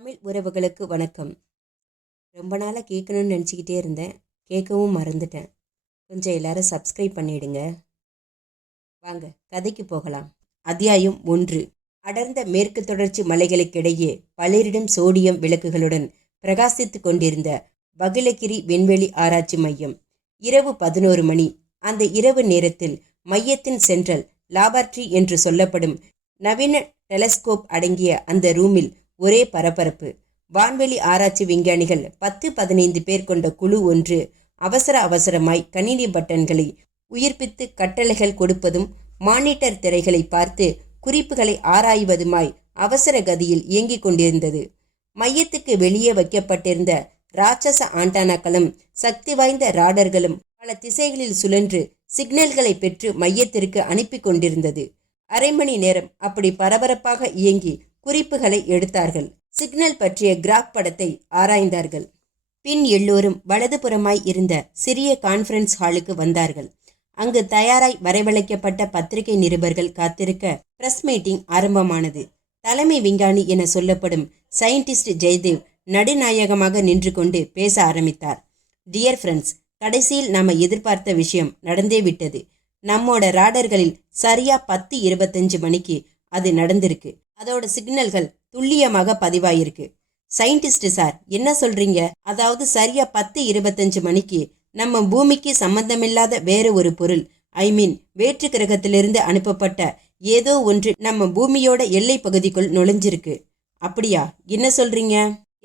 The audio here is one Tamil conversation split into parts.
தமிழ் உறவுகளுக்கு வணக்கம். ரொம்ப நாளாக கேட்கணும்னு நினச்சிக்கிட்டே இருந்தேன், கேட்கவும் மறந்துட்டேன். கொஞ்சம் எல்லாரும் சப்ஸ்கிரைப் பண்ணிடுங்க. வாங்க கதைக்கு போகலாம். அத்தியாயம் 1. அடர்ந்த மேற்கு தொடர்ச்சி மலைகளுக்கிடையே பலரிடம் சோடியம் விளக்குகளுடன் பிரகாசித்து கொண்டிருந்த பகிலகிரி விண்வெளி ஆராய்ச்சி மையம். இரவு 11 மணி. அந்த இரவு நேரத்தில் மையத்தின் சென்ட்ரல் லாபார்டரி என்று சொல்லப்படும் நவீன டெலஸ்கோப் அடங்கிய அந்த ரூமில் ஒரே பரபரப்பு. வான்வெளி ஆராய்ச்சி விஞ்ஞானிகள் 10-15 பேர் கொண்ட குழு ஒன்று அவசரமாய் கணினி பட்டன்களை உயிர்ப்பித்து கட்டளைகள் கொடுப்பதும் மானிட்டர் திரைகளை பார்த்து குறிப்புகளை ஆராய்வதுமாய் அவசர கதியில் இயங்கிக் கொண்டிருந்தது. மையத்துக்கு வெளியே வைக்கப்பட்டிருந்த ராட்சச ஆண்டானாக்களும் சக்தி வாய்ந்த ராடர்களும் பல திசைகளில் சுழன்று சிக்னல்களை பெற்று மையத்திற்கு அனுப்பி கொண்டிருந்தது. அரை மணி நேரம் அப்படி பரபரப்பாக இயங்கி குறிப்புகளை எடுத்தார்கள். சிக்னல் பற்றிய கிராஃப் படத்தை ஆராய்ந்தார்கள். பின் எல்லோரும் வலதுபுறமாய் இருந்த சிறிய கான்ஃபரன்ஸ் ஹாலுக்கு வந்தார்கள். அங்கு தயாராய் வரவழைக்கப்பட்ட பத்திரிகை நிருபர்கள் காத்திருக்க பிரஸ் மீட்டிங் ஆரம்பமானது. தலைமை விஞ்ஞானி என சொல்லப்படும் சயின்டிஸ்ட் ஜெயதேவ் நடுநாயகமாக நின்று கொண்டு பேச ஆரம்பித்தார். டியர் ஃப்ரெண்ட்ஸ், கடைசியில் நாம எதிர்பார்த்த விஷயம் நடந்தே விட்டது. நம்மோட ராடர்களில் சரியா 10:25 மணிக்கு அது நடந்திருக்கு. அதோட சிக்னல்கள் துல்லியமாக பதிவாயிருக்கு. சயின்டிஸ்ட் சார், என்ன சொல்றீங்க? அதாவது சரியா 10:25 மணிக்கு நம்ம பூமிக்கு சம்பந்தமில்லாத வேற ஒரு பொருள், வேற்று கிரகத்திலிருந்து அனுப்பப்பட்ட ஏதோ ஒன்று நம்ம பூமியோட எல்லை பகுதிக்குள் நுழைஞ்சிருக்கு. அப்படியா? என்ன சொல்றீங்க?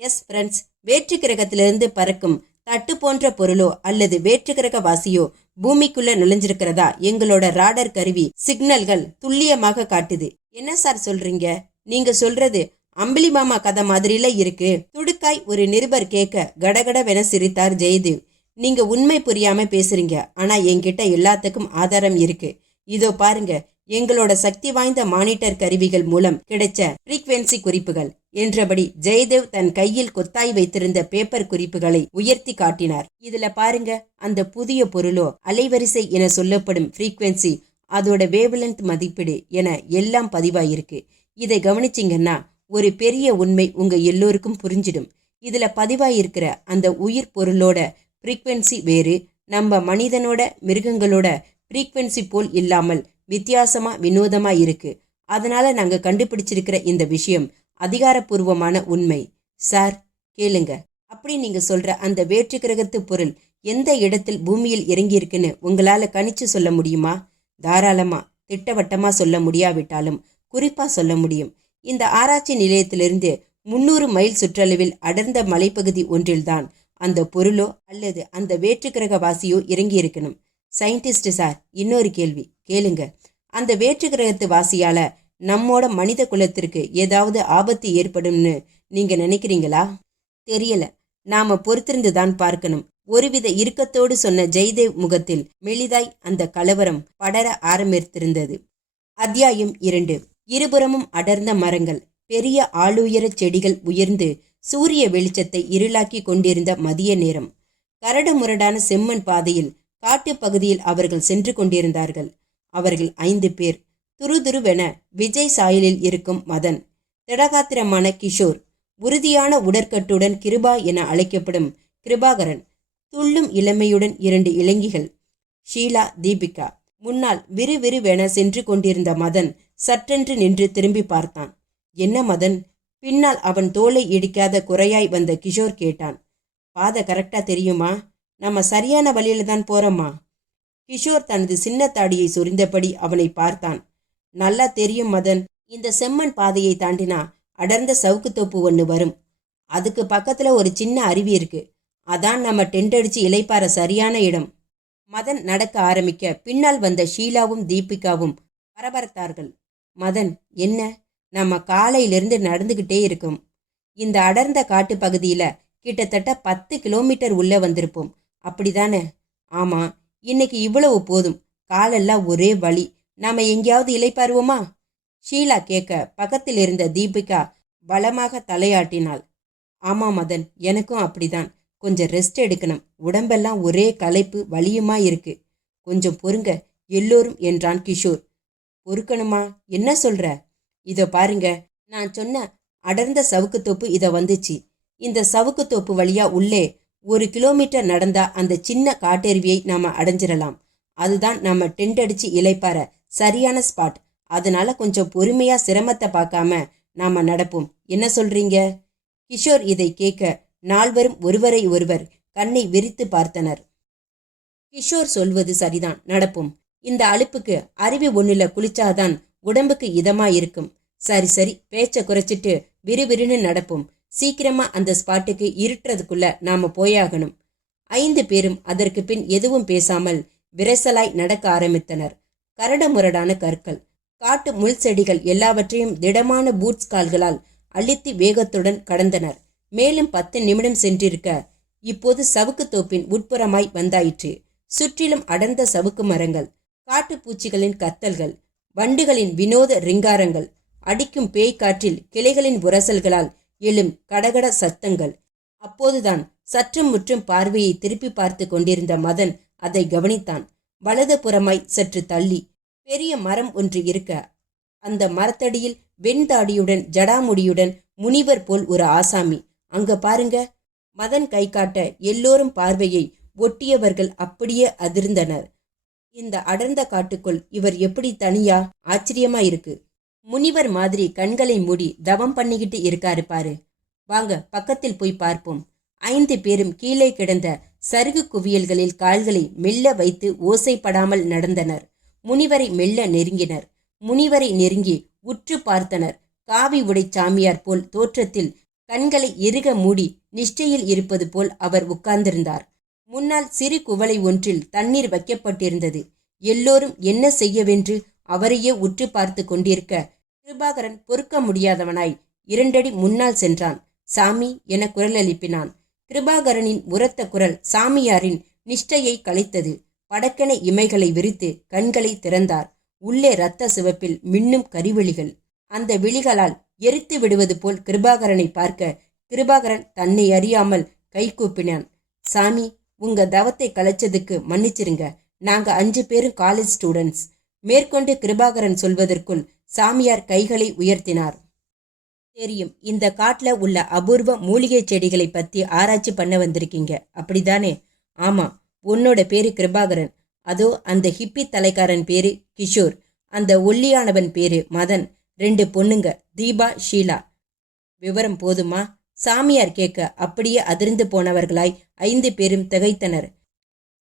எஸ் ஃப்ரெண்ட்ஸ், வேற்று கிரகத்திலிருந்து பறக்கும் தட்டு போன்ற பொருளோ அல்லது வேற்று கிரக வாசியோ பூமிக்குள்ள நுழைஞ்சிருக்கிறதா எங்களோட ராடர் கருவி சிக்னல்கள் துல்லியமாக காட்டுது. என்ன சார் சொல்றீங்க? நீங்க சொல்றது அம்பளி மாமா கதை மாதிரில இருக்கு. துடுக்காய் ஒரு நிருபர் கேட்க கடகடவென சிரித்தார் ஜெயதேவ். நீங்க உண்மை புரியாம பேசுறீங்க, ஆனா என்கிட்ட எல்லாத்துக்கும் ஆதாரம் இருக்கு. இதோ பாருங்க, எங்களோட சக்தி வாய்ந்த மானிட்டர் கருவிகள் மூலம் கிடைச்ச ஃப்ரீக்வென்சி குறிப்புகள் என்றபடி ஜெயதேவ் தன் கையில் கொத்தாய் வைத்திருந்த பேப்பர் குறிப்புகளை உயர்த்தி காட்டினார். இதுல பாருங்க, அந்த புதிய பொருளோ அலைவரிசை என சொல்லப்படும் ஃப்ரீக்வென்சி, அதோட வேவ்லென்த் மதிப்பீடு என எல்லாம் பதிவாயிருக்கு. இதை கவனிச்சிங்கன்னா ஒரு பெரிய உண்மை உங்க எல்லோருக்கும் புரிஞ்சிடும். இதுல பதிவாயிருக்கிற அந்த உயிர் பொருளோட ஃப்ரீக்வென்சி வேறு, நம்ம மனிதனோட மிருகங்களோட ஃப்ரீக்வென்சி போல் இல்லாமல் வித்தியாசமா வினோதமா இருக்கு. அதனால நாங்க கண்டுபிடிச்சிருக்கிற இந்த விஷயம் அதிகாரப்பூர்வமான உண்மை. சார் கேளுங்க, அப்படி நீங்க சொல்ற அந்த வேற்று கிரகத்து பொருள் எந்த இடத்தில் பூமியில் இறங்கி இருக்குன்னு உங்களால கணிச்சு சொல்ல முடியுமா? தாராளமா, திட்டவட்டமா சொல்ல முடியாவிட்டாலும் குறிப்பா சொல்ல முடியும். இந்த ஆராய்ச்சி நிலையத்திலிருந்து 300 மைல் சுற்றளவில் அடர்ந்த மலைப்பகுதி ஒன்றில்தான் அந்த பொருளோ அல்லது அந்த வேற்று கிரக வாசியோ இறங்கி இருக்கணும். சயின்டிஸ்ட் சார், இன்னொரு கேள்வி கேளுங்க. அந்த வேற்று கிரகத்து வாசியால நம்மோட மனித குலத்திற்கு ஏதாவது ஆபத்து ஏற்படும்னு நீங்க நினைக்கிறீங்களா? தெரியல, நாம பொறுத்திருந்து தான் பார்க்கணும். ஒருவித இறுக்கத்தோடு சொன்ன ஜெயதேவ் முகத்தில் மெலிதாய் அந்த கலவரம் படர ஆரம்பித்திருந்தது. அத்தியாயம் 2. இருபுறமும் அடர்ந்த மரங்கள், பெரிய ஆளுயர செடிகள் உயர்ந்து சூரிய வெளிச்சத்தை இருளாக்கி கொண்டிருந்த மதிய நேரம். கரடு முரடான செம்மண் பாதையில் காட்டு பகுதியில் அவர்கள் சென்று கொண்டிருந்தார்கள். அவர்கள் 5 பேர். துருதுருவென விஜய் சாயலில் இருக்கும் மதன், திடகாத்திரமான கிஷோர், உறுதியான உடற்கட்டுடன் கிருபா என அழைக்கப்படும் கிருபாகரன், துள்ளும் இளமையுடன் 2 இளைஞிகள் ஷீலா, தீபிகா. முன்னால் விறுவிறுவென சென்று கொண்டிருந்த மதன் சற்றென்று நின்று திரும்பி பார்த்தான். என்ன மதன்? பின்னால் அவன் தோலை இடிக்காத குறையாய் வந்த கிஷோர் கேட்டான். பாதை கரெக்டா தெரியுமா? நம்ம சரியான வழியில தான் போறோமா? கிஷோர் தனது சின்ன தாடியை சொரிந்தபடி அவனை பார்த்தான். நல்லா தெரியும் மதன். இந்த செம்மண் பாதையை தாண்டினா அடர்ந்த சவுக்கு தோப்பு ஒன்று வரும். அதுக்கு பக்கத்துல ஒரு சின்ன அருவி இருக்கு. அதான் நம்ம டென்ட் அடிச்சு இளைப்பாற சரியான இடம். மதன் நடக்க ஆரம்பிக்க பின்னால் வந்த ஷீலாவும் தீபிகாவும் பரபரத்தார்கள். மதன், என்ன? நம்ம காலையிலிருந்து நடந்துகிட்டே இருக்கோம். இந்த அடர்ந்த காட்டு பகுதியில கிட்டத்தட்ட 10 கிலோமீட்டர் உள்ள வந்திருப்போம், அப்படிதானே? ஆமா, இன்னைக்கு இவ்வளவு போதும். காலெல்லாம் ஒரே வலி. நாம எங்கேயாவது இளைப்பாருவோமா? ஷீலா கேட்க பக்கத்தில் இருந்த தீபிகா பலமாக தலையாட்டினாள். ஆமா மதன், எனக்கும் அப்படிதான். கொஞ்சம் ரெஸ்ட் எடுக்கணும். உடம்பெல்லாம் ஒரே களைப்பு வலியுமா இருக்கு. கொஞ்சம் பொறுங்க எல்லோரும் என்றான் கிஷோர். பொறுக்கணுமா? என்ன சொல்ற? இதோ பாருங்க, நான் சொன்ன அடர்ந்த சவுக்குத்தோப்பு இத வந்துச்சு. இந்த சவுக்குத்தோப்பு வழியா உள்ளே 1 கிலோமீட்டர் நடந்தா அந்த சின்ன காட்டெருவியை நாம அடைஞ்சிடலாம். அதுதான் நம்ம டென்ட் அடிச்சு இளைப்பாற சரியான ஸ்பாட். அதனால கொஞ்சம் பொறுமையா சிரமத்தை பார்க்காம நாம நடப்போம். என்ன சொல்றீங்க? கிஷோர் இதை கேட்க நால்வரும் ஒருவரை ஒருவர் கண்ணை விரித்து பார்த்தனர். கிஷோர் சொல்வது சரிதான், நடப்போம். இந்த அலுப்புக்கு அருவி ஒண்ணுல குளிச்சாதான் உடம்புக்கு இதமா இருக்கும். சரி சரி, பேச்ச குறைச்சிட்டு விறுவிறுன்னு நடப்போம். சீக்கிரமா அந்த ஸ்பாட்டுக்கு இருட்டுறதுக்குள்ள நாம போயாகணும். 5 பேரும் அதற்கு பின் எதுவும் பேசாமல் விரைசலாய் நடக்க ஆரம்பித்தனர். கரடுமுரடான கற்கள், காட்டு முள் செடிகள் எல்லாவற்றையும் திடமான பூட்ஸ் கால்களால் அழுத்தி வேகத்துடன் கடந்தனர். மேலும் 10 நிமிடம் சென்றிருக்க இப்போது சவுக்கு தோப்பின் உட்புறமாய் வந்தாயிற்று. சுற்றிலும் அடர்ந்த சவுக்கு மரங்கள், காட்டுப்பூச்சிகளின் கத்தல்கள், வண்டுகளின் வினோத ரிங்காரங்கள், அடிக்கும் பேய் காற்றில் கிளைகளின் உரசல்களால் எழும் கடகட சத்தங்கள். அப்போதுதான் சற்றும் முற்றும் பார்வையை திருப்பி பார்த்து கொண்டிருந்த மதன் அதை கவனித்தான். வலது புறமாய் சற்று தள்ளி பெரிய மரம் ஒன்று இருக்க, அந்த மரத்தடியில் வெண்தாடியுடன் ஜடாமுடியுடன் முனிவர் போல் ஒரு ஆசாமி. அங்க பாருங்க! மதன் கை காட்ட எல்லோரும் பார்வையை ஒட்டியவர்கள் அப்படியே அதிர்ந்தனர். இந்த அடர்ந்த காட்டுக்குள் இவர் எப்படி தனியா? ஆச்சரியமா இருக்கு. முனிவர் மாதிரி கண்களை மூடி தவம் பண்ணிக்கிட்டு இருக்காரு பாரு. வாங்க பக்கத்தில் போய் பார்ப்போம். 5 பேரும் கீழே கிடந்த சருகு குவியல்களில் கால்களை மெல்ல வைத்து ஓசைப்படாமல் நடந்தனர். முனிவரை மெல்ல நெருங்கினர். முனிவரை நெருங்கி உற்று பார்த்தனர். காவி உடை சாமியார் போல் தோற்றத்தில் கண்களை இறுக மூடி நிஷ்டையில் இருப்பது போல் அவர் உட்கார்ந்திருந்தார். முன்னால் சிறு குவளை ஒன்றில் தண்ணீர் வைக்கப்பட்டிருந்தது. எல்லோரும் என்ன செய்யவென்று அவரையே உற்று பார்த்து கொண்டிருக்க, கிருபாகரன் பொறுக்க முடியாதவனாய் 2 அடி முன்னால் சென்றான். சாமி என குரல் எழுப்பினான். கிருபாகரனின் உரத்த குரல் சாமியாரின் நிஷ்டையை கலைத்தது. படக்கென இமைகளை விரித்து கண்களை திறந்தார். உள்ளே இரத்த சிவப்பில் மின்னும் கரிவிழிகள். அந்த விழிகளால் எரித்து விடுவது போல் கிருபாகரனை பார்க்க கிருபாகரன் தன்னை அறியாமல் கை கூப்பினான். சாமி, உங்க தவத்தை கலைச்சதுக்கு மன்னிச்சிருங்க. நாங்க 5 பேரும் காலேஜ் ஸ்டூடெண்ட்ஸ். மேற்கொண்டு கிருபாகரன் சொல்வதற்குள் சாமியார் கைகளை உயர்த்தினார். தெரியும், இந்த காட்டுல உள்ள அபூர்வ மூலிகை செடிகளை பத்தி ஆராய்ச்சி பண்ண வந்திருக்கீங்க, அப்படிதானே? ஆமா. உன்னோட பேரு கிருபாகரன். அதோ அந்த ஹிப்பி தலைக்காரன் பேரு கிஷோர். அந்த ஒல்லியானவன் பேரு மதன். 2 பொண்ணுங்க, தீபா, ஷீலா. விவரம் போதுமா? சாமியார் கேட்க அப்படியே அதிர்ந்து போனவர்களாய் 5 பேரும் திகைத்தனர்.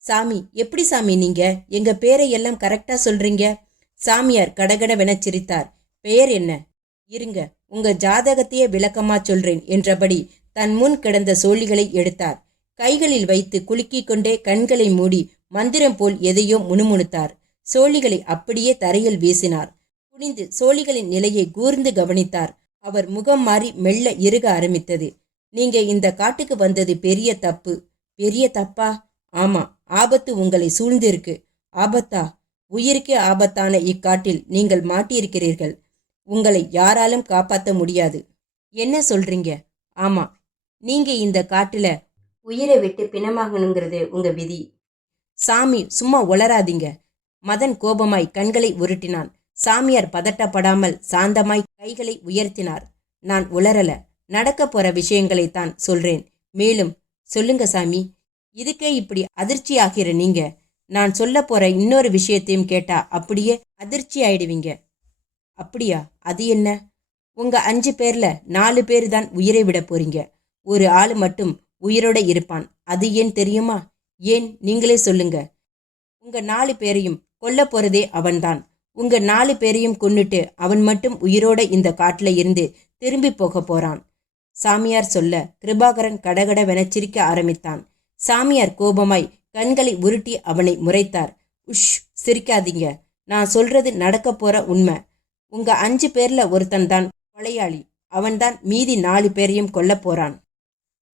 சாமி, எப்படி சாமி நீங்க எங்க பேரை எல்லாம் கரெக்டா சொல்றீங்க? சாமியார் கடகடவென சிரித்தார். பெயர் என்ன? இருங்க, உங்க ஜாதகத்தையே விளக்கமா சொல்றேன் என்றபடி தன் முன் கிடந்த சோழிகளை எடுத்தார். கைகளில் வைத்து குலுக்கிக் கொண்டே கண்களை மூடி மந்திரம் போல் எதையோ முணுமுணுத்தார். சோழிகளை அப்படியே தரையில் வீசினார். குனிந்து சோழிகளின் நிலையை கூர்ந்து கவனித்தார். அவர் முகம் மாறி மெல்ல இறுக ஆரம்பித்தது. நீங்க இந்த காட்டுக்கு வந்தது பெரிய தப்பு. பெரிய தப்பா? ஆமா, ஆபத்து உங்களை சூழ்ந்திருக்கு. ஆபத்தா? உயிருக்கே ஆபத்தான இக்காட்டில் நீங்கள் மாட்டியிருக்கிறீர்கள். உங்களை யாராலும் காப்பாற்ற முடியாது. என்ன சொல்றீங்க? ஆமா, நீங்க இந்த காட்டுல உயிரை விட்டு பிணமாகணுங்கிறது உங்க விதி. சாமி, சும்மா உளராதீங்க. மதன் கோபமாய் கண்களை உருட்டினான். சாமியார் பதட்டப்படாமல் சாந்தமாய் கைகளை உயர்த்தினார். நான் உளரல, நடக்க போற விஷயங்களைத்தான் சொல்றேன். மேலும் சொல்லுங்க சாமி. இதுக்கே இப்படி அதிர்ச்சி ஆகிற நீங்க நான் சொல்ல போற இன்னொரு விஷயத்தையும் கேட்டா அப்படியே அதிர்ச்சி ஆயிடுவீங்க. அப்படியா? அது என்ன? உங்க 5 பேர்ல 4 பேர் தான் உயிரை விட போறீங்க. ஒரு ஆள் மட்டும் உயிரோட இருப்பான். அது ஏன் தெரியுமா? ஏன், நீங்களே சொல்லுங்க. உங்க 4 பேரையும் கொல்ல போறதே அவன்தான். உங்க 4 பேரையும் கொன்னுட்டு அவன் மட்டும் உயிரோட இந்த காட்டுல இருந்து திரும்பி போக போறான். சாமியார் சொல்ல கிருபாகரன் கடகடவென சிரிக்க ஆரம்பித்தான். சாமியார் கோபமாய் கண்களை உருட்டி அவனை முறைத்தார். உஷ், சிரிக்காதீங்க. நான் சொல்றது நடக்க போற உண்மை. உங்க 5 பேர்ல ஒருத்தன் தான் கொலையாளி. அவன்தான் மீதி 4 பேரையும் கொல்ல போறான்.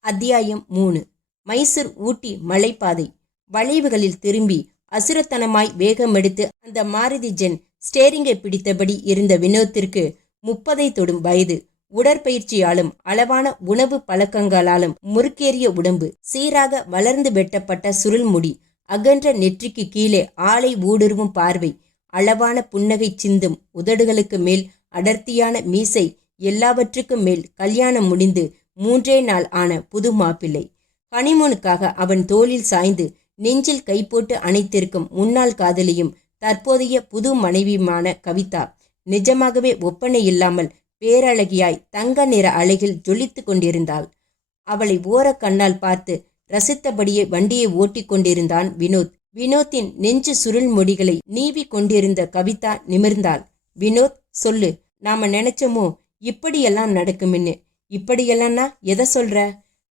அத்தியாயம் 3. மைசூர் ஊட்டி மலைப்பாதை. வளைவுகளில் திரும்பி அசுரத்தனமாய் வேகமெடுத்து அந்த மாருதி ஜென் ஸ்டேரிங்கை பிடித்தபடி இருந்த வினோத்திற்கு 30ஐ தொடும் வயது. உடற்பயிற்சியாலும் அளவான உணவு பழக்கங்களாலும் முறுக்கேறிய உடம்பு, சீராக வளர்ந்து வெட்டப்பட்ட சுருள் முடி, அகன்ற நெற்றிக்கு கீழே ஆளை ஊடுருவும் பார்வை, அளவான புன்னகை சிந்தும் உதடுகளுக்கு மேல் அடர்த்தியான மீசை எல்லாவற்றுக்கும் மேல் கல்யாணம் முடிந்து 3 நாள் ஆன புது மாப்பிள்ளை. ஹனிமூனுக்காக அவன் தோளில் சாய்ந்து நெஞ்சில் கை போட்டு அணைத்திருக்கும் முன்னாள் காதலியும் தற்போதைய புது மனைவியுமான கவிதா நிஜமாகவே ஒப்பனை இல்லாமல் பேரழகியாய் தங்க நிற அழகில் ஜொலித்து கொண்டிருந்தாள். அவளை ஓரக்கண்ணால் பார்த்து ரசித்தபடியே வண்டியை ஓட்டி கொண்டிருந்தான் வினோத். வினோத்தின் நெஞ்சு சுருள் முடிகளை நீவி கொண்டிருந்த கவிதா நிமிர்ந்தாள். வினோத், சொல்லு, நாம நினைச்சோமோ இப்படியெல்லாம் நடக்கும்னு. இப்படியெல்லாம்னா எதை சொல்ற?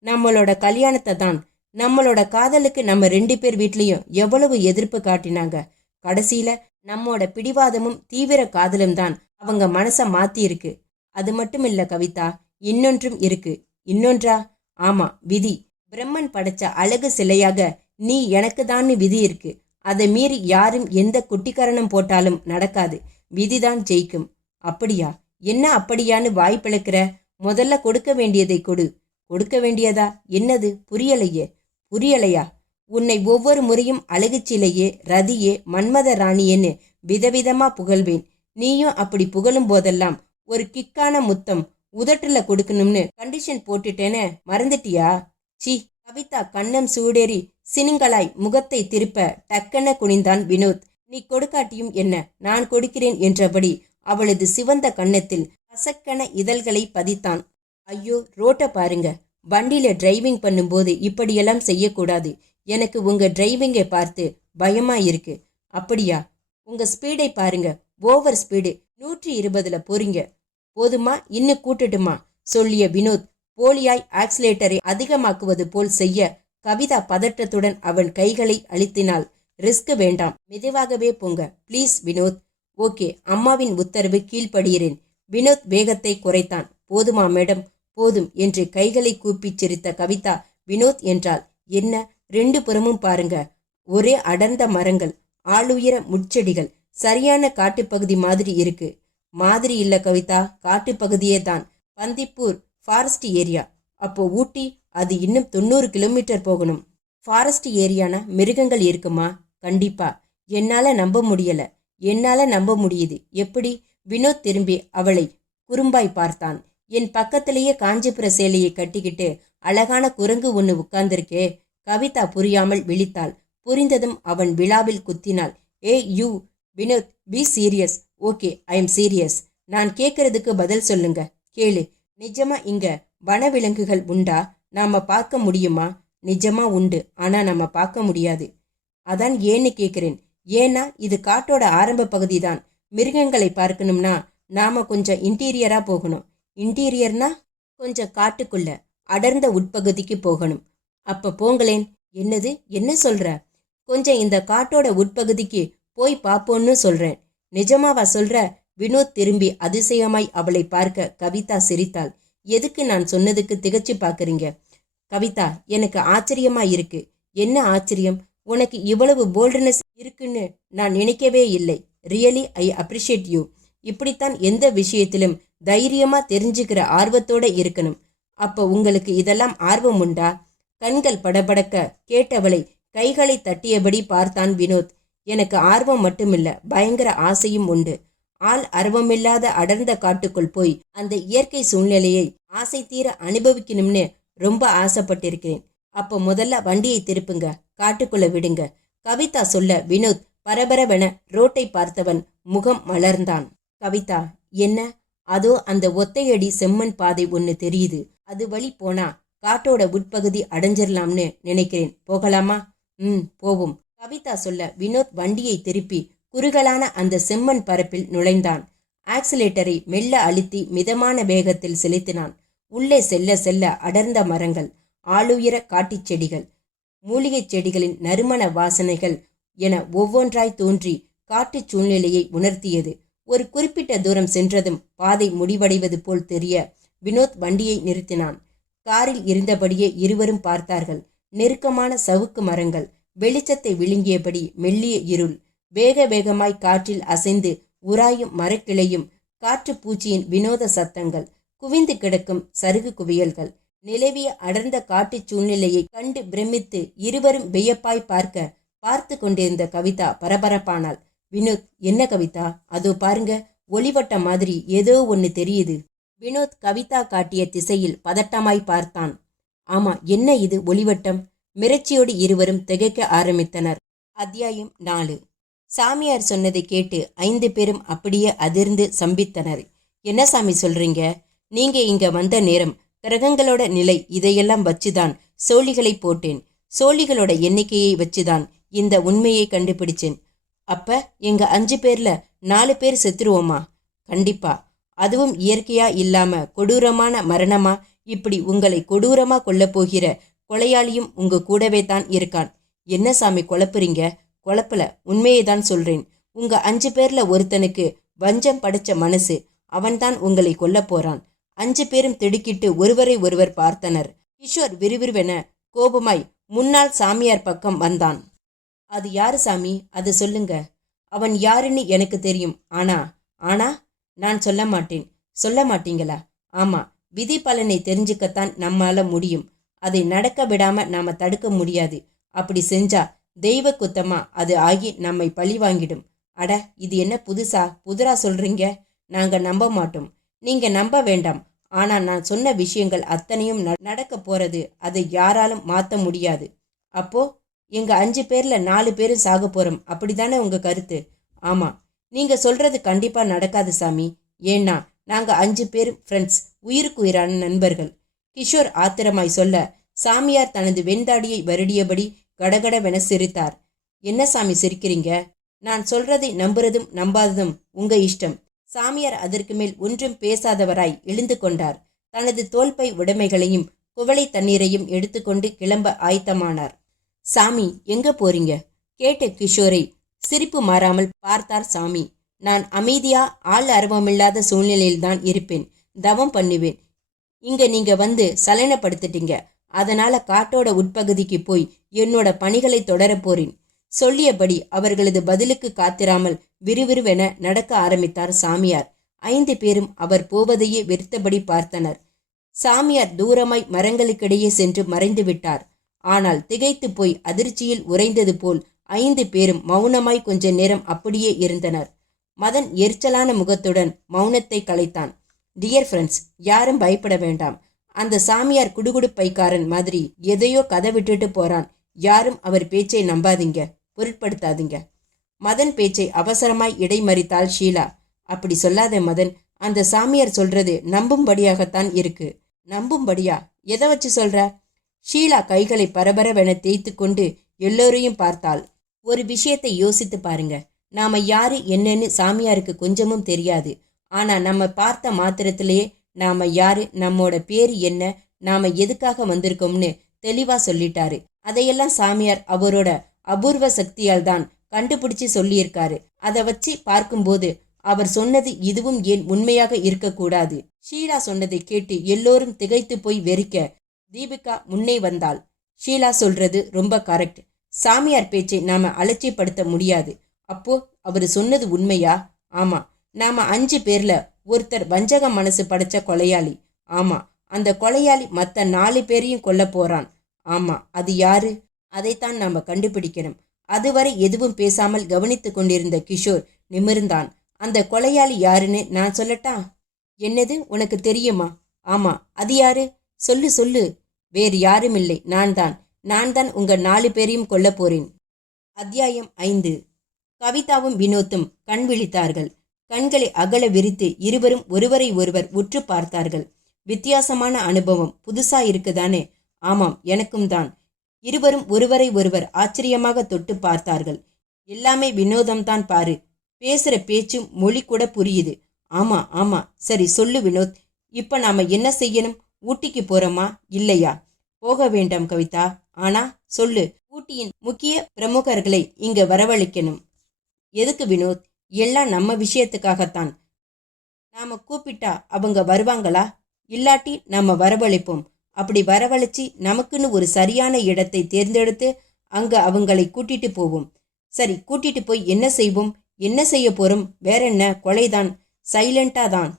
நம்மளோட கல்யாணத்தை தான். நம்மளோட காதலுக்கு நம்ம 2 பேர் வீட்லேயும் எவ்வளவு எதிர்ப்பு காட்டினாங்க. கடைசியில நம்மோட பிடிவாதமும் தீவிர காதலும் தான் அவங்க மனசை மாத்தி இருக்கு. அது மட்டும் இல்ல கவிதா, இன்னொன்றும் இருக்கு. இன்னொன்றா? ஆமா, விதி. பிரம்மன் படைச்ச அழகு சிலையாக நீ எனக்கு தான் விதி இருக்கு. அதை மீறி யாரும் எந்த குட்டிக்கரணம் போட்டாலும் நடக்காது. விதிதான் ஜெயிக்கும். அப்படியா? என்ன அப்படியான்னு வாய் பிளக்கிற? முதல்ல கொடுக்க வேண்டியதை கொடு. கொடுக்க வேண்டியதா? என்னது? புரியலையே. புரியலையா? உன்னை ஒவ்வொரு முறையும் அழகு சிலையே, ரதியே, மன்மத ராணியேன்னு விதவிதமா புகழ்வேன். நீயும் அப்படி புகழும் போதெல்லாம் ஒரு கிக்கான முத்தம் உதட்டுல கொடுக்கணும்னு கண்டிஷன் போட்டுட்டேன்னு மறந்துட்டியா? சி. கவிதா கண்ணம் சூடேறி சினுங்களாய் முகத்தை திருப்ப டக்கென குனிந்தான் வினோத். நீ கொடுக்காட்டியும் என்ன, நான் கொடுக்கிறேன் என்றபடி அவளது சிவந்த கன்னத்தில் கசக்கென இதழ்களை பதித்தான். ஐயோ, ரோட்டை பாருங்க. வண்டியில டிரைவிங் பண்ணும்போது இப்படியெல்லாம் செய்யக்கூடாது. எனக்கு உங்க டிரைவிங்கை பார்த்து பயமா இருக்கு. அப்படியா? உங்க ஸ்பீடை பாருங்க. Over speed. 120ல போறீங்க. போதுமா? இன்னும் கூட்டட்டுமா? சொல்லிய வினோத் போலியாய் ஆக்சிலேட்டரை அதிகமாக்குவது போல் செய்ய கவிதா பதற்றத்துடன் அவன் கைகளை அழுத்தினாள். ரிஸ்க் வேண்டாம், மெதுவாகவே போங்க ப்ளீஸ் வினோத். ஓகே, அம்மாவின் உத்தரவு கீழ்ப்படுகிறேன். வினோத் வேகத்தை குறைத்தான். போதுமா மேடம்? போதும் என்று கைகளை கூப்பி சிரித்த கவிதா வினோத் என்றாள். என்ன, 2 புறமும் பாருங்க, ஒரே அடர்ந்த மரங்கள், ஆளுயர முட்செடிகள், சரியான காட்டுப்பகுதி மாதிரி இருக்கு. மாதிரி இல்ல கவிதா, காட்டுப்பகுதியே தான். Bandipur forest area. அப்போ ஊட்டி? அது இன்னும் 90 கிலோமீட்டர் போகணும். ஃபாரஸ்ட் ஏரியானா மிருகங்கள் இருக்குமா? கண்டிப்பா. என்னால நம்ப முடியல. என்னால நம்ப முடியுது. எப்படி? வினோத் திரும்பி அவளை குறும்பாய் பார்த்தான். என் பக்கத்திலேயே காஞ்சிபுர சேலையை கட்டிக்கிட்டு அழகான குரங்கு ஒன்று உட்கார்ந்திருக்கே. கவிதா புரியாமல் விழித்தாள். புரிந்ததும் அவன் விழாவில் குத்தினாள். Hey you Vinod, be serious. Okay, I am serious. நான் கேட்கறதுக்கு பதில் சொல்லுங்க. கேளு. நிஜமா இங்க வனவிலங்குகள் உண்டா? நாம பார்க்க முடியுமா? நிஜமா உண்டு, ஆனா நம்ம பார்க்க முடியாது. அதான் ஏன்னு கேட்கிறேன். ஏன்னா இது காட்டோட ஆரம்ப பகுதி தான். மிருகங்களை பார்க்கணும்னா நாம கொஞ்சம் இன்டீரியரா போகணும். இன்டீரியர்னா கொஞ்சம் காட்டுக்குள்ள அடர்ந்த உட்பகுதிக்கு போகணும். அப்ப போங்களேன். என்னது? என்ன சொல்ற? கொஞ்சம் இந்த காட்டோட உட்பகுதிக்கு போய் பாப்போன்னு சொல்றேன். நிஜமாவா சொல்ற? வினோத் திரும்பி அதிசயமாய் அவளை பார்க்க கவிதா சிரித்தாள். எதுக்கு நான் சொன்னதுக்கு திகச்சு பாக்குறீங்க? கவிதா, எனக்கு ஆச்சரியமா இருக்கு. என்ன ஆச்சரியம்? உனக்கு இவ்வளவு போல்ட்னஸ் இருக்குன்னு நான் நினைக்கவே இல்லை. Really I appreciate you. இப்படித்தான் எந்த விஷயத்திலும் தைரியமா தெரிஞ்சுக்கிற ஆர்வத்தோட இருக்கணும். அப்ப உங்களுக்கு இதெல்லாம் ஆர்வம் உண்டா? கண்கள் படபடக்க கேட்டவளை கைகளை தட்டியபடி பார்த்தான் வினோத். எனக்கு ஆர்வம் மட்டுமில்ல, பயங்கர ஆசையும் உண்டு. ஆள் அரவமில்லாத அடர்ந்த காட்டுக்குள் போய் அந்த இயற்கை சூழ்நிலையை ஆசை தீர அனுபவிக்கணும்னு ரொம்ப ஆசைப்பட்டிருக்கிறேன். அப்போ முதல்ல வண்டியை திருப்புங்க, காட்டுக்குள்ள விடுங்க. கவிதா சொல்ல வினோத் பரபரவென ரோட்டை பார்த்தவன் முகம் மலர்ந்தான். கவிதா, என்ன? அதோ அந்த ஒத்தையடி செம்மண் பாதை ஒன்று தெரியுது. அது வழி போனா காட்டோட உட்பகுதி அடைஞ்சிடலாம்னு நினைக்கிறேன். போகலாமா? போவோம். கவிதா சொல்ல வினோத் வண்டியை திருப்பி குறுகலான அந்த செம்மண் பரப்பில் நுழைந்தான். ஆக்சிலேட்டரை மெல்ல அழுத்தி மிதமான வேகத்தில் செலுத்தினான். உள்ளே செல்ல செல்ல அடர்ந்த மரங்கள், ஆளுயர காட்டுச் செடிகள், மூலிகைச் செடிகளின் நறுமண வாசனைகள் என ஒவ்வொன்றாய் தோன்றி காட்டுச் சூழ்நிலையை உணர்த்தியது. ஒரு குறிப்பிட்ட தூரம் சென்றதும் பாதை முடிவடைவது போல் தெரிய வினோத் வண்டியை நிறுத்தினான். காரில் இருந்தபடியே இருவரும் பார்த்தார்கள். நெருக்கமான சவுக்கு மரங்கள், வெளிச்சத்தை விழுங்கியபடி மெல்லிய இருள், வேக வேகமாய் காற்றில் அசைந்து உராயும் மரக்கிளையும், காற்று பூச்சியின் வினோத சத்தங்கள், குவிந்து கிடக்கும் சருகு குவியல்கள், நிலவிய அடர்ந்த காட்டுச் சூழ்நிலையை கண்டு பிரமித்து இருவரும் வியப்பாய் பார்த்து கொண்டிருந்த கவிதா பரபரப்பானாள். வினோத், என்ன கவிதா? அதோ பாருங்க, ஒளிவட்ட மாதிரி ஏதோ ஒன்று தெரியுது. வினோத் கவிதா காட்டிய திசையில் பதட்டமாய் பார்த்தான். ஆமா, என்ன இது ஒளிவட்டம்? மிரட்சியோடு இருவரும் திகைக்க ஆரம்பித்தனர். அத்தியாயம் 4. சாமியார் சொன்னதை கேட்டு 5 பேரும் அப்படியே அதிர்ந்து சம்பித்தனர். என்ன சாமி சொல்றீங்க? நீங்க இங்க வந்த நேரம், கிரகங்களோட நிலை, இதையெல்லாம் வச்சுதான் சோழிகளை போட்டேன். சோழிகளோட எண்ணிக்கையை வச்சுதான் இந்த உண்மையை கண்டுபிடிச்சேன். அப்ப எங்க 5 பேர்ல 4 பேர் செத்துருவோமா? கண்டிப்பா. அதுவும் இயற்கையா இல்லாம கொடூரமான மரணமா? இப்படி உங்களை கொடூரமா கொல்ல போகிற கொலையாளியும் உங்க கூடவே தான் இருக்கான். என்ன சாமி குழப்புறீங்க? குழப்பல, உண்மையை தான் சொல்றேன். உங்க 5 பேர்ல ஒருத்தனுக்கு வஞ்சம் படைச்ச மனசு, அவன்தான் உங்களை கொல்ல போறான். 5 பேரும் திடுக்கிட்டு ஒருவரை ஒருவர் பார்த்தனர். கிஷோர் விறுவிறுவென கோபமாய் முன்னாள் சாமியார் பக்கம் வந்தான். அது யாரு சாமி? அது சொல்லுங்க. அவன் யாருன்னு எனக்கு தெரியும். ஆனா நான் சொல்ல மாட்டேன். சொல்ல மாட்டீங்களா? ஆமா, விதி பலனை தெரிஞ்சுக்கத்தான் நம்மால முடியும். அதை நடக்க விடாம நாம தடுக்க முடியாது. அப்படி செஞ்சா தெய்வ குத்தமா அது ஆகி நம்மை பழி வாங்கிடும். அட, இது என்ன புதுரா சொல்றீங்க? நாங்க நம்ப மாட்டோம். நீங்க நம்ப வேண்டாம். ஆனா நான் சொன்ன விஷயங்கள் அத்தனையும் நடக்க போறது. அதை யாராலும் மாத்த முடியாது. அப்போ எங்க 5 பேர்ல 4 பேரும் சாக போறோம், அப்படித்தானே உங்க கருத்து? ஆமா, நீங்க சொல்றது கண்டிப்பா நடக்காது சாமி. ஏன்னா நாங்க 5 பேரும் ஃப்ரெண்ட்ஸ், உயிருக்கு உயிரான நண்பர்கள். கிஷோர் ஆத்திரமாய் சொல்ல, சாமியார் தனது வெண்தாடியை வருடியபடி கடகடவென சிரித்தார். என்ன சாமி சிரிக்கிறீங்க? நான் சொல்றதை நம்புறதும் நம்பாததும் உங்க இஷ்டம். சாமியார் அதற்கு மேல் ஒன்றும் பேசாதவராய் எழுந்து கொண்டார். தனது தோல்பை உடைமைகளையும் குவளை தண்ணீரையும் எடுத்துக்கொண்டு கிளம்ப ஆயத்தமானார். சாமி, எங்க போறீங்க? கேட்ட கிஷோரை சிரிப்பு மாறாமல் பார்த்தார் சாமி. நான் அமைதியா ஆள் அரவமில்லாத சூழ்நிலையில்தான் இருப்பேன். தவம் பண்ணுவேன். இங்க நீங்க வந்து சலனப்படுத்திட்டீங்க. அதனால காட்டோட உட்பகுதிக்கு போய் என்னோட பணிகளை தொடர போறேன். சொல்லியபடி அவர்களது பதிலுக்கு காத்திராமல் விறுவிறுவென நடக்க ஆரம்பித்தார் சாமியார். 5 பேரும் அவர் போவதையே வெறுத்தபடி பார்த்தனர். சாமியார் தூரமாய் மரங்களுக்கிடையே சென்று மறைந்து விட்டார். ஆனால் திகைத்து போய் அதிர்ச்சியில் உறைந்தது போல் 5 பேரும் மௌனமாய் கொஞ்ச நேரம் அப்படியே இருந்தனர். மதன் எரிச்சலான முகத்துடன் மௌனத்தை கலைத்தான். டியர் ஃப்ரெண்ட்ஸ், யாரும் பயப்பட வேண்டாம். அந்த சாமியார் குடுகுடுப்பைக்காரன் மாதிரி எதையோ கதை விட்டுட்டு போறான். யாரும் அவர் பேச்சை நம்பாதீங்க, பொருட்படுத்தாதீங்க. மதன் பேச்சை அவசரமாய் இடைமறித்தாள் ஷீலா. அப்படி சொல்லாத மதன், அந்த சாமியார் சொல்றது நம்பும்படியாகத்தான் இருக்கு. நம்பும்படியா? எதை வச்சு சொல்ற? ஷீலா கைகளை பரபரவென தேய்த்து கொண்டு எல்லோரையும் பார்த்தாள். ஒரு விஷயத்தை யோசித்து பாருங்க. நாம யாரு என்னன்னு சாமியாருக்கு கொஞ்சமும் தெரியாது. ஆனா நம்ம பார்த்த மாத்திரத்திலேயே நாம யாரு, நம்மோட பேரு என்ன, நாம எதுக்காக வந்திருக்கோம்னு தெளிவா சொல்லிட்டாரு. அதையெல்லாம் சாமியார் அவரோட அபூர்வ சக்தியால் தான் கண்டுபிடிச்சு சொல்லியிருக்காரு. அதை வச்சு பார்க்கும்போது அவர் சொன்னது இதுவும் ஏன் உண்மையாக இருக்கக்கூடாது? ஷீலா சொன்னதை கேட்டு எல்லோரும் திகைத்து போய் வெறிக்க தீபிகா முன்னே வந்தாள். ஷீலா சொல்றது ரொம்ப கரெக்ட். சாமியார் பேச்சை நாம அலட்சியப்படுத்த முடியாது. அப்போ அவரு சொன்னது உண்மையா? ஆமா, நாம 5 பேர்ல ஒருத்தர் வஞ்சக மனசு படைச்ச கொலையாளி. ஆமா, அந்த கொலையாளி மத்த 4 பேரையும் கொல்ல போறான். ஆமா, அது யாரு? அதைத்தான் நாம கண்டுபிடிக்கணும். அதுவரை எதுவும் பேசாமல் கவனித்து கொண்டிருந்த கிஷோர் நிமிர்ந்தான். அந்த கொலையாளி யாருன்னு நான் சொல்லட்டா? என்னது, உனக்கு தெரியுமா? ஆமா, அது யாரு? சொல்லு சொல்லு. வேறு யாரும் இல்லை, நான் தான் உங்க 4 பேரையும் கொல்ல போறேன். அத்தியாயம் 5. கவிதாவும் வினோத்தும் கண் விழித்தார்கள். கண்களை அகல விரித்து இருவரும் ஒருவரை ஒருவர் உற்று பார்த்தார்கள். வித்தியாசமான அனுபவம், புதுசா இருக்குதானே? ஆமாம், எனக்கும் தான். இருவரும் ஒருவரை ஒருவர் ஆச்சரியமாக தொட்டு பார்த்தார்கள். எல்லாமே வினோதம்தான் பாரு. பேசுற பேச்சும் மொழி கூட புரியுது. ஆமா ஆமா, சரி சொல்லு வினோத், இப்ப நாம என்ன செய்யணும்? ஊட்டிக்கு போறோமா இல்லையா? போக வேண்டாம் கவிதா. ஆனா சொல்லு. ஊட்டியின் முக்கிய பிரமுகர்களை இங்க வரவழைக்கணும். எதுக்கு வினோத்? எல்லாம் நம்ம விஷயத்துக்காகத்தான். நாம கூப்பிட்டா அவங்க வருவாங்களா? இல்லாட்டி நாம வரவழைப்போம். அப்படி வரவழைச்சி நமக்குன்னு ஒரு சரியான இடத்தை தேர்ந்தெடுத்து அங்க அவங்களை கூட்டிட்டு போவோம். சரி, கூட்டிட்டு போய் என்ன செய்வோம்? என்ன செய்ய போறோம்? வேற என்ன, கொலைதான். சைலண்டா தான்.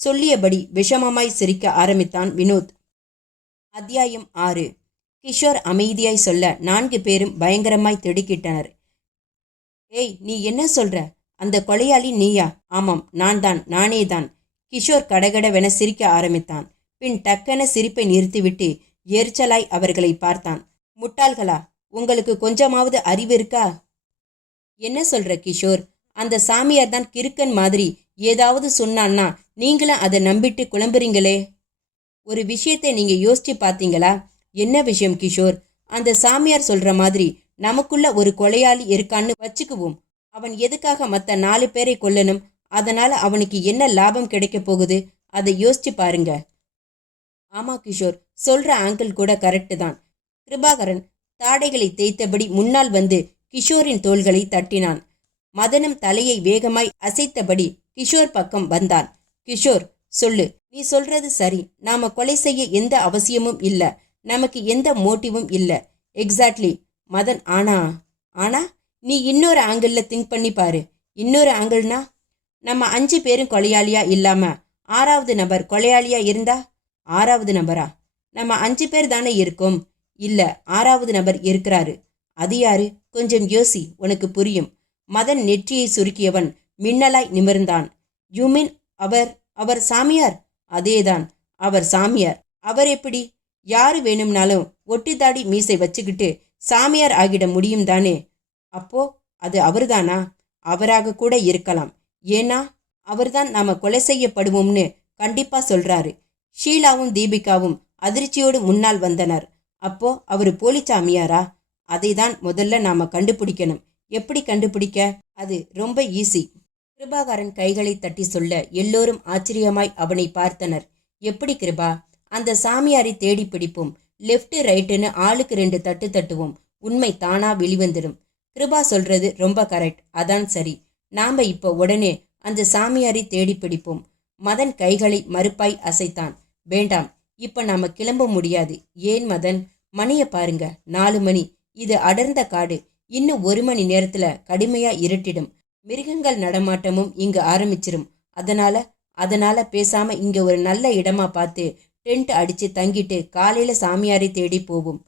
சொல்லியபடி விஷமமாய் சிரிக்க ஆரம்பித்தான் வினோத். அத்தியாயம் 6. கிஷோர் அமைதியாய் சொல்ல 4 பேரும் பயங்கரமாய் திடுக்கிட்டனர். ஏய், நீ என்ன சொல்ற? அந்த கொலையாளி நீயா? ஆமாம், நானே தான். கிஷோர் கடகடவென சிரிக்க ஆரம்பித்தான். பின் டக்கென சிரிப்பை நிறுத்திவிட்டு எரிச்சலாய் அவர்களை பார்த்தான். முட்டாள்களா, உங்களுக்கு கொஞ்சமாவது அறிவு இருக்கா? என்ன சொல்ற கிஷோர்? அந்த சாமியார் தான் கிறுக்கன் மாதிரி ஏதாவது சொன்னான்னா நீங்களும் அதை நம்பிட்டு குழம்புறீங்களே. ஒரு விஷயத்தை நீங்க யோசிச்சு பார்த்தீங்களா? என்ன விஷயம் கிஷோர்? அந்த சாமியார் சொல்ற மாதிரி நமக்குள்ள ஒரு கொலையாளி இருக்கான்னு வச்சுக்குவோம். அவன் எதுக்காக மற்ற 4 பேரை கொல்லணும்? அதனால அவனுக்கு என்ன லாபம் கிடைக்க போகுது? அதை யோசிச்சு பாருங்க. ஆமா கிஷோர், சொல்ற ஆங்கிள் கூட கரெக்டு தான். கிருபாகரன் தாடைகளை தேய்த்தபடி முன்னால் வந்து கிஷோரின் தோள்களை தட்டினான். மதனும் தலையை வேகமாய் அசைத்தபடி கிஷோர் பக்கம் வந்தான். கிஷோர், சொல்லு, நீ சொல்றது சரி. நாம கொலை செய்ய எந்த அவசியமும் இல்ல, நமக்கு எந்த மோட்டிவும் இல்ல. எக்ஸாக்ட்லி மதன். ஆனா நீ இன்னொரு ஆங்கிள் திங்க் பண்ணி பாரு. இன்னொரு ஆங்கிள்னா, நம்ம 5 பேரும் கொலையாளியா இல்லாம 6வது நபர் கொலையாளியா இருந்தா? 6வது நபரா? நம்ம 5 பேர் தானே இருக்கோம். இல்ல, 6வது நபர் இருக்கிறாரு. அது யாரு? கொஞ்சம் யோசி, உனக்கு புரியும். மதன் நெற்றியை சுருக்கியவன் மின்னலாய் நிமிர்ந்தான். யூ மீன் அவர் சாமியார்? அதேதான், அவர் சாமியார். அவர் எப்படி? யாரு வேணும்னாலும் ஒட்டித்தாடி மீசை வச்சுக்கிட்டு சாமியார் ஆகிட முடியும் தானே. அப்போ அது அவர்தானா? அவராக கூட இருக்கலாம். ஏன்னா அவர்தான் நாம கொலை செய்யப்படுவோம்னு கண்டிப்பா சொல்றாரு. ஷீலாவும் தீபிகாவும் அதிர்ச்சியோடு முன்னால் வந்தனர். அப்போ அவரு போலி சாமியாரா? அதை தான் முதல்ல நாம கண்டுபிடிக்கணும். எப்படி கண்டுபிடிக்க? அது ரொம்ப ஈஸி. கிருபாகரன் கைகளை தட்டி சொல்ல எல்லோரும் ஆச்சரியமாய் அவனை பார்த்தனர். எப்படி கிருபா? அந்த சாமியாரை தேடி பிடிப்போம். லெஃப்ட் ரைட்டுன்னு ஆளுக்கு 2 தட்டு தட்டுவோம். உண்மை தானா வெளிவந்துடும். கிருபா சொல்றது ரொம்ப கரெக்ட். அதான் சரி. நாம இப்போ உடனே அந்த சாமியாரை தேடி பிடிப்போம். மதன் கைகளை மறுப்பாய் அசைத்தான். வேண்டாம், இப்ப நாம கிளம்ப முடியாது. ஏன் மதன்? மணிய பாருங்க, 4 மணி. இது அடர்ந்த காடு. இன்னும் 1 மணி நேரத்துல கடுமையா இருட்டிடும். மிருகங்கள் நடமாட்டமும் இங்கு ஆரம்பிச்சிரும். அதனால பேசாம இங்க ஒரு நல்ல இடமா பார்த்து டென்ட் அடிச்சு தங்கிட்டு காலையில சாமியாரை தேடி போவோம்.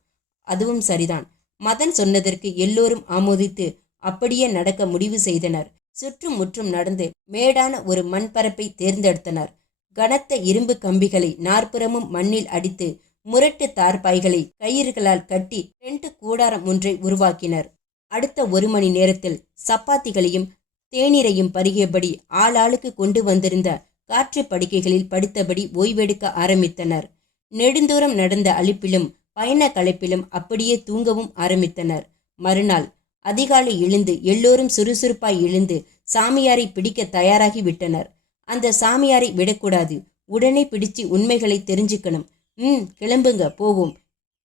அதுவும் சரிதான். மதன் சொன்னதற்கு எல்லோரும் ஆமோதித்து அப்படியே நடக்க முடிவு செய்தனர். சுற்றும் முற்றும் நடந்து மேடான ஒரு மண்பரப்பை தேர்ந்தெடுத்தனர். கனத்த இரும்பு கம்பிகளை நாற்புறமும் மண்ணில் அடித்து முரட்டு தார்பாய்களை கயிறுகளால் கட்டி டென்ட் கூடாரம் ஒன்றை உருவாக்கினர். அடுத்த 1 மணி நேரத்தில் சப்பாத்திகளையும் தேநீரையும் பருகியபடி ஆளாளுக்கு கொண்டு வந்திருந்த காற்று படுக்கைகளில் படுத்தபடி ஓய்வெடுக்க ஆரம்பித்தனர். நெடுந்தூரம் நடந்த அலுப்பிலும் பயண களைப்பிலும் அப்படியே தூங்கவும் ஆரம்பித்தனர். மறுநாள் அதிகாலை எழுந்து எல்லோரும் சுறுசுறுப்பாய் எழுந்து சாமியாரை பிடிக்க தயாராகி விட்டனர். அந்த சாமியாரை விடக்கூடாது. உடனே பிடிச்சு உண்மைகளை தெரிஞ்சுக்கணும். கிளம்புங்க, போவோம்.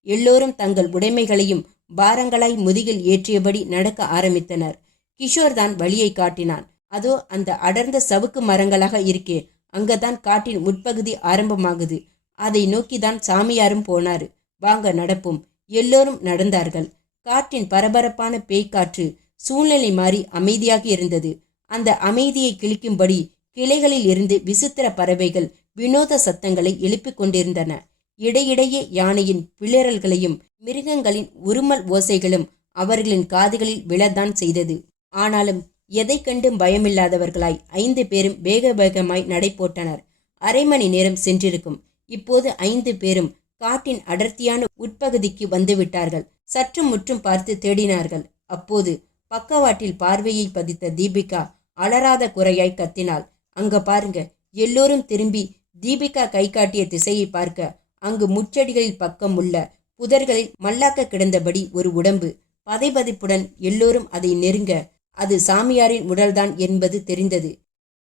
எல்லோரும் தங்கள் உடைமைகளையும் பாரங்களாய் முதுகில் ஏற்றியபடி நடக்க ஆரம்பித்தனர். கிஷோர் தான் வழியை காட்டினான். அதோ அந்த அடர்ந்த சவுக்கு மரங்களாக இருக்கே, அங்கதான் காட்டின் உட்பகுதி ஆரம்பமாகுது. அதை நோக்கிதான் சாமியாரும் போனாரு. வாங்க நடப்போம். எல்லோரும் நடந்தார்கள். காற்றின் பரபரப்பான பேய்காற்று சூழ்நிலை மாறி அமைதியாக இருந்தது. அந்த அமைதியை கிழிக்கும்படி கிளைகளில் இருந்து விசித்திர பறவைகள் வினோத சத்தங்களை எழுப்பிக் கொண்டிருந்தன. இடையிடையே யானையின் பிளறல்களையும் மிருகங்களின் உருமல் ஓசைகளும் அவர்களின் காதுகளில் விழத்தான் செய்தது. ஆனாலும் எதை கண்டும் பயமில்லாதவர்களாய் 5 பேரும் வேக வேகமாய் நடை போட்டனர். 1/2 மணி நேரம் சென்றிருக்கும். இப்போது 5 பேரும் காட்டின் அடர்த்தியான உட்பகுதிக்கு வந்துவிட்டார்கள். சற்று முற்றும் பார்த்து தேடினார்கள். அப்போது பக்கவாட்டில் பார்வையை பதித்த தீபிகா அலறாத குறையாய் கத்தினாள். அங்க பாருங்க. எல்லோரும் திரும்பி தீபிகா கை காட்டிய திசையை பார்க்க, அங்கு முச்செடிகளில் பக்கம் உள்ள புதர்களில் மல்லாக்க கிடந்தபடி ஒரு உடம்பு. பதைபதைப்புடன் எல்லோரும் அதை நெருங்க, அது சாமியாரின் உடல்தான் என்பது தெரிந்தது.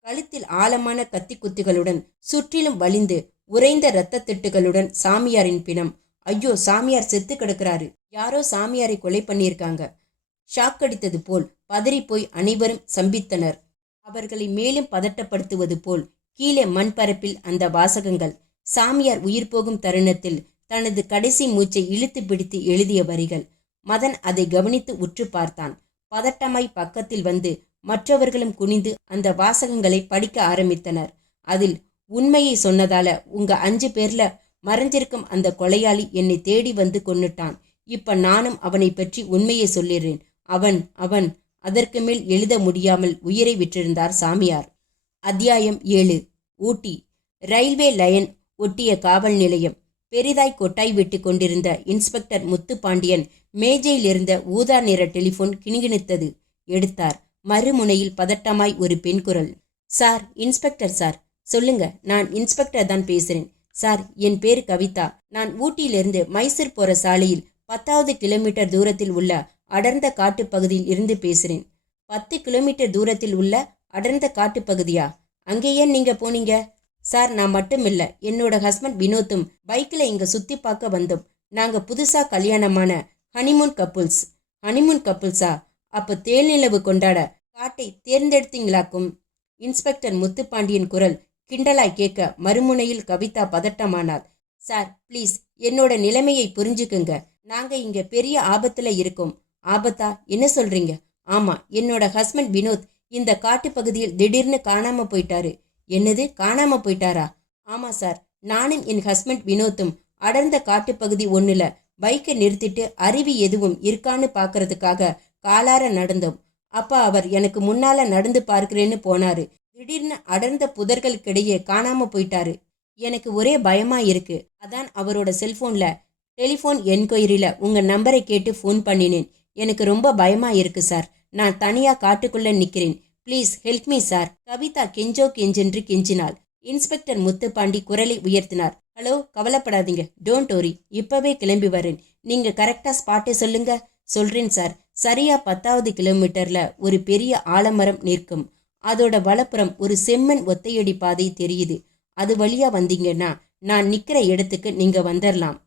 கழுத்தில் ஆழமான கத்தி குத்துகளுடன் சுற்றிலும் வலிந்து உறைந்த இரத்த திட்டுகளுடன் சாமியாரின் பிணம். ஐயோ, சாமியார் செத்து கிடக்கிறாரு. யாரோ சாமியாரை கொலை பண்ணியிருக்காங்க. ஷாக் அடித்தது போல் பதறிப்போய் அனைவரும் சம்பித்தனர். அவர்களை மேலும் பதட்டப்படுத்துவது போல் கீழே மண்பரப்பில் அந்த வாசகங்கள். சாமியார் உயிர் போகும் தருணத்தில் தனது கடைசி மூச்சை இழுத்து பிடித்து எழுதிய வரிகள். மதன் அதை கவனித்து உற்று பார்த்தான். பதட்டமாய் பக்கத்தில் வந்து மற்றவர்களும் குனிந்து அந்த வாசகங்களை படிக்க ஆரம்பித்தனர். அதில், உண்மையை சொன்னதால உங்க 5 பேர்ல மறைஞ்சிருக்கும் அந்த கொலையாளி என்னை தேடி வந்து கொன்னுட்டான். இப்ப நானும் அவனை பற்றி உண்மையை சொல்லிடுறேன். அவன் அதற்கு மேல் எழுத முடியாமல் உயிரை விட்டிருந்தார் சாமியார். அத்தியாயம் 7. ஊட்டி. ரயில்வே லைன் ஒட்டிய காவல் நிலையம். பெரிதாய் கொட்டாய் விட்டு கொண்டிருந்த இன்ஸ்பெக்டர் முத்துப்பாண்டியன் மேஜையில் இருந்த ஊதா நிற டெலிபோன் கிணுகிணுத்தது. எடுத்தார். மறுமுனையில் பதட்டமாய் ஒரு பெண் குரல். Sir, inspector sir. சொல்லுங்க, நான் இன்ஸ்பெக்டர் தான் பேசுறேன். சார், என் பேரு கவிதா. நான் ஊட்டியிலிருந்து மைசூர் போற சாலையில் 10வது கிலோமீட்டர் தூரத்தில் உள்ள அடர்ந்த காட்டுப்பகுதியில் இருந்து பேசுறேன். 10 கிலோமீட்டர் தூரத்தில் உள்ள அடர்ந்த காட்டுப்பகுதியா? அங்கே ஏன் நீங்க போனீங்க? சார், நான் மட்டும் இல்ல, என்னோட ஹஸ்பண்ட் வினோத்தும் பைக்கில் இங்க சுத்தி பார்க்க வந்தோம். நாங்க புதுசா கல்யாணமான ஹனிமூன் கப்புள்ஸ். ஹனிமூன் கப்புள்ஸா? அப்ப தேல்நிலவு கொண்டாட காட்டை தேர்ந்தெடுத்தீங்களாக்கும். இன்ஸ்பெக்டர் முத்துப்பாண்டியன் குரல் கிண்டலாய் கேட்க மறுமுனையில் கவிதா பதட்டமானாள். சார், ப்ளீஸ் என்னோட நிலைமையை புரிஞ்சுக்குங்க. நாங்க இங்க பெரிய ஆபத்துல இருக்கோம். ஆபத்தா? என்ன சொல்றீங்க? ஆமா, என்னோட ஹஸ்பண்ட் வினோத் இந்த காட்டு பகுதியில் திடீர்னு காணாம போயிட்டாரு. என்னது, காணாம போயிட்டாரா? ஆமா சார், நானும் என் ஹஸ்பண்ட் வினோத்தும் அடர்ந்த காட்டுப்பகுதி ஒண்ணுல பைக்கை நிறுத்திட்டு அருவி எதுவும் இருக்கான்னு பாக்குறதுக்காக காலார நடந்தோம். அப்ப அவர் எனக்கு முன்னால நடந்து பார்க்கிறேன்னு போனாரு. திடீர்னு அடர்ந்த புதர்களுக்கிடையே காணாம போயிட்டாரு. எனக்கு ஒரே பயமா இருக்கு. அதான் அவரோட செல்போன்ல டெலிஃபோன் என்கொயரியில உங்க நம்பரை கேட்டு ஃபோன் பண்ணினேன். எனக்கு ரொம்ப பயமா இருக்கு சார். நான் தனியா காட்டுக்குள்ள நிக்கிறேன். Please help me sir. Kavitha கெஞ்சோ கெஞ்சென்று கெஞ்சினாள். இன்ஸ்பெக்டர் முத்துப்பாண்டி குரலை உயர்த்தினார். ஹலோ, கவலைப்படாதீங்க, டோன்ட் வரி. இப்பவே கிளம்பி வரேன். நீங்க கரெக்டா ஸ்பாட்டை சொல்லுங்க. சொல்றேன் சார். சரியா 10வது கிலோமீட்டர்ல ஒரு பெரிய ஆலமரம் நிற்கும். அதோட வலப்புறம் ஒரு செம்மண் ஒத்தையடி பாதை தெரியுது. அது வழியா வந்தீங்கன்னா நான் நிக்கிற இடத்துக்கு நீங்க வந்துடலாம்.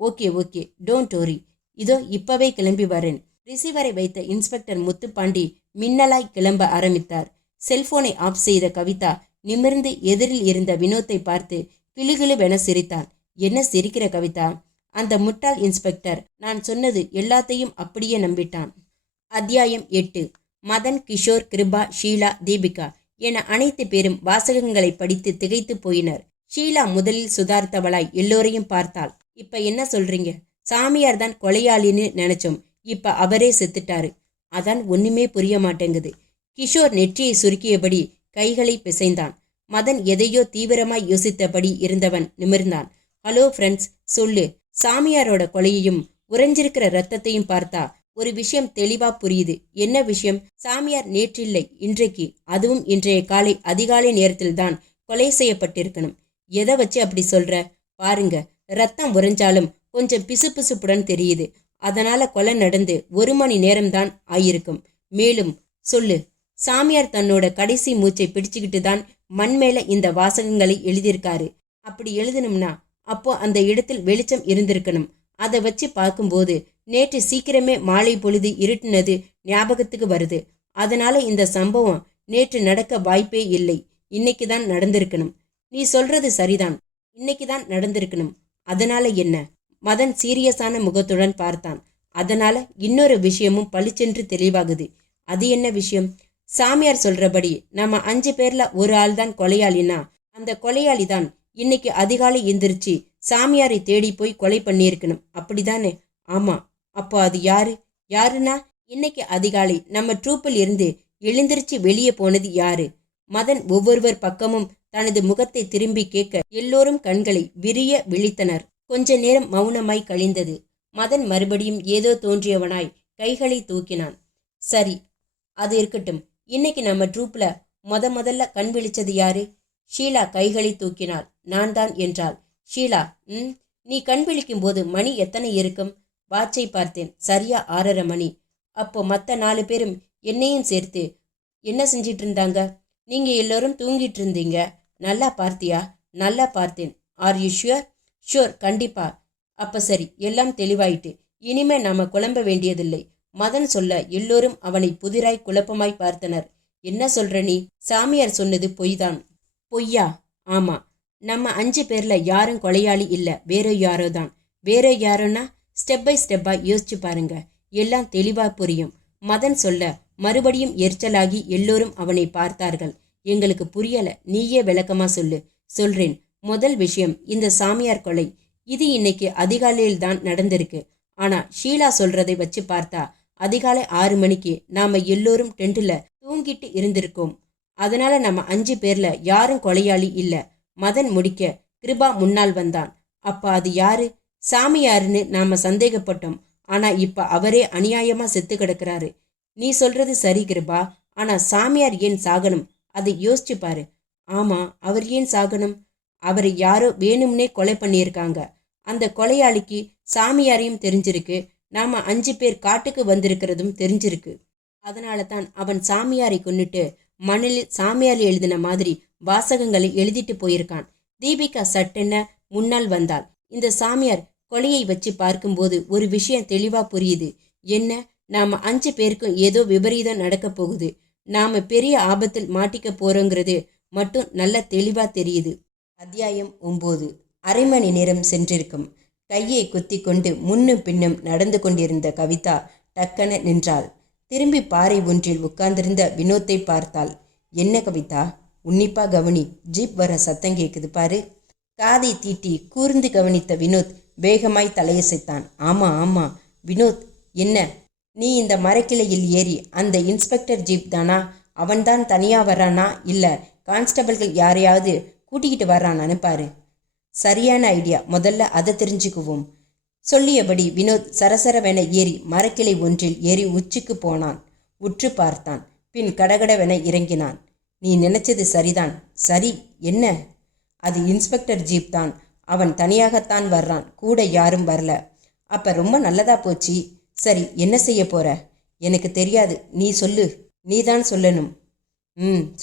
Okay okay, don't worry. இதோ இப்பவே கிளம்பி வரேன். ரிசீவரை வைத்த இன்ஸ்பெக்டர் முத்துப்பாண்டி மின்னலாய் கிளம்ப ஆரம்பித்தார். செல்போனை ஆஃப் செய்த கவிதா நிமிர்ந்து எதிரில் இருந்த வினோத்தை பார்த்து கிளுகிளுவென சிரித்தான். என்ன சிரிக்கிற கவிதா? அந்த முட்டாள் இன்ஸ்பெக்டர் நான் சொன்னது எல்லாத்தையும் அப்படியே நம்பிட்டான். அத்தியாயம் 8. மதன், கிஷோர், கிருபா, ஷீலா, தீபிகா என அனைத்து பேரும் வாசகங்களை படித்து திகைத்து போயினர். ஷீலா முதலில் சுதார்த்தவளாய் எல்லோரையும் பார்த்தாள். இப்ப என்ன சொல்றீங்க? சாமியார் தான் கொலையாளின்னு நினைச்சோம். இப்ப அவரே செத்துட்டாரு. அதான் ஒண்ணுமே புரிய மாட்டேங்குது. கிஷோர் நெற்றியை சுருக்கியபடி கைகளை பிசைந்தான். மதன் எதையோ தீவிரமாய் யோசித்தபடி இருந்தவன் நிமிர்ந்தான். ஹலோ ஃப்ரெண்ட்ஸ், சொல்லு. சாமியாரோட கொலையையும் உறைஞ்சிருக்கிற ரத்தத்தையும் பார்த்தா ஒரு விஷயம் தெளிவா புரியுது. என்ன விஷயம்? சாமியார் நேற்றில்லை, இன்றைக்கு, அதுவும் இன்றைய காலை அதிகாலை நேரத்தில் தான் கொலை செய்யப்பட்டிருக்கணும். எதை வச்சு அப்படி சொல்ற? பாருங்க, ரத்தம் உறைஞ்சாலும் கொஞ்சம் பிசுபிசுப்புடன் தெரியுது. அதனால கொலை நடந்து 1 மணி நேரம்தான் ஆயிருக்கும். மேலும் சொல்லு. சாமியார் தன்னோட கடைசி மூச்சை பிடிச்சுக்கிட்டு தான் மண் மேல இந்த வாசகங்களை எழுதியிருக்காரு. அப்படி எழுதணும்னா அப்போ அந்த இடத்தில் வெளிச்சம் இருந்திருக்கணும். அதை வச்சு பார்க்கும்போது நேற்று சீக்கிரமே மாலை பொழுது இருட்டுனது ஞாபகத்துக்கு வருது. அதனால இந்த சம்பவம் நேற்று நடக்க வாய்ப்பே இல்லை. இன்னைக்கு தான் நடந்திருக்கணும். நீ சொல்றது சரிதான், இன்னைக்கு தான் நடந்திருக்கணும். அதனால என்ன? மதன் சீரியஸான முகத்துடன் பார்த்தான். அதனால இன்னொரு விஷயமும் பளிச்சென்று தெளிவாகுது. அது என்ன விஷயம்? சாமியார் சொல்றபடி நம்ம 5 பேர்ல ஒரு ஆள் தான் கொலையாளினா அந்த கொலையாளி தான் இன்னைக்கு அதிகாலை எந்திரிச்சு சாமியாரை தேடி போய் கொலை பண்ணியிருக்கணும். அப்படிதானே? ஆமா. அப்போ அது யாரு? யாருன்னா இன்னைக்கு அதிகாலை நம்ம ட்ரூப்பில் இருந்து எழுந்திருச்சு வெளியே போனது யாரு? மதன் ஒவ்வொருவர் பக்கமும் தனது முகத்தை திரும்பி கேட்க எல்லோரும் கண்களை விரிய விழித்தனர். கொஞ்ச நேரம் மௌனமாய் கழிந்தது. மதன் மறுபடியும் ஏதோ தோன்றியவனாய் கைகளை தூக்கினான். சரி, அது இருக்கட்டும். இன்னைக்கு நம்ம ட்ரூப்ல முதல்ல கண் விழிச்சது யாரு? ஷீலா கைகளை தூக்கினாள். நான் தான் என்றாள். ஷீலா, நீ கண் விழிக்கும் போது மணி எத்தனை இருக்கும்? வாட்சை பார்த்தேன். சரியா 6:30 மணி. அப்போ மற்ற 4 பேரும் என்னையும் சேர்த்து என்ன செஞ்சிட்டு இருந்தாங்க? நீங்க எல்லோரும் தூங்கிட்டு இருந்தீங்க. நல்லா பார்த்தியா? நல்லா பார்த்தேன். Are you sure? ஷுவர், கண்டிப்பா. அப்ப சரி, எல்லாம் தெளிவாயிட்டு. இனிமே நாம குழம்ப வேண்டியதில்லை. மதன் சொல்ல எல்லோரும் அவனை புதிராய் குழப்பமாய் பார்த்தனர். என்ன சொல்ற நீ? சாமியார் சொன்னது பொய்தான். பொய்யா? ஆமா. நம்ம 5 பேர்ல யாரும் கொலையாளி இல்ல, வேற யாரோ தான். வேற யாரோன்னா ஸ்டெப் பை ஸ்டெப்பா யோசிச்சு பாருங்க, எல்லாம் தெளிவா புரியும். மதன் சொல்ல மறுபடியும் எரிச்சலாகி எல்லோரும் அவனை பார்த்தார்கள். எங்களுக்கு புரியல, நீயே விளக்கமா சொல்லு. சொல்றேன். முதல் விஷயம், இந்த சாமியார் கொலை இது இன்னைக்கு அதிகாலையில் தான் நடந்திருக்கு. ஆனா ஷீலா சொல்றதை வச்சு பார்த்தா அதிகாலை 6 மணிக்கு நாம எல்லோரும் டென்ட்ல தூங்கிட்டு இருந்திருக்கோம். அதனால நம்ம 5 பேர்ல யாரும் கொலையாளி இல்ல. மதன் முடிக்க கிருபா முன்னால் வந்தான். அப்ப அது யாரு? சாமியாருன்னு நாம சந்தேகப்பட்டோம். ஆனா இப்ப அவரே அநியாயமா செத்து கிடக்குறாரு. நீ சொல்றது சரி கிருபா. ஆனா சாமியார் ஏன் சாகணும்? அதை யோசிச்சு பாரு. ஆமா, அவர் ஏன் சாகணும்? அவரை யாரோ வேணும்னே கொலை பண்ணியிருக்காங்க. அந்த கொலையாளிக்கு சாமியாரையும் தெரிஞ்சிருக்கு. நாம 5 பேர் காட்டுக்கு வந்திருக்கிறதும் தெரிஞ்சிருக்கு. அதனால தான் அவன் சாமியாரை கொன்னுட்டு மணலில் சாமியார் எழுதின மாதிரி வாசகங்களை எழுதிட்டு போயிருக்கான். தீபிகா சட்டென்ன முன்னால் வந்தாள். இந்த சாமியார் கொலையை வச்சு பார்க்கும்போது ஒரு விஷயம் தெளிவா புரியுது. என்ன? நாம 5 பேருக்கும் ஏதோ விபரீதம் நடக்க போகுது. நாம பெரிய ஆபத்தில் மாட்டிக்க போறோங்கிறது மட்டும் நல்ல தெளிவா தெரியுது. அத்தியாயம் 9. அரை மணி நேரம் சென்றிருக்கும். கையை குத்தி கொண்டு முன்னும் பின்னும் நடந்து கொண்டிருந்த கவிதா டக்கென நின்றாள். திரும்பி பாறை ஒன்றில் உட்கார்ந்திருந்த வினோத்தை பார்த்தாள். என்ன கவிதா, உன்னிப்பா கவனி, ஜீப் வர சத்தம் கேட்குது பாரு. காதை தீட்டி கூர்ந்து கவனித்த வினோத் வேகமாய் தலையசைத்தான். ஆமா ஆமா. வினோத், என்ன? நீ இந்த மரக்கிளையில் ஏறி அந்த இன்ஸ்பெக்டர் ஜீப் தானா? அவன்தான் தனியா வர்றானா இல்ல கான்ஸ்டபிள்கள் யாரையாவது கூட்டிக்கிட்டு வர்றானான்னு பாரு. சரியான ஐடியா, முதல்ல அதை தெரிஞ்சுக்குவோம். சொல்லியபடி வினோத் சரசரவென ஏறி மரக்கிளை ஒன்றில் ஏறி உச்சிக்கு போனான். உற்று பார்த்தான். பின் கடகடவென இறங்கினான். நீ நினைச்சது சரிதான். சரி, என்ன? அது இன்ஸ்பெக்டர் ஜீப் தான். அவன் தனியாகத்தான் வர்றான், கூட யாரும் வரல. அப்ப ரொம்ப நல்லதா போச்சு. சரி, என்ன செய்ய போற? எனக்கு தெரியாது, நீ சொல்லு. நீதான் சொல்லணும்.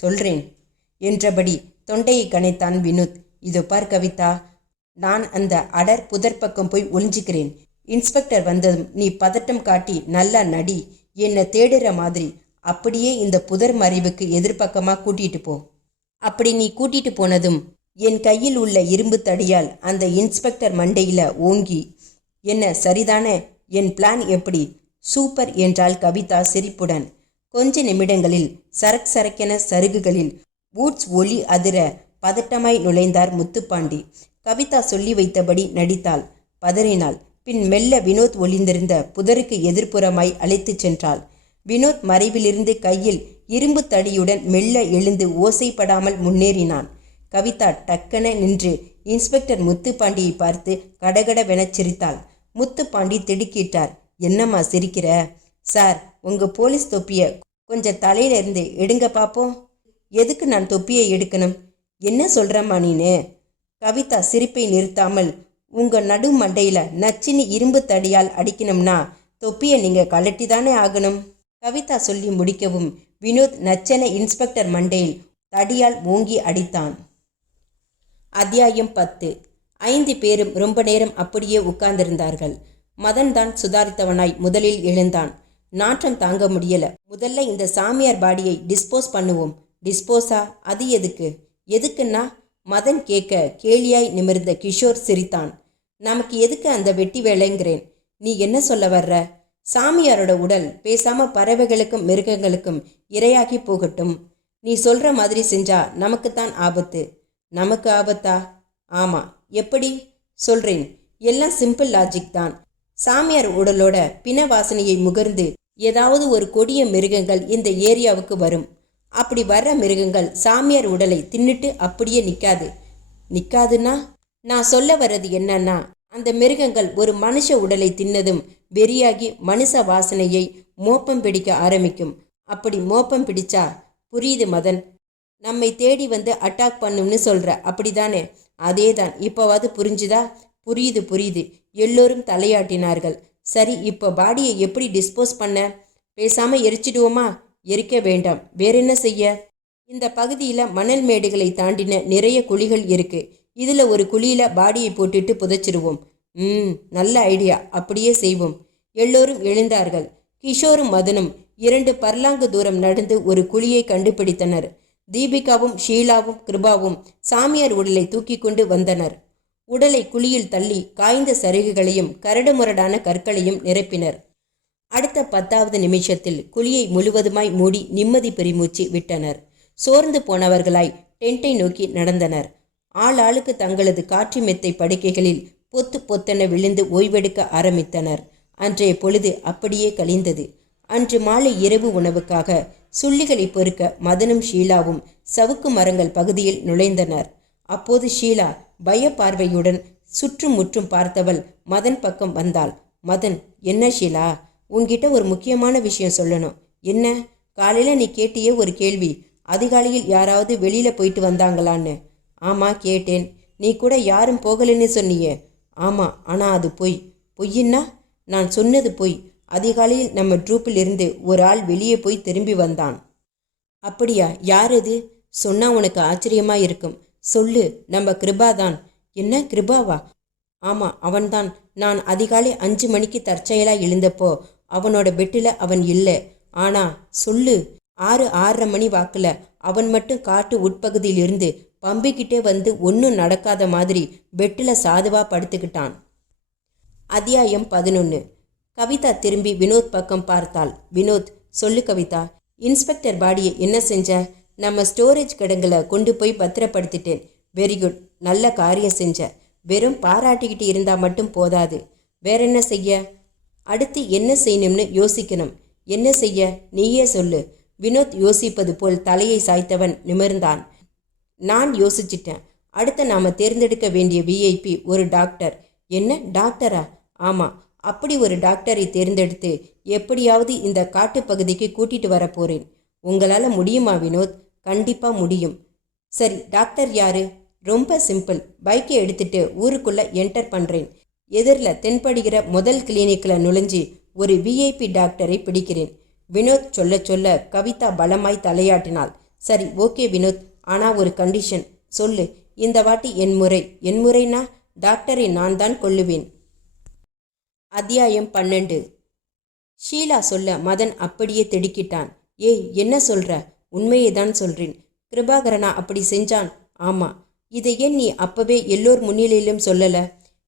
சொல்றேன் என்றபடி தொண்டையை கனைத்தான் வினோத். இதோ பார் கவிதா, நான் அந்த அடர் புதர் பக்கம் போய் ஒளிஞ்சிக்கிறேன். இன்ஸ்பெக்டர் வந்ததும் நீ பதட்டம் காட்டி நல்லா நடி, என்னை தேடுற மாதிரி. அப்படியே இந்த புதர் மறைவுக்கு எதிர்பக்கமா கூட்டிட்டு போ. அப்படி நீ கூட்டிட்டு போனதும் என் கையில் உள்ள இரும்பு தடியால் அந்த இன்ஸ்பெக்டர் மண்டையில ஓங்கி. என்ன, சரிதானே? என் பிளான் எப்படி? சூப்பர் என்றாள் கவிதா சிரிப்புடன். கொஞ்ச நிமிடங்களில் சரக் சரக்கென சருகுகளில் பூட்ஸ் ஒலி அதிர பதட்டமாய் நுழைந்தார் முத்துப்பாண்டி. கவிதா சொல்லி வைத்தபடி நடித்தாள். பதறினாள். பின் மெல்ல வினோத் ஒளிந்திருந்த புதருக்கு எதிர்ப்புறமாய் அழைத்துச் சென்றாள். வினோத் மறைவிலிருந்து கையில் இரும்பு தடியுடன் மெல்ல எழுந்து ஓசைப்படாமல் முன்னேறினான். கவிதா டக்கென நின்று இன்ஸ்பெக்டர் முத்துப்பாண்டியை பார்த்து கடகடவெனச் சிரித்தாள். முத்துப்பாண்டி திடுக்கிட்டார். என்னம்மா சிரிக்கிற? சார், உங்க போலீஸ் தொப்பிய கொஞ்சம் தலையிலிருந்து எடுங்க பாப்போம். எதுக்கு நான் தொப்பியை எடுக்கணும்? என்ன சொல்றம்மா நீனு? கவிதா சிரிப்பை நிறுத்தாமல், உங்க நடு மண்டையில நச்சினி இரும்பு தடியால் அடிக்கணும்னா தொப்பியை நீங்க கலட்டி தானே ஆகணும். கவிதா சொல்லி முடிக்கவும் வினோத் நச்சன இன்ஸ்பெக்டர் மண்டையில் தடியால் ஓங்கி அடித்தான். அத்தியாயம் 10. 5 பேரும் ரொம்ப நேரம் அப்படியே உட்கார்ந்திருந்தார்கள். மதன் தான் சுதாரித்தவனாய் முதலில் எழுந்தான். நாற்றம் தாங்க முடியல. முதல்ல இந்த சாமியார் பாடியை டிஸ்போஸ் பண்ணுவோம். டிஸ்போஸா? அது எதுக்கு? எதுக்குன்னா? மதன் கேட்க கேலியாய் நிமிர்ந்த கிஷோர் சிரித்தான். நமக்கு எதுக்கு அந்த வெட்டி வேலைங்கிறேன். நீ என்ன சொல்ல வர்ற? சாமியாரோட உடல் பேசாம பறவைகளுக்கும் மிருகங்களுக்கும் இரையாகி போகட்டும். நீ சொல்ற மாதிரி செஞ்சா நமக்குத்தான் ஆபத்து. நமக்கு ஆபத்தா? ஆமா. எப்படி? சொல்றேன். எல்லாம் சிம்பிள் லாஜிக் தான். சாமியார் உடலோட பிண வாசனையை முகர்ந்து ஏதாவது ஒரு கொடிய மிருகங்கள் இந்த ஏரியாவுக்கு வரும். அப்படி வர்ற மிருகங்கள் சாமியார் உடலை தின்னுட்டு அப்படியே நிக்காதுன்னா? நான் சொல்ல வர்றது என்னன்னா, அந்த மிருகங்கள் ஒரு மனுஷ உடலை தின்னதும் வெறியாகி மனுஷ வாசனையை மோப்பம் பிடிக்க ஆரம்பிக்கும். அப்படி மோப்பம் பிடிச்சா, புரியுது மதன், நம்மை தேடி வந்து அட்டாக் பண்ணும்னு சொல்ற, அப்படிதானே? அதேதான். இப்போவாது புரிஞ்சுதா? புரியுது. எல்லோரும் தலையாட்டினார்கள். சரி, இப்போ பாடியை எப்படி டிஸ்போஸ் பண்ண? பேசாம எரிச்சிடுவோமா? எரிக்க வேண்டாம். வேற என்ன செய்ய? இந்த பகுதியில் மணல் மேடுகளை தாண்டின நிறைய குழிகள் இருக்கு. இதில் ஒரு குழியில பாடியை போட்டுட்டு புதைச்சிருவோம். நல்ல ஐடியா. அப்படியே செய்வோம். எல்லோரும் எழுந்தார்கள். கிஷோரும் மதனும் 2 பர்லாங்கு தூரம் நடந்து ஒரு குழியை கண்டுபிடித்தனர். தீபிகாவும் ஷீலாவும் கிருபாவும் சாமியார் உடலை தூக்கி கொண்டு வந்தனர். உடலை குழியில் தள்ளி காய்ந்த சருகுகளையும் கரடுமுரடான கற்களையும் நிரப்பினர். அடுத்த 10வது நிமிஷத்தில் குழியை முழுவதுமாய் மூடி நிம்மதி பெருமூச்சு விட்டனர். சோர்ந்து போனவர்களாய் டென்ட்டை நோக்கி நடந்தனர். ஆளுக்கு தங்களது காற்று மெத்தை படுக்கைகளில் பொத்து பொத்தென விழுந்து ஓய்வெடுக்க ஆரம்பித்தனர். அன்றைய பொழுது அப்படியே கழிந்தது. அன்று மாலை இரவு உணவுக்காக சுள்ளிகளை பொறுக்க மதனும் ஷீலாவும் சவுக்கு மரங்கள் பகுதியில் நுழைந்தனர். அப்போது ஷீலா பய பார்வையுடன் சுற்றும் முற்றும் பார்த்தவள் மதன் பக்கம் வந்தாள். மதன், என்ன ஷீலா, உன்கிட்ட ஒரு முக்கியமான விஷயம் சொல்லணும். என்ன? காலையில் நீ கேட்டியே ஒரு கேள்வி, அதிகாலையில் யாராவது வெளியில போயிட்டு வந்தாங்களான்னு. ஆமா கேட்டேன். நீ கூட யாரும் போகலன்னு சொன்னியே. ஆமா, ஆனா அது பொய். பொய்யின்னா? நான் சொன்னது பொய். அதிகாலையில் நம்ம ட்ரூப்பில் இருந்து ஒரு ஆள் வெளியே போய் திரும்பி வந்தான். அப்படியா? யார் அது? சொன்னா உனக்கு ஆச்சரியமா இருக்கும். சொல்லு. நம்ம கிருபா தான். என்ன, கிருபாவா? ஆமா, அவன்தான். நான் அதிகாலை 5 மணிக்கு தற்செயலா எழுந்தப்போ அவனோட பெட்டில் அவன் இல்லை. ஆனா சொல்லு. 6-6:30 மணி வாக்குல அவன் மட்டும் காட்டு உட்பகுதியிலிருந்து பம்பிக்கிட்டே வந்து ஒன்றும் நடக்காத மாதிரி பெட்டில் சாதுவா படுத்துக்கிட்டான். அத்தியாயம் 11. கவிதா திரும்பி வினோத் பக்கம் பார்த்தாள். வினோத், சொல்லு கவிதா. இன்ஸ்பெக்டர் பாடியை என்ன செஞ்ச? நம்ம ஸ்டோரேஜ் கிடங்குல கொண்டு போய் பத்திரப்படுத்திட்டேன். வெரி குட், நல்ல காரியம் செஞ்ச. வெறும் பாராட்டிக்கிட்டு இருந்தா மட்டும் போதாது. வேற என்ன செய்ய? அடுத்து என்ன செய்யணும்னு யோசிக்கணும். என்ன செய்ய நீயே சொல்லு. வினோத் யோசிப்பது போல் தலையை சாய்த்தவன் நிமிர்ந்தான். நான் யோசிச்சிட்டேன். அடுத்து நாம தேர்ந்தெடுக்க வேண்டிய விஐபி ஒரு டாக்டர். என்ன, டாக்டரா? ஆமா, அப்படி ஒரு டாக்டரை தேர்ந்தெடுத்து எப்படியாவது இந்த காட்டுப்பகுதிக்கு கூட்டிட்டு வர போறேன். உங்களால முடியுமா வினோத்? கண்டிப்பா முடியும். சரி, டாக்டர் யாரு? ரொம்ப சிம்பிள். பைக்கை எடுத்துட்டு ஊருக்குள்ள என்டர் பண்றேன். எதிரில் தென்படுகிற முதல் கிளினிக்கில் நுழைஞ்சி ஒரு விஐபி டாக்டரை பிடிக்கிறேன். வினோத் சொல்ல சொல்ல கவிதா பலமாய் தலையாட்டினாள். சரி, ஓகே வினோத், ஆனால் ஒரு கண்டிஷன். சொல்லு. இந்த வாட்டி என் முறை. என் முறைனா டாக்டரை நான் தான் கொல்லுவேன். அத்தியாயம் 12. ஷீலா சொல்ல மதன் அப்படியே திடுக்கிட்டான். ஏய், என்ன சொல்ற? உண்மையை தான் சொல்றேன். கிருபாகரனா அப்படி செஞ்சான்? ஆமா. இதை ஏன் நீ அப்பவே எல்லோர் முன்னிலையிலும் சொல்லல?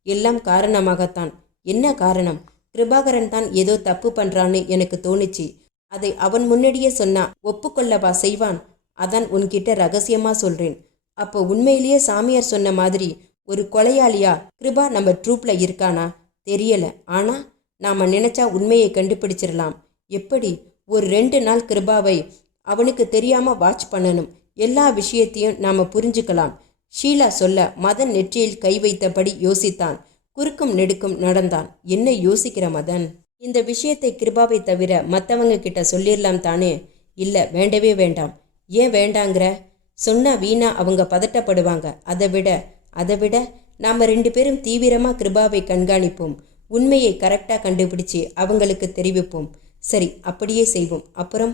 எல்லாம் காரணமாகத்தான். என்ன காரணம்? கிருபாகரன் தான் ஏதோ தப்பு பண்றான்னு எனக்கு தோணுச்சு. அதை அவன் முன்னாடியே சொன்னா ஒப்புக்கொள்ளவா செய்வான்? அதான் உன்கிட்ட ரகசியமா சொல்றேன். அப்போ உண்மையிலேயே சாமியார் சொன்ன மாதிரி ஒரு கொலையாளியா கிருபா நம்ம ட்ரூப்ல இருக்கானா? தெரியல. ஆனா நாம நினைச்சா உண்மையை கண்டுபிடிச்சிடலாம். எப்படி? ஒரு 2 நாள் கிருபாவை அவனுக்கு தெரியாம வாட்ச் பண்ணணும். எல்லா விஷயத்தையும் நாம புரிஞ்சுக்கலாம். ஷீலா சொல்ல மதன் நெற்றியில் கை வைத்தபடி யோசித்தான். குறுக்கும் நெடுக்கும் நடந்தான். என்ன யோசிக்கிற மதன்? இந்த விஷயத்தை கிருபாவை தவிர மற்றவங்க கிட்ட சொல்லிடலாம் தானே? இல்லை, வேண்டவே வேண்டாம். ஏன் வேண்டாங்கிற? சொன்னா வீணா அவங்க பதட்டப்படுவாங்க. அதை விட நாம 2 பேரும் தீவிரமா கிருபாவை கண்காணிப்போம். உண்மையை கரெக்டாக கண்டுபிடிச்சு அவங்களுக்கு தெரிவிப்போம். சரி, அப்படியே செய்வோம். அப்புறம்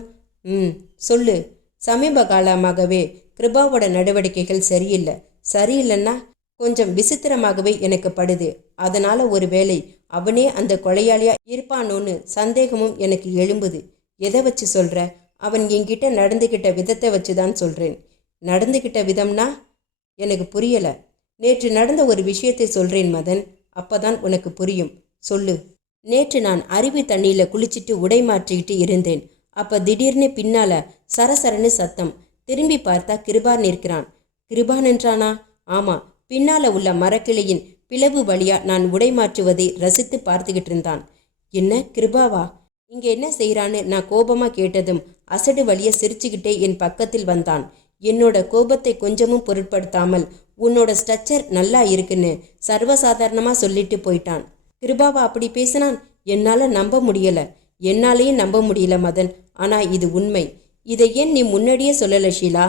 சொல்லு. சமீப காலமாகவே கிருபாவோட நடவடிக்கைகள் சரியில்லை. சரியில்லைன்னா கொஞ்சம் விசித்திரமாகவே எனக்கு படுது. அதனால ஒரு வேளை அவனே அந்த கொலையாளியா இருப்பானோன்னு சந்தேகமும் எனக்கு எழும்புது. எதை வச்சு சொல்ற? அவன் என்கிட்ட நடந்துக்கிட்ட விதத்தை வச்சு தான் சொல்றேன். நடந்துக்கிட்ட விதம்னா எனக்கு புரியல. நேற்று நடந்த ஒரு விஷயத்தை சொல்றேன் மதன், அப்பதான் உனக்கு புரியும். சொல்லு. நேற்று நான் அருவி தண்ணியில குளிச்சுட்டு உடை மாற்றிக்கிட்டு இருந்தேன். அப்ப திடீர்னு பின்னால சரசரன்னு சத்தம். திரும்பி பார்த்தா கிருபா நிற்கிறான். கிருபா நின்றானா? ஆமா. பின்னால உள்ள மரக்கிளையின் பிளவு வழியா நான் உடை மாற்றுவதை ரசித்து பார்த்துக்கிட்டு இருந்தான். என்ன, கிருபாவா இங்க என்ன செய்யறான்னு நான் கோபமா கேட்டதும் அசடு வழிய சிரிச்சுக்கிட்டே என் பக்கத்தில் வந்தான். என்னோட கோபத்தை கொஞ்சமும் பொருட்படுத்தாமல் உன்னோட ஸ்ட்ரக்சர் நல்லா இருக்குன்னு சர்வசாதாரணமா சொல்லிட்டு போயிட்டான். கிருபாவா அப்படி பேசினான்? என்னால நம்ப முடியல. என்னாலேயும் நம்ப முடியல மதன். ஆனா இது உண்மை. இதை ஏன் நீ முன்னாடியே சொல்லல ஷீலா?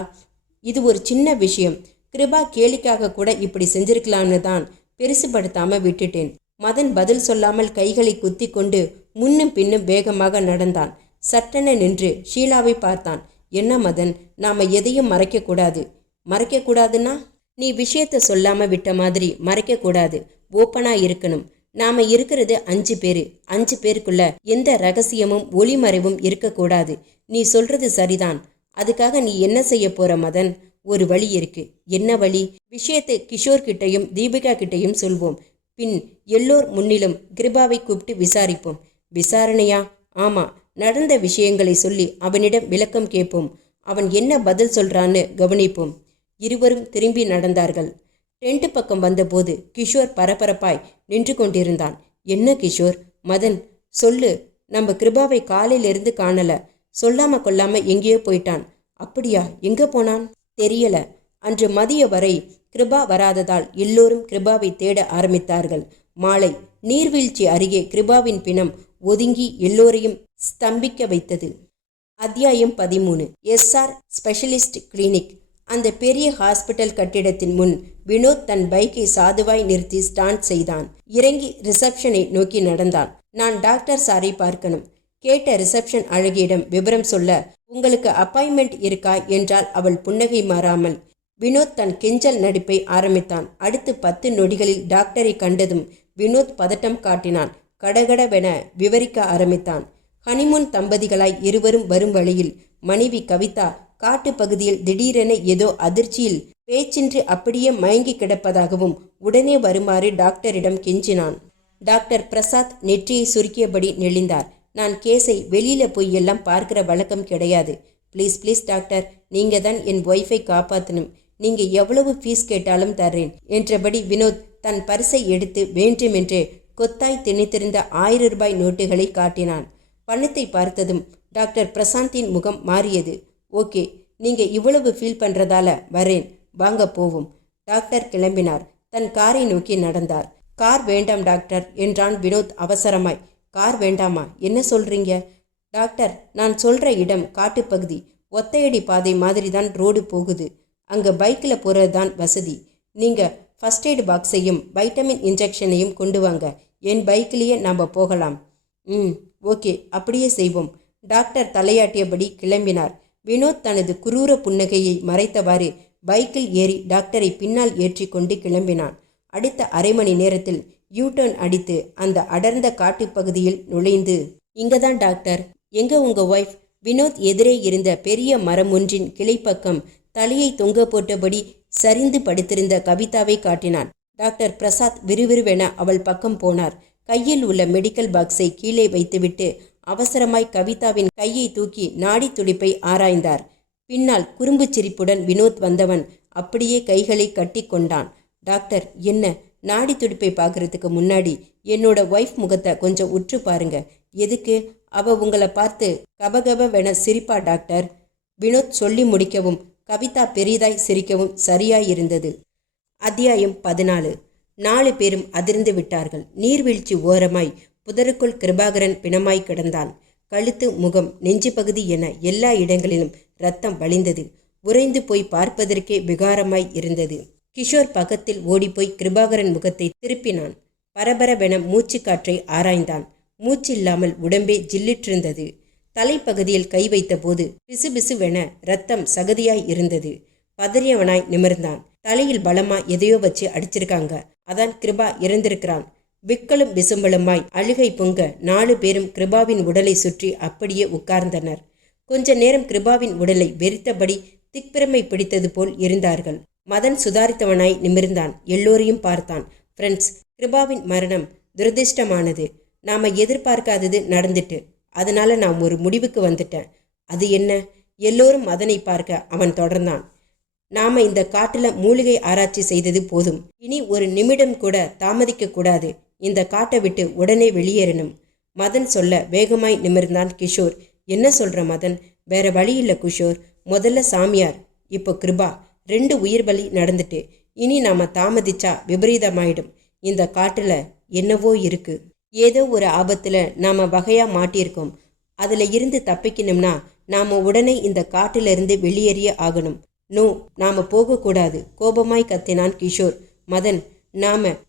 இது ஒரு சின்ன விஷயம். கிருபா கேலிக்காக கூட இப்படி செஞ்சிருக்கலாம்னு தான் பெருசுபடுத்தாம விட்டுட்டேன். மதன் பதில் சொல்லாமல் கைகளை குத்தி கொண்டு முன்னும் பின்னும் வேகமாக நடந்தான். சட்டென நின்று ஷீலாவை பார்த்தான். என்ன மதன், நாம எதையும் மறைக்கக்கூடாது. மறைக்கக்கூடாதுன்னா நீ விஷயத்த சொல்லாம விட்ட மாதிரி மறைக்கக்கூடாது. ஓப்பனா இருக்கணும். நாம இருக்கிறது 5 பேரு. 5 பேருக்குள்ள எந்த ரகசியமும் ஒளிமறைவும் இருக்கக்கூடாது. நீ சொல்றது சரிதான். அதுக்காக நீ என்ன செய்ய போற மதன்? ஒரு வழி இருக்கு. என்ன வழி? விஷயத்தை கிஷோர் கிட்டையும் தீபிகா கிட்டையும் சொல்வோம். பின் எல்லோர் முன்னிலும் கிருபாவை கூப்பிட்டு விசாரிப்போம். விசாரணையா? ஆமா. நடந்த விஷயங்களை சொல்லி அவனிடம் விளக்கம் கேட்போம். அவன் என்ன பதில் சொல்றான்னு கவனிப்போம். இருவரும் திரும்பி நடந்தார்கள். டென்ட் பக்கம் வந்தபோது கிஷோர் பரபரப்பாய் நின்று கொண்டிருந்தான். என்ன கிஷோர்? மதன், சொல்லு. நம்ம கிருபாவை காலையிலிருந்து காணல. சொல்லாம கொள்ளாம எங்கேயோ போயிட்டான். அப்படியா? எங்க போனான்? தெரியல. அன்று மதிய வரை கிருபா வராததால் எல்லோரும் கிருபாவை தேட ஆரம்பித்தார்கள். மாலை நீர்வீழ்ச்சி அருகே கிருபாவின் பிணம் ஒதுங்கி எல்லோரையும் ஸ்தம்பிக்க வைத்தது. அத்தியாயம் 13. SR specialist clinic. அந்த பெரிய ஹாஸ்பிட்டல் கட்டிடத்தின் முன் வினோத் தன் பைக்கை சாதுவாய் நிறுத்தி ஸ்டாண்ட் செய்தான். இறங்கி ரிசப்ஷனை நோக்கி நடந்தான். நான் டாக்டர் சாரை பார்க்கணும். கேட்ட ரிசப்ஷன் அழகியிடம் விவரம் சொல்ல, உங்களுக்கு அப்பாயின்மெண்ட் இருக்கா என்றால் அவள் புன்னகை மாறாமல். வினோத் தன் கெஞ்சல் நடிப்பை ஆரம்பித்தான். அடுத்து 10 நொடிகளில் டாக்டரை கண்டதும் வினோத் பதட்டம் காட்டினான். கடகடவென விவரிக்க ஆரம்பித்தான். ஹனிமூன் தம்பதிகளாய் இருவரும் வரும் வழியில் மனைவி கவிதா காட்டு பகுதியில் திடீரென ஏதோ அதிர்ச்சியில் பேச்சின்றி அப்படியே மயங்கி கிடப்பதாகவும் உடனே வருமாறு டாக்டரிடம் கெஞ்சினான். டாக்டர் பிரசாத் நெற்றியை சுருக்கியபடி நெளிந்தார். நான் கேஸை வெளியில போய் எல்லாம் பார்க்கிற வழக்கம் கிடையாது. ப்ளீஸ் ப்ளீஸ் டாக்டர், நீங்க தான் என் ஒய்ஃபை காப்பாற்றணும். நீங்க எவ்வளவு ஃபீஸ் கேட்டாலும் தர்றேன் என்றபடி வினோத் தன் பரிசை எடுத்து வேண்டுமென்றே கொத்தாய் திணித்திருந்த 1000 ரூபாய் நோட்டுகளை காட்டினான். பணத்தை பார்த்ததும் டாக்டர் பிரசாந்தின் முகம் மாறியது. ஓகே, நீங்க இவ்வளவு ஃபீல் பண்றதால வரேன், வாங்க போவோம். டாக்டர் கிளம்பினார். தன் காரை நோக்கி நடந்தார். கார் வேண்டாம் டாக்டர் என்றான் வினோத் அவசரமாய். கார் வேண்டாமா? என்ன சொல்றீங்க? டாக்டர், நான் சொல்ற இடம் காட்டுப்பகுதி. ஒத்தையடி பாதை மாதிரி தான் ரோடு போகுது. அங்க பைக்கில் போறது தான் வசதி. நீங்க ஃபர்ஸ்ட் எய்டு பாக்ஸையும் வைட்டமின் இன்ஜெக்ஷனையும் கொண்டு வாங்க. என் பைக்கிலேயே நாம் போகலாம். ஓகே, அப்படியே செய்வோம். டாக்டர் தலையாட்டியபடி கிளம்பினார். வினோத் தனது குரூர புன்னகையை மறைத்தவாறு பைக்கில் ஏறி டாக்டரை பின்னால் ஏற்றி கொண்டு கிளம்பினான். அடுத்த அரை மணி நேரத்தில் யூடர்ன் அடித்து அந்த அடர்ந்த காட்டுப்பகுதியில் நுழைந்து, இங்கதான் டாக்டர். எங்க உங்க ஒய்ஃப்? வினோத் எதிரே இருந்த பெரிய மரம் ஒன்றின் கிளைப்பக்கம் தலையை தொங்க போட்டபடி சரிந்து படுத்திருந்த கவிதாவை காட்டினான். டாக்டர் பிரசாத் விறுவிறுவென அவள் பக்கம் போனார். கையில் உள்ள மெடிக்கல் பாக்ஸை கீழே வைத்துவிட்டு அவசரமாய் கவிதாவின் கையை தூக்கி நாடி துடிப்பை ஆராய்ந்தார். பின்னால் குறும்பு சிரிப்புடன் வினோத் வந்தவன் அப்படியே கைகளை கட்டி கொண்டான். டாக்டர், என்ன? நாடி துடிப்பை பார்க்கறதுக்கு முன்னாடி என்னோட ஒய்ஃப் முகத்தை கொஞ்சம் உற்று பாருங்க. எதுக்கு? அவ உங்களை பார்த்து கபகபவென சிரிப்பா டாக்டர். வினோத் சொல்லி முடிக்கவும் கவிதா பெரிதாய் சிரிக்கவும் சரியாயிருந்தது. அத்தியாயம் 14. 4 பேரும் அதிர்ந்து விட்டார்கள். நீர்வீழ்ச்சி ஓரமாய் புதருக்குள் கிருபாகரன் பிணமாய் கிடந்தான். கழுத்து, முகம், நெஞ்சு பகுதி என எல்லா இடங்களிலும் இரத்தம் வழிந்தது. உறைந்து போய் பார்ப்பதற்கே விகாரமாய் இருந்தது. கிஷோர் பக்கத்தில் ஓடிப்போய் கிருபாகரன் முகத்தை திருப்பினான். பரபரவென மூச்சு காற்றை ஆராய்ந்தான். மூச்சில்லாமல் உடம்பே ஜில்லிட்டிருந்தது. தலைப்பகுதியில் கை வைத்த போது பிசுபிசுவென இரத்தம் சகதியாய் இருந்தது. பதறியவனாய் நிமிர்ந்தான். தலையில் பலமா எதையோ வச்சு அடிச்சிருக்காங்க. அதான் கிருபா இறந்திருக்கிறான். விக்கலும் விசும்பலுமாய் அழுகை பொங்க 4 பேரும் கிருபாவின் உடலை சுற்றி அப்படியே உட்கார்ந்தனர். கொஞ்ச நேரம் கிருபாவின் உடலை வெறித்தபடி திக்பிரமை பிடித்தது போல் இருந்தார்கள். மதன் சுதாரித்தவனாய் நிமிர்ந்தான். எல்லோரையும் பார்த்தான். ஃப்ரெண்ட்ஸ், கிருபாவின் மரணம் துரதிர்ஷ்டமானது. நாம எதிர்பார்க்காதது நடந்துட்டு. அதனால நான் ஒரு முடிவுக்கு வந்துட்டேன். அது என்ன? எல்லோரும் மதனை பார்க்க அவன் தொடர்ந்தான். நாம இந்த காட்டுல மூலிகை ஆராய்ச்சி செய்தது போதும். இனி ஒரு நிமிடம் கூட தாமதிக்க கூடாது. இந்த காட்டை விட்டு உடனே வெளியேறணும். மதன் சொல்ல வேகமாய் நிமிர்ந்தான் கிஷோர். என்ன சொல்ற மதன்? வேற வழி இல்லை கிஷோர். முதல்ல சாமியார், இப்போ கிருபா, 2 உயிர் பலி நடந்துட்டு. இனி நாம தாமதிச்சா விபரீதமாயிடும். இந்த காட்டுல என்னவோ இருக்கு. ஏதோ ஒரு ஆபத்துல நாம வகையா மாட்டியிருக்கோம். அதுல இருந்து தப்பிக்கணும்னா நாம உடனே இந்த காட்டுல இருந்து வெளியேறிய ஆகணும். நோ, நாம போகக்கூடாது. கோபமாய் கத்தினான் கிஷோர். மதன்,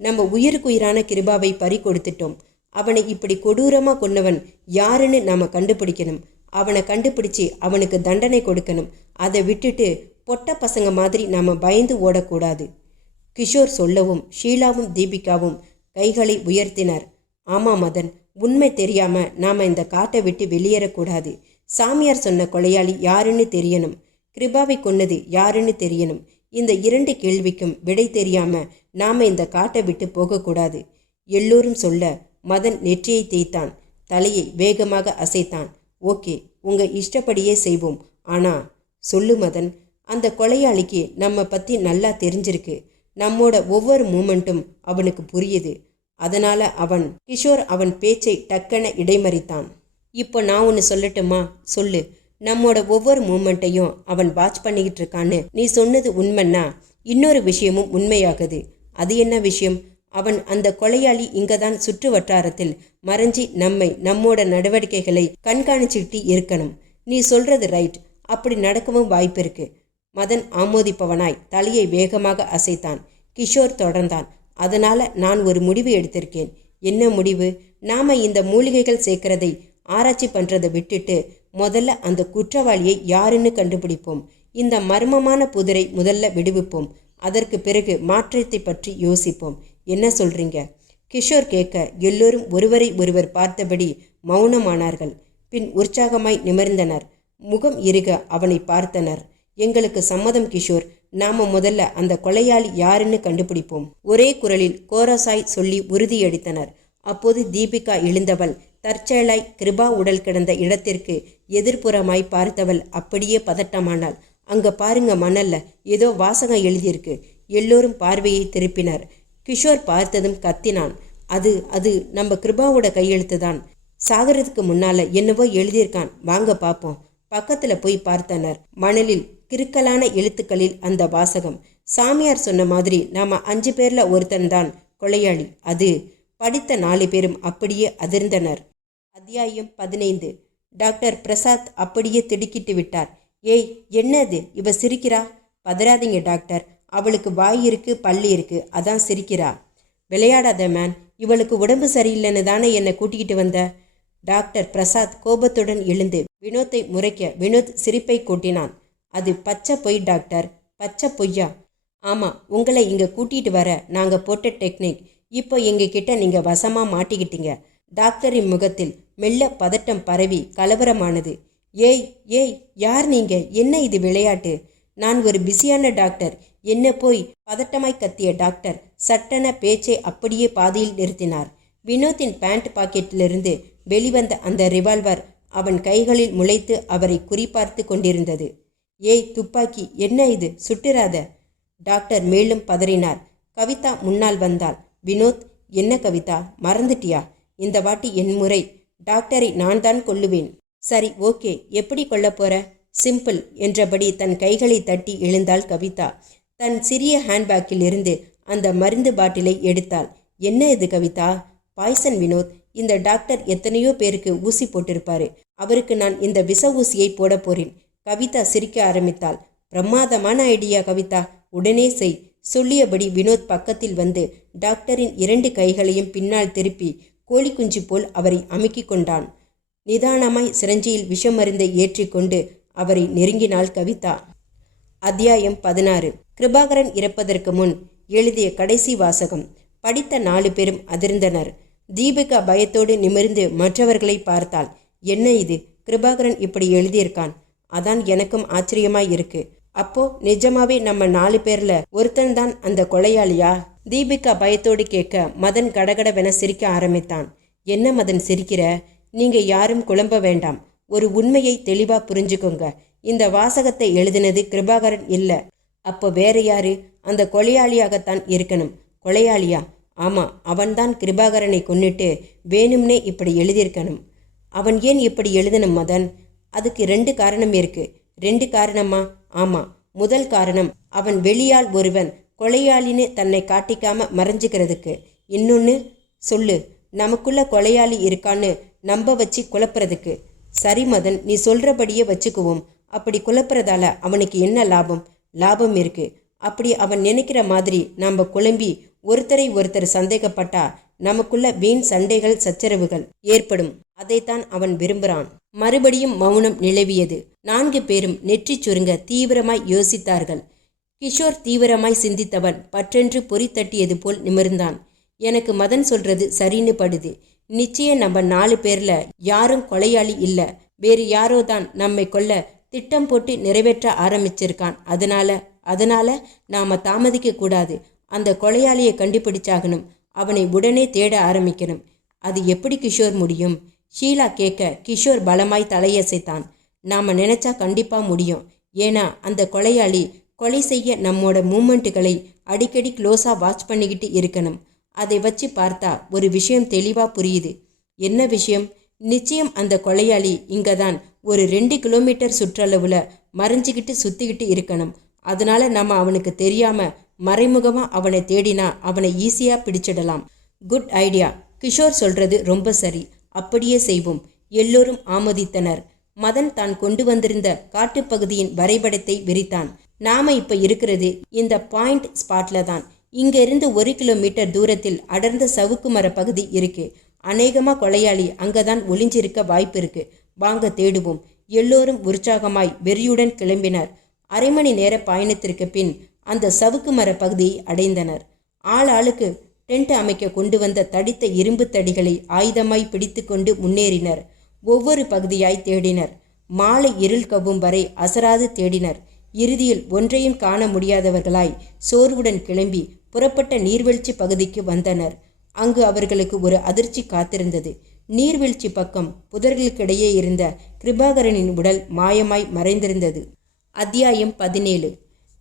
நம்ம உயிருக்குயிரான கிருபாவை பறி கொடுத்துட்டோம். அவனை இப்படி கொடூரமா கொன்னவன் யாருன்னு நாம கண்டுபிடிக்கணும். அவனை கண்டுபிடிச்சு அவனுக்கு தண்டனை கொடுக்கணும். அதை விட்டுட்டு பொட்ட பசங்க மாதிரி நாம பயந்து ஓடக்கூடாது. கிஷோர் சொல்லவும் ஷீலாவும் தீபிகாவும் கைகளை உயர்த்தினர். ஆமா மதன், உண்மை தெரியாம நாம இந்த காட்டை விட்டு வெளியேறக்கூடாது. சாமியார் சொன்ன கொலையாளி யாருன்னு தெரியணும். கிருபாவை கொன்னது யாருன்னு தெரியணும். இந்த 2 கேள்விக்கும் விடை தெரியாம நாம இந்த காட்டை விட்டு போகக்கூடாது. எல்லோரும் சொல்ல மதன் நெற்றியை தேய்த்தான். தலையை வேகமாக அசைத்தான். ஓகே, உங்க இஷ்டப்படியே செய்வோம். ஆனா சொல்லு மதன், அந்த கொலையாளிக்கு நம்ம பத்தி நல்லா தெரிஞ்சிருக்கு. நம்மோட ஒவ்வொரு மூமெண்ட்டும் அவனுக்கு புரியுது. அதனால கிஷோர் அவன் பேச்சை டக்கென இடைமறித்தான். இப்போ நான் ஒன்று சொல்லட்டுமா? சொல்லு. நம்மோட ஒவ்வொரு மூமெண்ட்டையும் அவன் வாட்ச் பண்ணிக்கிட்டு இருக்கான்னு நீ சொன்னது உண்மைன்னா இன்னொரு விஷயமும் உண்மையாகுது. அது என்ன விஷயம்? அவன் அந்த கொலையாளி இங்கே தான் சுற்று வட்டாரத்தில் மறைஞ்சி நம்மோட நடவடிக்கைகளை கண்காணிச்சுக்கிட்டு இருக்கணும். நீ சொல்றது ரைட். அப்படி நடக்கவும் வாய்ப்பு இருக்கு. மதன் ஆமோதிப்பவனாய் தலையை வேகமாக அசைத்தான். கிஷோர் தொடர்ந்தான். அதனால நான் ஒரு முடிவு எடுத்திருக்கேன். என்ன முடிவு? நாம இந்த மூலிகைகள் சேர்க்கிறதை ஆராய்ச்சி பண்றதை விட்டுட்டு முதல்ல அந்த குற்றவாளியை யாருன்னு கண்டுபிடிப்போம். இந்த மர்மமான புதிரை முதல்ல விடுவிப்போம். அதற்கு பிறகு மாற்றத்தை பற்றி யோசிப்போம். என்ன சொல்றீங்க? கிஷோர் கேட்க எல்லோரும் ஒருவரை ஒருவர் பார்த்தபடி மௌனமானார்கள். பின் உற்சாகமாய் நிமிர்ந்தனர். முகம் இறுக அவனை பார்த்தனர். எங்களுக்கு சம்மதம் கிஷோர். நாம முதல்ல அந்த கொலையாளி யாருன்னு கண்டுபிடிப்போம். ஒரே குரலில் கோரசாய் சொல்லி உறுதியளித்தனர். அப்போது தீபிகா எழுந்தவள் தற்செயலாய் கிருபா உடல் கிடந்த இடத்திற்கு எதிர்ப்புறமாய் பார்த்தவள் அப்படியே பதட்டமானாள். அங்க பாருங்க, மணல்ல ஏதோ வாசகம் எழுதியிருக்கு. எல்லோரும் பார்வையை திருப்பினர். கிஷோர் பார்த்ததும் கத்தினான். அது நம்ம கிருபாவோட கையெழுத்து தான். சாகரத்துக்கு முன்னால என்னவோ எழுதியிருக்கான். வாங்க பாப்போம். பக்கத்துல போய் பார்த்தனர். மணலில் கிறுக்கலான எழுத்துக்களில் அந்த வாசகம். சாமியார் சொன்ன மாதிரி நாம 5 பேர்ல ஒருத்தன் தான் கொலையாளி. அது படித்த 4 பேரும் அப்படியே அதிர்ந்தனர். அத்தியாயம் 15. டாக்டர் பிரசாத் அப்படியே திடுக்கிட்டு விட்டார். ஏய், என்னது இவ சிரிக்கிறா? பதறாதீங்க டாக்டர், அவளுக்கு வாய் இருக்கு, பல்லு இருக்கு, அதான் சிரிக்கிறா. விளையாடாத மேன், இவளுக்கு உடம்பு சரியில்லைன்னு தானே என்னை கூட்டிக்கிட்டு வந்த. டாக்டர் பிரசாத் கோபத்துடன் எழுந்து வினோத்தை முறைக்க வினோத் சிரிப்பை கூட்டினான். அது பச்சை பொய் டாக்டர். பச்சை பொய்யா? ஆமாம், உங்களை இங்கே கூட்டிகிட்டு வர நாங்கள் போட்ட டெக்னிக். இப்போ எங்ககிட்ட நீங்கள் வசமாக மாட்டிக்கிட்டீங்க. டாக்டரின் முகத்தில் மெல்ல பதட்டம் பரவி கலவரமானது. ஏய் ஏய், யார் நீங்க? என்ன இது விளையாட்டு? நான் ஒரு பிஸியான டாக்டர். என்ன போய் பதட்டமாய் கத்திய டாக்டர் சட்டென பேச்சை அப்படியே பாதியில் நிறுத்தினார். வினோத்தின் பேண்ட் பாக்கெட்டிலிருந்து வெளிவந்த அந்த ரிவால்வர் அவன் கைகளில் முளைத்து அவரை குறிப்பார்த்து கொண்டிருந்தது. ஏய் துப்பாக்கி, என்ன இது? சுட்டுறாத. டாக்டர் மேலும் பதறினார். கவிதா முன்னால் வந்தாள். வினோத், என்ன கவிதா, மறந்துட்டியா? இந்த வாட்டி என் முறை. டாக்டரை நான் தான் கொல்லுவேன். சரி, ஓகே, எப்படி கொல்ல போற? சிம்பிள் என்றபடி தன் கைகளை தட்டி எழுந்தாள் கவிதா. தன் சிறிய ஹேண்ட்பேக்கில் இருந்து அந்த மருந்து பாட்டிலை எடுத்தாள். என்ன இது கவிதா? பாய்சன் வினோத். இந்த டாக்டர் எத்தனையோ பேருக்கு ஊசி போட்டிருப்பாரு. அவருக்கு நான் இந்த விஷ ஊசியை போட போறேன். கவிதா சிரிக்க ஆரம்பித்தாள். பிரமாதமான ஐடியா கவிதா, உடனே செய். சொல்லியபடி வினோத் பக்கத்தில் வந்து டாக்டரின் 2 கைகளையும் பின்னால் திருப்பி கோழி குஞ்சு போல் அவரை அமுக்கி கொண்டான். நிதானமாய் சிரஞ்சியில் விஷமருந்தை ஏற்றிக்கொண்டு அவரை நெருங்கினாள் கவிதா. அத்தியாயம் 16. கிருபாகரன் இறப்பதற்கு முன் எழுதிய கடைசி வாசகம். படித்த 4 பேரும் அதிர்ந்தனர். தீபிகா பயத்தோடு நிமிர்ந்து மற்றவர்களை பார்த்தாள். என்ன இது? கிருபாகரன் இப்படி எழுதியிருக்கான். அதான் எனக்கும் ஆச்சரியமாய் இருக்கு. அப்போ நிஜமாவே நம்ம 4 பேர்ல ஒருத்தன் தான் அந்த கொலையாளியா? தீபிகா பயத்தோடு கேட்க மதன் கடகடவென சிரிக்க ஆரம்பித்தான். என்ன மதன் சிரிக்கிற? நீங்க யாரும் குழம்ப வேண்டாம். ஒரு உண்மையை தெளிவா புரிஞ்சுக்கோங்க. இந்த வாசகத்தை எழுதினது கிருபாகரன் இல்ல. அப்போ வேற யாரு? அந்த கொலையாளியாகத்தான் இருக்கணும். கொலையாளியா? ஆமா, அவன்தான் கிருபாகரனை கொன்னுட்டு வேணும்னே இப்படி எழுதியிருக்கணும். அவன் ஏன் இப்படி எழுதணும் மதன்? அதுக்கு 2 காரணம் இருக்கு. 2 காரணமா? ஆமா. முதல் காரணம், அவன் வெளியால் ஒருவன் கொலையாளின்னு தன்னை காட்டிக்காம மறைஞ்சிக்கிறதுக்கு. இன்னொன்று சொல்லு. நமக்குள்ள கொலையாளி இருக்கான்னு நம்ப வச்சு குழப்புறதுக்கு. சரி மதன், நீ சொல்றபடியே வச்சுக்குவோம். அப்படி குழப்புறதால அவனுக்கு என்ன லாபம்? லாபம் இருக்கு. அப்படி அவன் நினைக்கிற மாதிரி நம்ம குழம்பி ஒருத்தரை ஒருத்தர் சந்தேகப்பட்டா நமக்குள்ள வீண் சண்டைகள் சச்சரவுகள் ஏற்படும். அதைத்தான் அவன் விரும்புகிறான். மறுபடியும் மௌனம் நிலவியது. 4 பேரும் நெற்றி சுருங்க தீவிரமாய் யோசித்தார்கள். கிஷோர் தீவிரமாய் சிந்தித்தவன் பற்றென்று பொறி தட்டியது போல் நிமிர்ந்தான். எனக்கு மதன் சொல்றது சரின்னு படுது. நிச்சயம் நம்ம 4 பேர்ல யாரும் கொலையாளி இல்ல. வேறு யாரோ தான் நம்மை கொல்ல திட்டம் போட்டு நிறைவேற்ற ஆரம்பிச்சிருக்கான். அதனால நாம தாமதிக்க கூடாது. அந்த கொலையாளியை கண்டுபிடிச்சாகணும். அவனை உடனே தேட ஆரம்பிக்கணும். அது எப்படி கிஷோர் முடியும்? ஷீலா கேட்க கிஷோர் பலமாய் தலையசைத்தான். நாம நினைச்சா கண்டிப்பா முடியும். ஏன்னா அந்த கொலையாளி கொலை செய்ய நம்மோட மூமெண்ட்டுகளை அடிக்கடி க்ளோஸா வாட்ச் பண்ணிக்கிட்டு இருக்கணும். அதை வச்சு பார்த்தா ஒரு விஷயம் தெளிவா புரியுது. என்ன விஷயம்? நிச்சயம் அந்த கொலையாளி இங்கே தான் ஒரு 2 கிலோமீட்டர் சுற்றளவில் மறைஞ்சிக்கிட்டு சுற்றிக்கிட்டு இருக்கணும். அதனால நம்ம அவனுக்கு தெரியாம மறைமுகமாக அவனை தேடினா அவனை ஈஸியாக பிடிச்சிடலாம். Good idea. கிஷோர் சொல்றது ரொம்ப சரி, அப்படியே செய்வோம். எல்லோரும் ஆமோதித்தனர். மதன் தான் கொண்டு வந்திருந்த காட்டுப்பகுதியின் வரைபடத்தை விரித்தான். நாம இப்ப இருக்கிறது இந்த பாயிண்ட் ஸ்பாட்ல தான். இங்க இருந்து 1 கிலோமீட்டர் தூரத்தில் அடர்ந்த சவுக்கு மர பகுதி இருக்கு. அநேகமா கொலையாளி அங்கதான் ஒளிஞ்சிருக்க வாய்ப்பு இருக்கு. வாங்க தேடுவோம். எல்லோரும் உற்சாகமாய் வெறியுடன் கிளம்பினர். அரை மணி நேர பயணத்திற்கு பின் அந்த சவுக்கு மர பகுதியை அடைந்தனர். ஆளுக்கு டென்ட் அமைக்க கொண்டு வந்த தடித்த இரும்பு தடிகளை ஆயுதமாய் பிடித்து கொண்டு முன்னேறினர். ஒவ்வொரு பகுதியாய் தேடினர். மாலை இருள் கவ்வும் வரை அசராது தேடினர். இறுதியில் ஒன்றையும் காண முடியாதவர்களாய் சோர்வுடன் கிளம்பி புறப்பட்ட நீர்வீழ்ச்சி பகுதிக்கு வந்தனர். அங்கு அவர்களுக்கு ஒரு அதிர்ச்சி காத்திருந்தது. நீர்வீழ்ச்சி பக்கம் புதர்களுக்கிடையே இருந்த கிருபாகரனின் உடல் மாயமாய் மறைந்திருந்தது. அத்தியாயம் 17.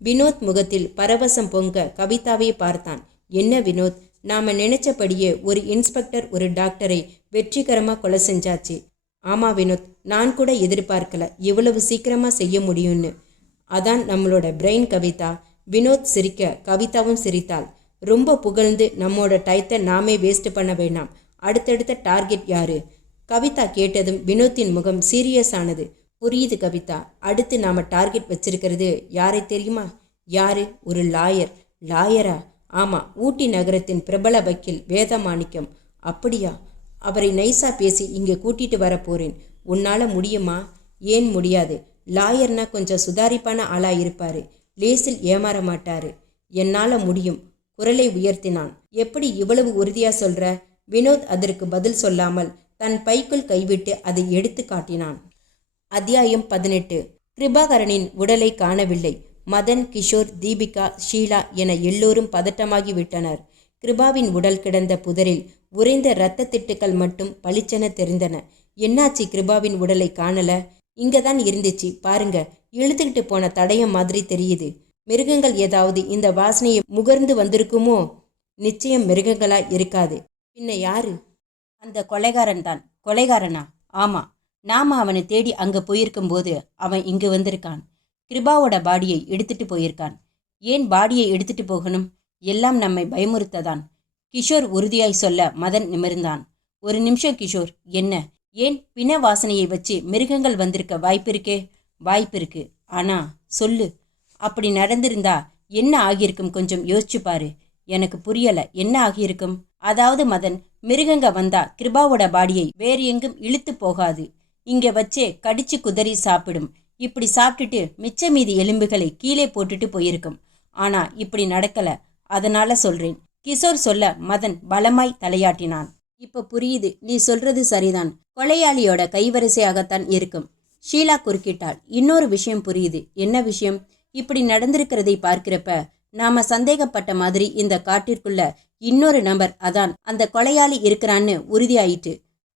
வினோத் முகத்தில் பரவசம் பொங்க கவிதாவை பார்த்தான். என்ன வினோத், நாம நினைச்சபடியே ஒரு இன்ஸ்பெக்டர் ஒரு டாக்டரை வெற்றிகரமாக கொலை செஞ்சாச்சு. ஆமா வினோத், நான் கூட எதிர்பார்க்கல இவ்வளவு சீக்கிரமா செய்ய முடியும்னு. அதான் நம்மளோட பிரெயின் கவிதா. வினோத் சிரிக்க கவிதாவும் சிரித்தாள். ரொம்ப புகழ்ந்து நம்மோட டயத்தை நாமே வேஸ்ட் பண்ண வேண்டாம். அடுத்தடுத்த டார்கெட் யாரு? கவிதா கேட்டதும் வினோத்தின் முகம் சீரியஸ் ஆனது. புரியுது கவிதா, அடுத்து நாம டார்கெட் வச்சிருக்கிறது யாரை தெரியுமா? யாரு? ஒரு லாயர். லாயரா? ஆமா, ஊட்டி நகரத்தின் பிரபல வக்கீல் வேதமாணிக்கம். அப்படியா? அவரை நைஸா பேசி இங்கே கூட்டிட்டு வர போறேன். உன்னால முடியுமா? ஏன் முடியாது? லாயர்னா கொஞ்சம் சுதாரிப்பான ஆளா இருப்பாரு. லேசில் ஏமாற மாட்டாரு. என்னால முடியும். குரலை உயர்த்தினான். எப்படி இவ்வளவு உறுதியா சொல்ற? வினோத் அதற்கு பதில் சொல்லாமல் தன் பைக்குள் கைவிட்டு அதை எடுத்து காட்டினான். அத்தியாயம் 18. கிருபாகரனின் உடலை காணவில்லை. மதன், கிஷோர், தீபிகா, ஷீலா என எல்லோரும் பதட்டமாகி விட்டனர். கிருபாவின் உடல் கிடந்த புதரில் உறைந்த இரத்த திட்டுக்கள் மட்டும் பளிச்சென தெரிந்தன. என்னாச்சு? கிருபாவின் உடலை காணல? இங்கதான் இருந்துச்சு பாருங்க. இழுத்துக்கிட்டு போன தடயம் மாதிரி தெரியுது. மிருகங்கள் ஏதாவது இந்த வாசனையை முகர்ந்து வந்திருக்குமோ? நிச்சயம் மிருகங்களா இருக்காது. பின்ன யாரு? அந்த கொலைகாரன் தான். கொலைகாரனா? ஆமா, நாம அவனை தேடி அங்க போயிருக்கும்போது அவன் இங்கு வந்திருக்கான். கிருபாவோட பாடியை எடுத்துட்டு போயிருக்கான். ஏன் பாடியை எடுத்துட்டு போகணும்? எல்லாம் நம்மை பயமுறுத்ததான். கிஷோர் உறுதியாய் சொல்ல மதன் நிமிர்ந்தான். ஒரு நிமிஷம் கிஷோர். என்ன? ஏன் பிண வாசனையை வச்சு மிருகங்கள் வந்திருக்க வாய்ப்பிருக்கே? வாய்ப்பிருக்கு. ஆனா சொல்லு, அப்படி நடந்திருந்தா என்ன ஆகியிருக்கும்? கொஞ்சம் யோசிச்சு பாரு. எனக்கு புரியல. என்ன ஆகியிருக்கும்? அதாவது மதன், மிருகங்க வந்தா கிருபாவோட பாடியை வேறு எங்கும் இழுத்து போகாது. இங்க வச்சே கடிச்சு குதறி சாப்பிடும். இப்படி சாப்பிட்டுட்டு மிச்ச மீதி எலும்புகளை கீழே போட்டுட்டு போயிருக்கும். ஆனா இப்படி நடக்கல. அதனால சொல்றேன். கிஷோர் சொல்ல மதன் பலமாய் தலையாட்டினான். இப்ப புரியுது, நீ சொல்றது சரிதான். கொலையாளியோட கைவரிசையாகத்தான் இருக்கும். ஷீலா குறுக்கிட்டாள். இன்னொரு விஷயம் புரியுது. என்ன விஷயம்? இப்படி நடந்திருக்கிறதை பார்க்கிறப்ப நாம சந்தேகப்பட்ட மாதிரி இந்த காட்டிற்குள்ள இன்னொரு நபர், அதான் அந்த கொலையாளி இருக்கிறான்னு உறுதியாயிட்டு.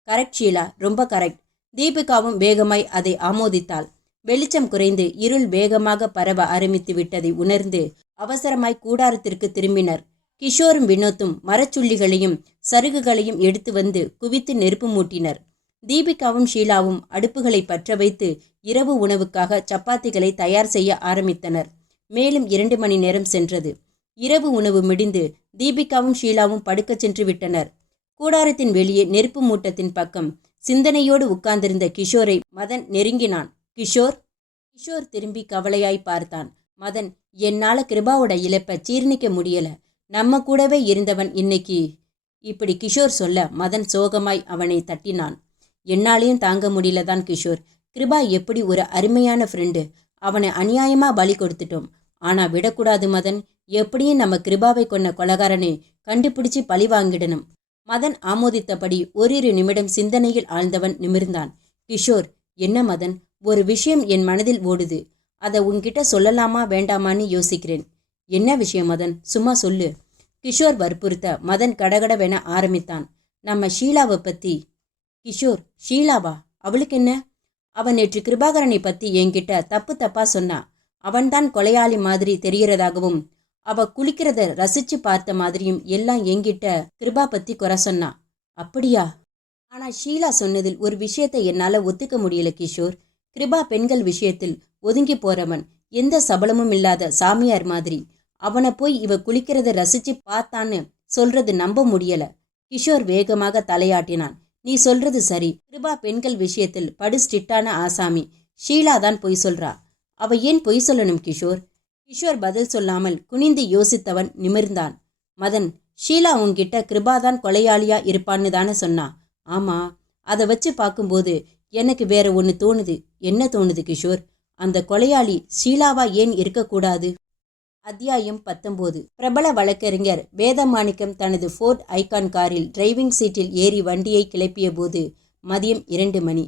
கரெக்ட் ஷீலா, ரொம்ப கரெக்ட். தீபிகாவும் வேகமாய் அதை ஆமோதித்தாள். வெளிச்சம் குறைந்து இருள் வேகமாக பரவ ஆரம்பித்து விட்டதை உணர்ந்து அவசரமாய் கூடாரத்திற்கு திரும்பினர். கிஷோரும் வினோத்தும் மரச்சுள்ளிகளையும் சருகுகளையும் எடுத்து வந்து குவித்து நெருப்பு மூட்டினர். தீபிகாவும் ஷீலாவும் அடுப்புகளை பற்ற வைத்து இரவு உணவுக்காக சப்பாத்திகளை தயார் செய்ய ஆரம்பித்தனர். மேலும் 2 மணி நேரம் சென்றது. இரவு உணவு முடிந்து தீபிகாவும் ஷீலாவும் படுக்கச் சென்று விட்டனர். கூடாரத்தின் வெளியே நெருப்பு மூட்டத்தின் பக்கம் சிந்தனையோடு உட்கார்ந்திருந்த கிஷோரை மதன் நெருங்கினான். கிஷோர்? கிஷோர் திரும்பி கவலையாய் பார்த்தான். மதன், என்னால கிருபாவோட இழப்பை ஜீர்ணிக்க முடியல. நம்ம கூடவே இருந்தவன் இன்னைக்கு. இப்படி கிஷோர் சொல்ல மதன் சோகமாய் அவனை தட்டினான். என்னாலையும் தாங்க முடியலதான் கிஷோர். கிருபா எப்படி ஒரு அருமையான ஃப்ரெண்டு. அவனை அநியாயமா பலி கொடுத்துட்டோம். ஆனா விடக்கூடாது மதன். எப்படியும் நம்ம கிருபாவை கொன்ன கொலகாரனை கண்டுபிடிச்சு பழி வாங்கிடணும். மதன் ஆமோதித்தபடி ஓரிரு நிமிடம் சிந்தனையில் ஆழ்ந்தவன் நிமிர்ந்தான். கிஷோர், என்ன மதன்? ஒரு விஷயம் என் மனதில் ஓடுது. அதை உன்கிட்ட சொல்லலாமா வேண்டாமான்னு யோசிக்கிறேன். என்ன விஷயம் மதன்? சும்மா சொல்லு. கிஷோர் வற்புறுத்த மதன் கடகடவென ஆரம்பித்தான். நம்ம ஷீலாவை பத்தி. கிஷோர், ஷீலாவா? அவளுக்கு என்ன? அவன் நேற்று கிருபாகரனை பத்தி என்கிட்ட தப்பு தப்பா சொன்னா. அவன்தான் கொலையாளி மாதிரி தெரிகிறதாகவும் அவ குளிக்கிறத ரசிச்சு பார்த்த மாதிரியும் எல்லாம் என்கிட்ட கிருபா பத்தி குறை சொன்னா. அப்படியா? ஆனா ஷீலா சொன்னதில் ஒரு விஷயத்தை என்னால ஒத்துக்க முடியல கிஷோர். கிருபா பெண்கள் விஷயத்தில் ஒதுங்கி போறவன், எந்த சபலமும் இல்லாத சாமியார் மாதிரி. அவனை போய் இவ குளிக்கிறத ரசிச்சு பார்த்தான்னு சொல்றது நம்ப முடியல. கிஷோர் வேகமாக தலையாட்டினான். நீ சொல்றது சரி. கிருபா பெண்கள் விஷயத்தில் படு ஸ்ட்ரிக்டான ஆசாமி. ஷீலா தான் பொய் சொல்றா. அவ ஏன் பொய் சொல்லணும் கிஷோர்? கிஷோர் பதில் சொல்லாமல் குனிந்து யோசித்தவன் நிமிர்ந்தான். மதன், ஷீலா உன்கிட்ட கிருபாதான் கொலையாளியா இருப்பான்னு தானே சொன்னா? ஆமா. அதை வச்சு பார்க்கும்போது எனக்கு வேற ஒன்று தோணுது. என்ன தோணுது கிஷோர்? அந்த கொலையாளி ஷீலாவா ஏன் இருக்கக்கூடாது? அத்தியாயம் 19. பிரபல வழக்கறிஞர் வேதமாணிக்கம் தனது ஃபோர்ட் ஐகான் காரில் டிரைவிங் சீட்டில் ஏறி வண்டியை கிளப்பிய போது மதியம் 2 மணி.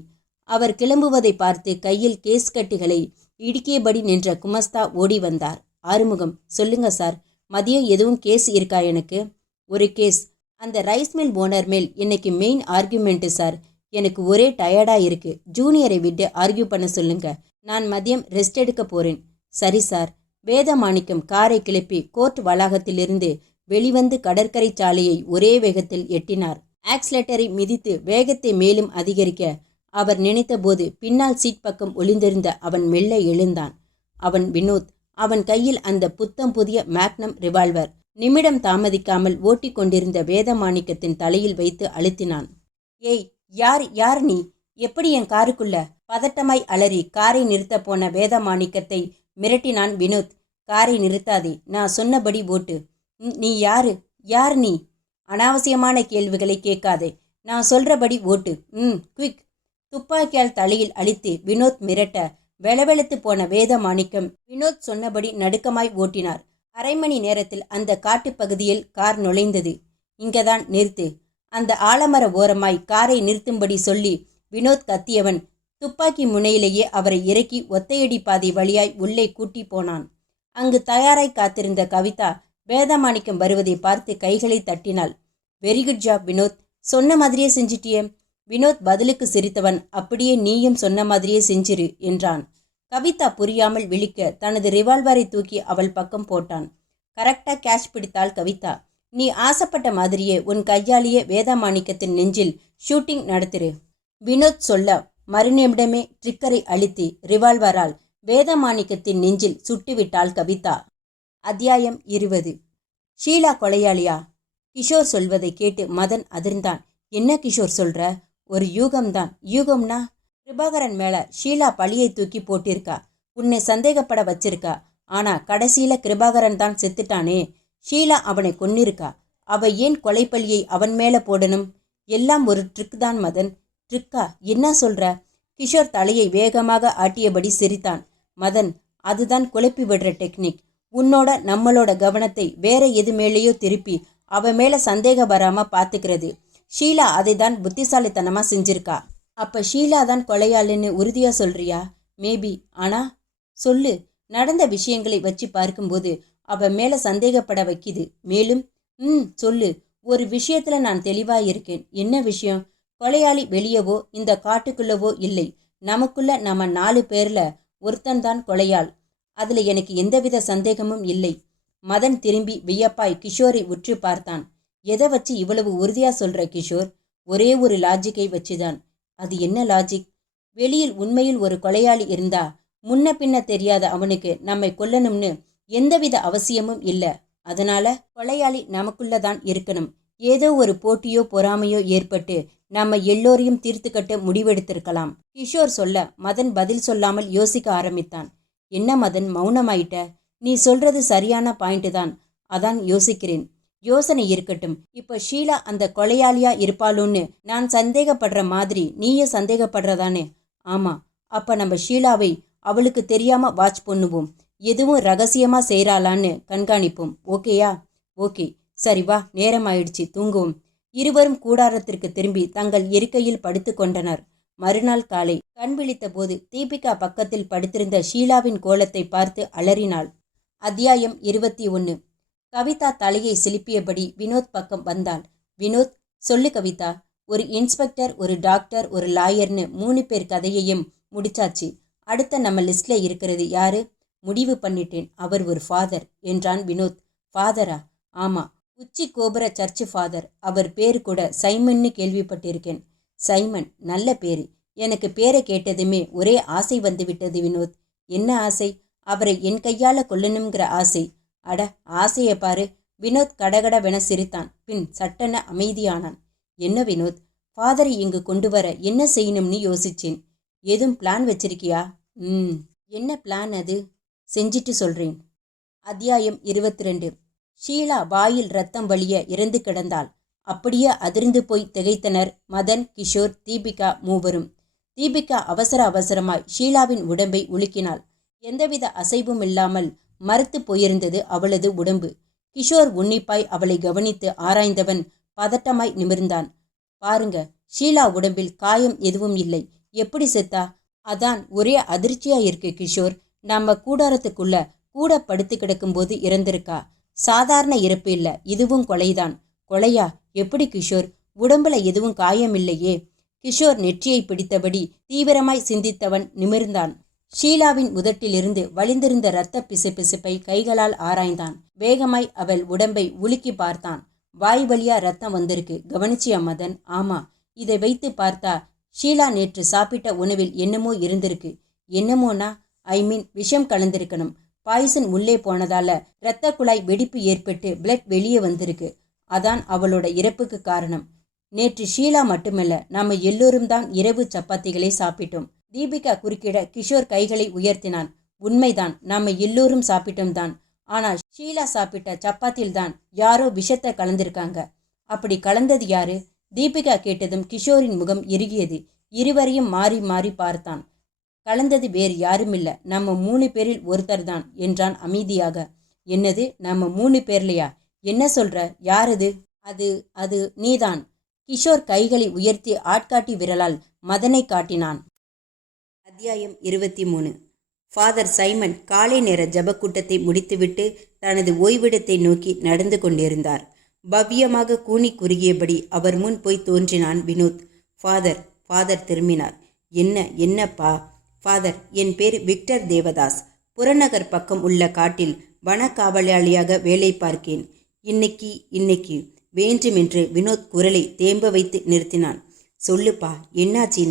அவர் கிளம்புவதை பார்த்து கையில் கேஸ் கட்டுகளை இடுக்கியபடி நின்ற குமஸ்தா ஓடி வந்தார். ஆறுமுகம், சொல்லுங்க சார், மதியம் எதுவும் கேஸ் இருக்கா? எனக்கு ஒரு கேஸ். அந்த ரைஸ் மில் ஓனர் மேல் இன்னைக்கு மெயின் ஆர்கியூமெண்ட்டு சார். எனக்கு ஒரே டயர்டா இருக்கு. ஜூனியரை விட்டு ஆர்கியூ பண்ண சொல்லுங்க. நான் மதியம் ரெஸ்ட் எடுக்க போறேன். சரி சார். வேதமாணிக்கம் காரை கிளப்பி கோர்ட் வளாகத்திலிருந்து வெளிவந்து கடற்கரை சாலையை ஒரே வேகத்தில் எட்டினார். ஆக்சிலேட்டரை மிதித்து வேகத்தை மேலும் அதிகரிக்க அவர் நினைத்தபோது பின்னால் சீட் பக்கம் ஒளிந்திருந்த அவன் மெல்ல எழுந்தான். அவன் வினோத். அவன் கையில் அந்த புத்தம் புதிய மேக்னம் ரிவால்வர். நிமிடம் தாமதிக்காமல் ஓட்டி கொண்டிருந்த வேதமாணிக்கத்தின் தலையில் வைத்து அழுத்தினான். ஏய், யார் நீ? எப்படி என் காருக்குள்ள? பதட்டமாய் அலறி காரை நிறுத்த போன வேதமாணிக்கத்தை மிரட்டினான் வினோத். காரை நிறுத்தாதே, நான் சொன்னபடி ஓட்டு. நீ யார் நீ? அனாவசியமான கேள்விகளை கேட்காதே, நான் சொல்றபடி ஓட்டு. குவிக். துப்பாக்கியால் தலையில் அழித்து வினோத் மிரட்ட வெளவெளுத்து போன வேதமாணிக்கம் வினோத் சொன்னபடி நடுக்கமாய் ஓட்டினார். அரை மணி நேரத்தில் அந்த காட்டுப்பகுதியில் கார் நுழைந்தது. இங்கதான் நிறுத்து. அந்த ஆலமர ஓரமாய் காரை நிறுத்தும்படி சொல்லி வினோத் கத்தியவன் துப்பாக்கி முனையிலேயே அவரை இறக்கி ஒத்தையடி பாதை வழியாய் உள்ளே கூட்டி போனான். அங்கு தயாராய் காத்திருந்த கவிதா வேதமாணிக்கம் வருவதை பார்த்து கைகளை தட்டினாள். வெரி குட் ஜாப் வினோத், சொன்ன மாதிரியே செஞ்சிட்டியே. வினோத் பதிலுக்கு சிரித்தவன், அப்படியே நீயும் சொன்ன மாதிரியே செஞ்சிரு என்றான். கவிதா புரியாமல் விழிக்க தனது ரிவால்வரை தூக்கி அவள் பக்கம் போட்டான். கரெக்டா கேட்ச் பிடித்தாள் கவிதா. நீ ஆசைப்பட்ட மாதிரியே உன் கையாலேயே வேதமாணிக்கத்தின் நெஞ்சில் ஷூட்டிங் நடத்திரு. வினோத் சொல்ல மறுநிமிடமே ட்ரிக்கரை அழுத்தி ரிவால்வரால் வேதமாணிக்கத்தின் நெஞ்சில் சுட்டுவிட்டாள் கவிதா. அத்தியாயம் 20. ஷீலா கொலையாளியா? கிஷோர் சொல்வதை கேட்டு மதன் அதிர்ந்தான். என்ன கிஷோர் சொல்ற? ஒரு யூகம்தான். யூகம்னா? கிருபாகரன் மேல ஷீலா பழியை தூக்கி போட்டிருக்கா. உன்னை சந்தேகப்பட வச்சிருக்கா. ஆனா கடைசியில கிருபாகரன் தான் செத்துட்டானே. ஷீலா அவனை கொன்னிருக்கா. அவ ஏன் கொலைப்பழியை அவன் மேல போடணும்? எல்லாம் ஒரு ட்ரிக் தான் மதன். ட்ரிக்கா? என்ன சொல்ற? கிஷோர் தலையை வேகமாக ஆட்டியபடி சிரித்தான். மதன், அதுதான் குழப்பி விடுற டெக்னிக். உன்னோட நம்மளோட கவனத்தை வேற எது மேலேயோ திருப்பி அவ மேல சந்தேகம் வராம பாத்துக்கிறது. ஷீலா அதை தான் புத்திசாலித்தனமா செஞ்சிருக்கா. அப்ப ஷீலா தான் கொலையாளின்னு உறுதியா சொல்றியா? மேபி. ஆனா சொல்லு. நடந்த விஷயங்களை வச்சு பார்க்கும்போது அவ மேல சந்தேகப்பட வைக்குது. மேலும் சொல்லு. ஒரு விஷயத்துல நான் தெளிவா இருக்கேன். என்ன விஷயம்? கொலையாளி வெளியவோ இந்த காட்டுக்குள்ளவோ இல்லை. நமக்குள்ள நம்ம 4 பேர்ல ஒருத்தன்தான் கொலையாள். அதுல எனக்கு எந்தவித சந்தேகமும் இல்லை. மதன் திரும்பி வியப்பாய் கிஷோரை உற்று பார்த்தான். எதை வச்சு இவ்வளவு உறுதியா சொல்ற கிஷோர்? ஒரே ஒரு லாஜிக்கை வச்சுதான். அது என்ன லாஜிக்? வெளியில் உண்மையில் ஒரு கொலையாளி இருந்தா முன்ன பின்ன தெரியாத அவனுக்கு நம்மை கொல்லணும்னு எந்தவித அவசியமும் இல்லை. அதனால கொலையாளி நமக்குள்ளதான் இருக்கணும். ஏதோ ஒரு போட்டியோ பொறாமையோ ஏற்பட்டு நம்ம எல்லோரையும் தீர்த்துக்கட்ட முடிவெடுத்திருக்கலாம். கிஷோர் சொல்ல மதன் பதில் சொல்லாமல் யோசிக்க ஆரம்பித்தான். என்ன மதன், மௌனமாயிட்ட? நீ சொல்றது சரியான பாயிண்ட் தான். அதான் யோசிக்கிறேன். யோசனை இருக்கட்டும். இப்ப ஷீலா அந்த கொலையாளியா இருப்பாளோன்னு நான் சந்தேகப்படுற மாதிரி நீயே சந்தேகப்படுறதானே? ஆமா. அப்ப நம்ம ஷீலாவை அவளுக்கு தெரியாம வாட்ச் பண்ணுவோம். எதுவும் ரகசியமா செய்யறாளான்னு கண்காணிப்போம். ஓகேயா? ஓகே. சரி வா, நேரம் ஆயிடுச்சு, தூங்குவோம். இருவரும் கூடாரத்திற்கு திரும்பி தங்கள் இருக்கையில் படுத்து கொண்டனர். மறுநாள் காலை கண் விழித்த போது தீபிகா பக்கத்தில் படுத்திருந்த ஷீலாவின் கோலத்தை பார்த்து அலறினாள். அத்தியாயம் 21. கவிதா தலையை சிலுப்பியபடி வினோத் பக்கம் வந்தாள். வினோத், சொல்லு கவிதா. ஒரு இன்ஸ்பெக்டர், ஒரு டாக்டர், ஒரு லாயர்னு 3 பேர் கதையையும் முடிச்சாச்சு. அடுத்த நம்ம லிஸ்ட்ல இருக்கிறது யாரு? முடிவு பண்ணிட்டேன். அவர் ஒரு ஃபாதர் என்றான் வினோத். ஃபாதரா? ஆமா, உச்சி கோபுர சர்ச்சு ஃபாதர். அவர் பேரு கூட சைமன்னு கேள்விப்பட்டிருக்கேன். சைமன், நல்ல பேரு. எனக்கு பேரை கேட்டதுமே ஒரே ஆசை வந்துவிட்டது வினோத். என்ன ஆசை? அவரை என் கையால கொல்லணுங்கிற ஆசை. அட, ஆசையை பாரு. வினோத் கடகடவென சிரித்தான். பின் சட்டென அமைதியானான். என்ன வினோத், ஃபாதரை இங்கு கொண்டு வர என்ன செய்யணும்னு யோசிச்சேன். எதுவும் பிளான் வச்சிருக்கியா? என்ன பிளான் அது? செஞ்சிட்டு சொல்றேன். அத்தியாயம் 22. ஷீலா வாயில் ரத்தம் வழிய இறந்து கிடந்தாள். அப்படியே அதிர்ந்து போய் திகைத்தனர் மதன், கிஷோர், தீபிகா மூவரும். தீபிகா அவசர அவசரமாய் ஷீலாவின் உடம்பை உலுக்கினாள். எந்தவித அசைவும் இல்லாமல் மரத்து போயிருந்தது அவளது உடம்பு. கிஷோர் உன்னிப்பாய் அவளை கவனித்து ஆராய்ந்தவன் பதட்டமாய் நிமிர்ந்தான். பாருங்க, ஷீலா உடம்பில் காயம் எதுவும் இல்லை. எப்படி செத்தா? அதான் ஒரே அதிர்ச்சியா இருக்கு கிஷோர். நம்ம கூடாரத்துக்குள்ள கூட படுத்து கிடக்கும்போது இறந்திருக்கா. சாதாரண இறப்பு இல்ல, இதுவும் கொலைதான். கொலையா? எப்படி கிஷோர்? உடம்புல எதுவும் காயம் இல்லையே. கிஷோர் நெற்றியை பிடித்தபடி தீவிரமாய் சிந்தித்தவன் நிமிர்ந்தான். ஷீலாவின் உதட்டிலிருந்து வழிந்திருந்த இரத்த பிசுபிசுப்பை கைகளால் ஆராய்ந்தான். வேகமாய் அவள் உடம்பை உலுக்கி பார்த்தான். வாய் வழியா ரத்தம் வந்திருக்கு. கவனிச்சியா மதன்? ஆமா. இதை வைத்து பார்த்தா ஷீலா நேற்று சாப்பிட்ட உணவில் என்னமோ இருந்திருக்கு. என்னமோனா விஷம் கலந்திருக்கணும். பாய்சன் உள்ளே போனதால இரத்த குழாய் வெடிப்பு ஏற்பட்டு பிளட் வெளியே வந்திருக்கு. அதான் அவளோட இறப்புக்கு காரணம். நேற்று ஷீலா மட்டுமல்ல, நம்ம எல்லோரும் தான் இரவு சப்பாத்திகளை சாப்பிட்டோம். தீபிகா குறுக்கிட கிஷோர் கைகளை உயர்த்தினான். உண்மைதான், நாம எல்லோரும் சாப்பிட்டோம் தான். ஆனா ஷீலா சாப்பிட்ட சப்பாத்தியில் தான் யாரோ விஷத்தை கலந்திருக்காங்க. அப்படி கலந்தது யாரு? தீபிகா கேட்டதும் கிஷோரின் முகம் இறுகியது. இருவரையும் மாறி மாறி பார்த்தான். கலந்தது வேறு யாருமில்ல, நம்ம 3 பேரில் ஒருத்தர் தான் என்றான் அமைதியாக. என்னது, நம்ம 3 பேர்லையா? என்ன சொல்ற? யாரது? அது அது நீதான். கிஷோர் கைகளை உயர்த்தி ஆட்காட்டி விரலால் மதனை காட்டினான். அத்தியாயம் 23. ஃபாதர் சைமன் காலை நேர ஜபக்கூட்டத்தை முடித்துவிட்டு தனது ஓய்விடத்தை நோக்கி நடந்து கொண்டிருந்தார். பவ்யமாக கூனி குறுகியபடி அவர் முன் போய் தோன்றினான் வினோத். ஃபாதர். ஃபாதர் திரும்பினார். என்னப்பா? ஃபாதர், என் பேர் விக்டர் தேவதாஸ். புறநகர் பக்கம் உள்ள காட்டில் வன காவலாளியாக வேலை பார்க்கேன். இன்னைக்கு வேண்டுமென்று வினோத் குரலை தேம்ப வைத்து நிறுத்தினான். சொல்லுப்பா, என்னாச்சு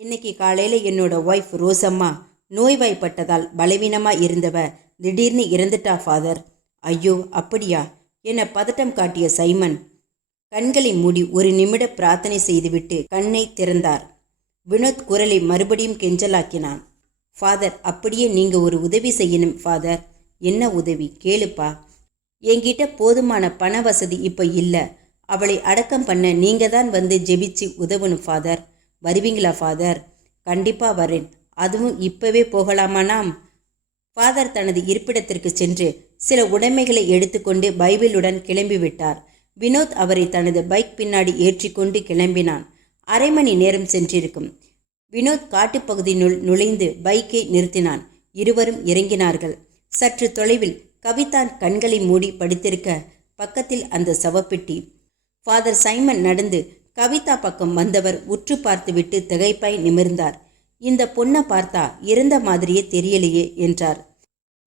இன்னைக்கு காலையில் என்னோட ஒய்ஃப் ரோசம்மா நோய்வாய்ப்பட்டதால் பலவீனமா இருந்தவ திடீர்னு இறந்துட்டா ஃபாதர். ஐயோ, அப்படியா? என பதட்டம் காட்டிய சைமன் கண்களை மூடி ஒரு நிமிட பிரார்த்தனை செய்துவிட்டு கண்ணை திறந்தார். வினோத் குரலை மறுபடியும் கெஞ்சலாக்கினான். ஃபாதர், அப்படியே நீங்க ஒரு உதவி செய்யணும் ஃபாதர். என்ன உதவி? கேளுப்பா. என்கிட்ட போதுமான பண வசதி இப்போ இல்லை. அவளை அடக்கம் பண்ண நீங்க தான் வந்து ஜெபிச்சு உதவணும் ஃபாதர். வருவீங்களா ஃபாதர்? கண்டிப்பா வரேன். அதுவும் இப்பவே போகலாமானாம்? ஃபாதர் தனது இருப்பிடத்திற்கு சென்று சில உடைமைகளை எடுத்துக்கொண்டு பைபிளுடன் கிளம்பிவிட்டார். வினோத் அவரை தனது பைக் பின்னாடி ஏற்றிக்கொண்டு கிளம்பினான். அரை மணி நேரம் சென்றிருக்கும். வினோத் காட்டுப்பகுதியினுள் நுழைந்து பைக்கை நிறுத்தினான். இருவரும் இறங்கினார்கள். சற்று தொலைவில் கவிதான் கண்களை மூடி படுத்திருக்க பக்கத்தில் அந்த சவப்பெட்டி. ஃபாதர் சைமன் நடந்து கவிதா பக்கம் வந்தவர் உற்று பார்த்துவிட்டு திகைப்பாய் நிமிர்ந்தார். இந்த பொண்ணை பார்த்தா இறந்த மாதிரியே தெரியலையே என்றார்.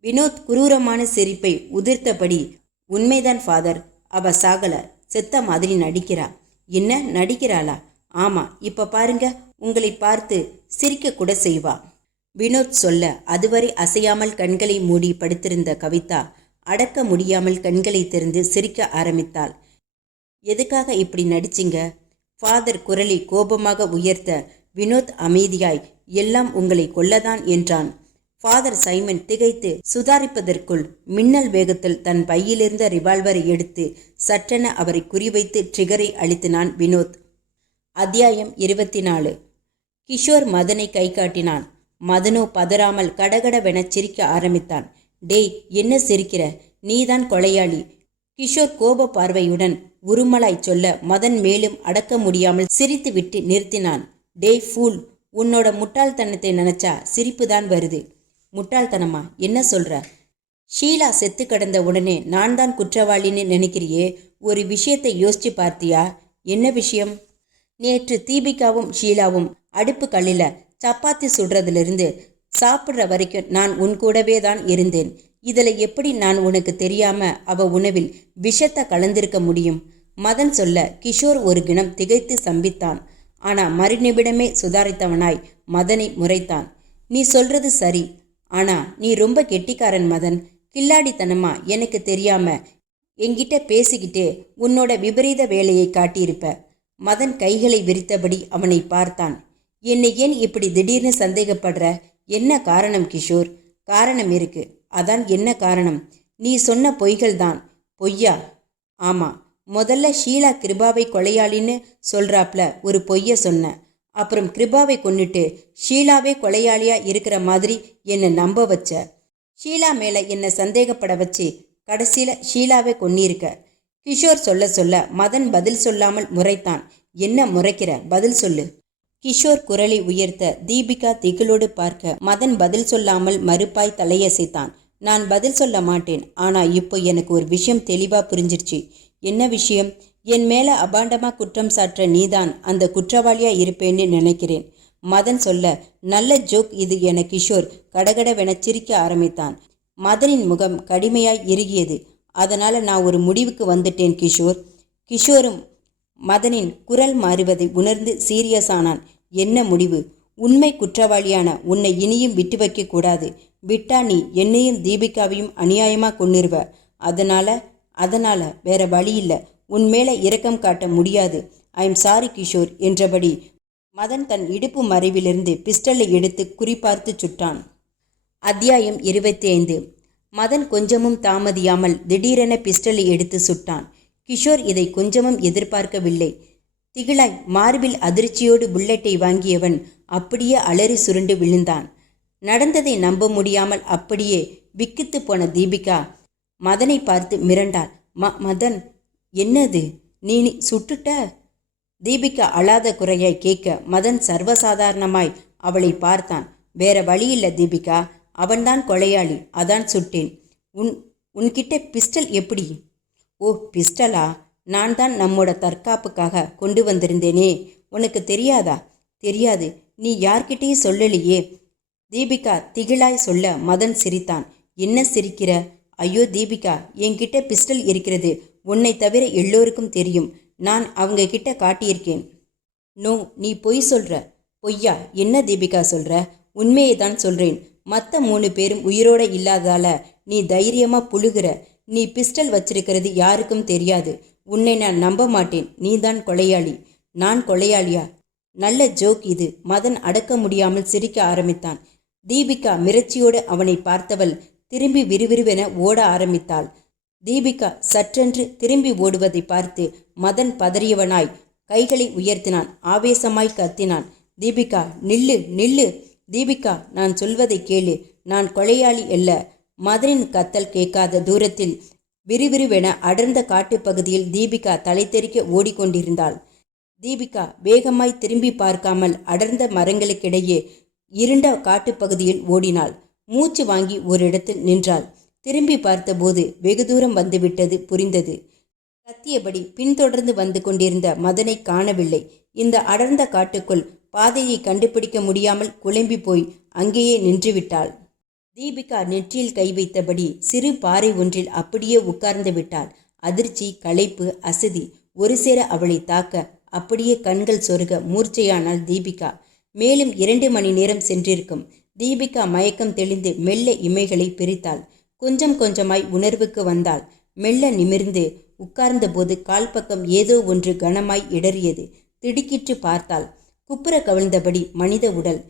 வினோத் குரூரமான சிரிப்பை உதிர்த்தபடி, உண்மைதான் ஃபாதர், அவ சாகல, செத்த மாதிரி நடிக்கிறா. என்ன, நடிக்கிறாளா? ஆமா, இப்ப பாருங்க, உங்களை பார்த்து சிரிக்க கூட செய்வா. வினோத் சொல்ல அதுவரை அசையாமல் கண்களை மூடி படுத்திருந்த கவிதா அடக்க முடியாமல் கண்களை திறந்து சிரிக்க ஆரம்பித்தாள். எதுக்காக இப்படி நடிச்சிங்க? ஃபாதர் குரலை கோபமாக உயர்த்த வினோத் அமைதியாய், எல்லாம் உங்களை கொல்லதான் என்றான். ஃபாதர் சைமன் திகைத்து சுதாரிப்பதற்குள் மின்னல் வேகத்தில் தன் பையிலிருந்த ரிவால்வரை எடுத்து சற்றென அவரை குறிவைத்து ட்ரிகரை அழுத்தினான் வினோத். அத்தியாயம் 24. கிஷோர் மதனை கை காட்டினான். மதனோ பதறாமல் கடகடவென சிரிக்க ஆரம்பித்தான். டேய், என்ன சிரிக்கிற? நீதான் கொலையாளி. கிஷோர் கோப பார்வையுடன் உருமலாய் சொல்ல மதன் மேலும் அடக்க முடியாமல் சிரித்துவிட்டு நிறுத்தினான். டேய் ஃபூல், உன்னோட முட்டாள்தனத்தை நினைச்சா சிரிப்புதான் வருது. முட்டாள்தனமா? என்ன சொல்ற? ஷீலா செத்து கிடந்த உடனே நான் தான் குற்றவாளின்னு நினைக்கிறியே. ஒரு விஷயத்தை யோசிச்சு பார்த்தியா? என்ன விஷயம்? நேற்று தீபிகாவும் ஷீலாவும் அடுப்பு கல்லில் சப்பாத்தி சுடுறதுலேருந்து சாப்பிட்ற வரைக்கும் நான் உன் கூடவே தான் இருந்தேன். இதில் எப்படி நான் உனக்கு தெரியாம அவ உணவில் விஷத்தை கலந்திருக்க முடியும்? மதன் சொல்ல கிஷோர் ஒரு கிணம் திகைத்து சம்பித்தான். ஆனா மறுநிமிடமே சுதாரித்தவனாய் மதனை முறைத்தான். நீ சொல்றது சரி, ஆனா நீ ரொம்ப கெட்டிக்காரன் மதன். கில்லாடித்தனமா எனக்கு தெரியாம என்கிட்ட பேசிக்கிட்டு உன்னோட விபரீத வேலையை காட்டியிருப்ப. மதன் கைகளை விரித்தபடி அவனை பார்த்தான். என்னை ஏன் இப்படி திடீர்னு சந்தேகப்படுற? என்ன காரணம் கிஷோர்? காரணம் இருக்கு. அதான் என்ன காரணம்? நீ சொன்ன பொய்கள் தான். பொய்யா? ஆமா. முதல்ல ஷீலா கிருபாவை கொலையாளின்னு சொல்றாப்ல ஒரு பொய்ய சொன்ன. அப்புறம் கிருபாவை கொன்னுட்டு ஷீலாவே கொலையாளியா இருக்கிற மாதிரி என்னை நம்ப வச்ச. ஷீலா மேல என்னை சந்தேகப்பட வச்சு கடைசியில ஷீலாவை கொன்னிருக்க. கிஷோர் சொல்ல சொல்ல மதன் பதில் சொல்லாமல் முறைத்தான். என்ன முறைக்கிற? பதில் சொல்லு. கிஷோர் குரலை உயர்த்த தீபிகா திகிலோடு பார்க்க மதன் பதில் சொல்லாமல் மறுப்பாய் தலையசைத்தான். நான் பதில் சொல்ல மாட்டேன். ஆனா இப்போ எனக்கு ஒரு விஷயம் தெளிவா புரிஞ்சிருச்சு. என்ன விஷயம்? என் மேல அபாண்டமா குற்றம் சாற்ற நீதான் அந்த குற்றவாளியா இருப்பேன்னு நினைக்கிறேன். மதன் சொல்ல, நல்ல ஜோக் இது என கிஷோர் கடகடவென சிரிக்க ஆரம்பித்தான். மதனின் முகம் கடுமையாய் இறுகியது. அதனால நான் ஒரு முடிவுக்கு வந்துட்டேன் கிஷோர். கிஷோரும் மதனின் குரல் மாறுவதை உணர்ந்து சீரியஸானான். என்ன முடிவு? உண்மை குற்றவாளியான உன்னை இனியும் விட்டு வைக்க கூடாது. விட்டா நீ என்னையும் தீபிகாவையும் அநியாயமா கொன்னிருவ. அதனால வேற வழி இல்லை. உன் மேல இரக்கம் காட்ட முடியாது. ஐ எம் சாரி கிஷோர் என்றபடி மதன் தன் இடுப்பு மறைவிலிருந்து பிஸ்டலை எடுத்து குறிபார்த்து சுட்டான். அத்தியாயம் 25. மதன் கொஞ்சமும் தாமதியாமல் திடீரென பிஸ்டலை எடுத்து சுட்டான். கிஷோர் இதை கொஞ்சமும் எதிர்பார்க்கவில்லை. திகிலாய் மார்பில் அதிர்ச்சியோடு புல்லட்டை வாங்கியவன் அப்படியே அலறி சுருண்டு விழுந்தான். நடந்ததை நம்ப முடியாமல் அப்படியே விக்கித்து போன தீபிகா மதனை பார்த்து மிரண்டாள். மதன், என்னது? நீ சுட்டுட்ட? தீபிகா அழாத குறையாய் கேட்க மதன் சர்வசாதாரணமாய் அவளை பார்த்தான். வேற வழியில்லை தீபிகா, அவன்தான் கொலையாளி, அதான் சுட்டேன். உன்கிட்ட பிஸ்டல் எப்படி? ஓ, பிஸ்டலா? நான் தான் நம்மோட தற்காப்புக்காக கொண்டு வந்திருந்தேனே, உனக்கு தெரியாதா? தெரியாது. நீ யார்கிட்டையும் சொல்லலையே. தீபிகா திகிலாய் சொல்ல மதன் சிரித்தான். என்ன சிரிக்கிற? ஐயோ தீபிகா, என்கிட்ட பிஸ்டல் இருக்கிறது உன்னை தவிர எல்லோருக்கும் தெரியும். நான் அவங்க கிட்ட காட்டியிருக்கேன். நோ, நீ பொய் சொல்ற. பொய்யா? என்ன தீபிகா சொல்ற? உண்மையை தான் சொல்றேன். மற்ற 3 பேரும் உயிரோட இல்லாதால நீ தைரியமா புழுகிற. நீ பிஸ்டல் வச்சிருக்கிறது யாருக்கும் தெரியாது. உன்னை நான் நம்ப மாட்டேன். நீதான் கொலையாளி. நான் கொலையாளியா? நல்ல ஜோக் இது. மதன் அடக்க முடியாமல் சிரிக்க ஆரம்பித்தான். தீபிகா மிரட்சியோடு அவனை பார்த்தவள் திரும்பி விறுவிறுவென ஓட ஆரம்பித்தாள். தீபிகா சற்றென்று திரும்பி ஓடுவதை பார்த்து மதன் பதறியவனாய் கைகளை உயர்த்தினான். ஆவேசமாய் கத்தினான். தீபிகா, நில்லு நில்லு. தீபிகா, நான் சொல்வதை கேளு. நான் கொலையாளி அல்ல. மதனின் கத்தல் கேட்காத தூரத்தில் விறுவிறுவென அடர்ந்த காட்டுப்பகுதியில் தீபிகா தலை தெறிக்க ஓடிக்கொண்டிருந்தாள். தீபிகா வேகமாய் திரும்பி பார்க்காமல் அடர்ந்த மரங்களுக்கிடையே இருண்ட காட்டுப்பகுதியில் ஓடினாள். மூச்சு வாங்கி ஒரு இடத்தில் நின்றாள். திரும்பி பார்த்தபோது வெகு தூரம் வந்துவிட்டது புரிந்தது. கத்தியபடி பின்தொடர்ந்து வந்து கொண்டிருந்த மதனை காணவில்லை. இந்த அடர்ந்த காட்டுக்குள் பாதையை கண்டுபிடிக்க முடியாமல் குழம்பி போய் அங்கேயே நின்றுவிட்டாள். தீபிகா நெற்றியில் கை வைத்தபடி சிறு பாறை ஒன்றில் அப்படியே உட்கார்ந்து விட்டாள். அதிர்ச்சி, களைப்பு, அசதி ஒரு சேர அவளை தாக்க அப்படியே கண்கள் சொருக மூர்ச்சையானாள் தீபிகா. மேலும் 2 மணி நேரம் சென்றிருக்கும். தீபிகா மயக்கம் தெளிந்து மெல்ல இமைகளை பிரித்தாள். கொஞ்சம் கொஞ்சமாய் உணர்வுக்கு வந்தாள். மெல்ல நிமிர்ந்து உட்கார்ந்தபோது கால் பக்கம் ஏதோ ஒன்று கனமாய் இடறியது. திடுக்கிட்டு பார்த்தாள். குப்புற கவிழ்ந்தபடி மனித உடல்.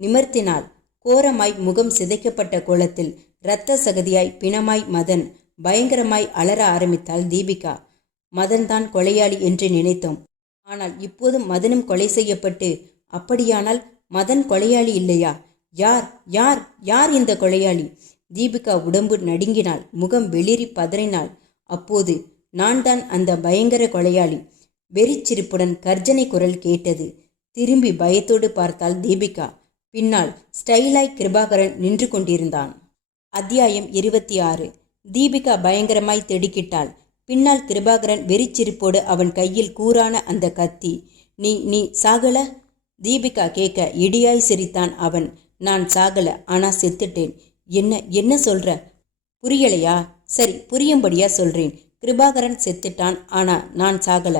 நிமர்த்தினாள். கோரமாய் முகம் சிதைக்கப்பட்ட கோலத்தில் இரத்த சகதியாய் பிணமாய் மதன். பயங்கரமாய் அலற ஆரம்பித்தாள் தீபிகா. மதன்தான் கொலையாளி என்று நினைத்தோம். ஆனால் இப்போதும் மதனும் கொலை செய்யப்பட்டு, அப்படியானால் மதன் கொலையாளி இல்லையா? யார் யார் யார் இந்த கொலையாளி? தீபிகா உடம்பு நடுங்கினாள். முகம் வெளிரி பதறினாள். அப்போது நான் தான் அந்த பயங்கர கொலையாளி. வெறிச்சிரிப்புடன் கர்ஜனை குரல் கேட்டது. திரும்பி பயத்தோடு பார்த்தாள் தீபிகா. பின்னால் ஸ்டைலாய் கிருபாகரன் நின்று கொண்டிருந்தான். அத்தியாயம் 26. தீபிகா பயங்கரமாய் திடுக்கிட்டாள். பின்னால் கிருபாகரன் வெறிச்சிரிப்போடு அவன் கையில் கூரான அந்த கத்தி. நீ சாகல? தீபிகா கேட்க இடியாய் சிரித்தான் அவன். நான் சாகல, ஆனா செத்துட்டேன். என்ன சொல்ற? புரியலையா? சரி, புரியும்படியா சொல்றேன். கிருபாகரன் செத்துட்டான், ஆனா நான் சாகல.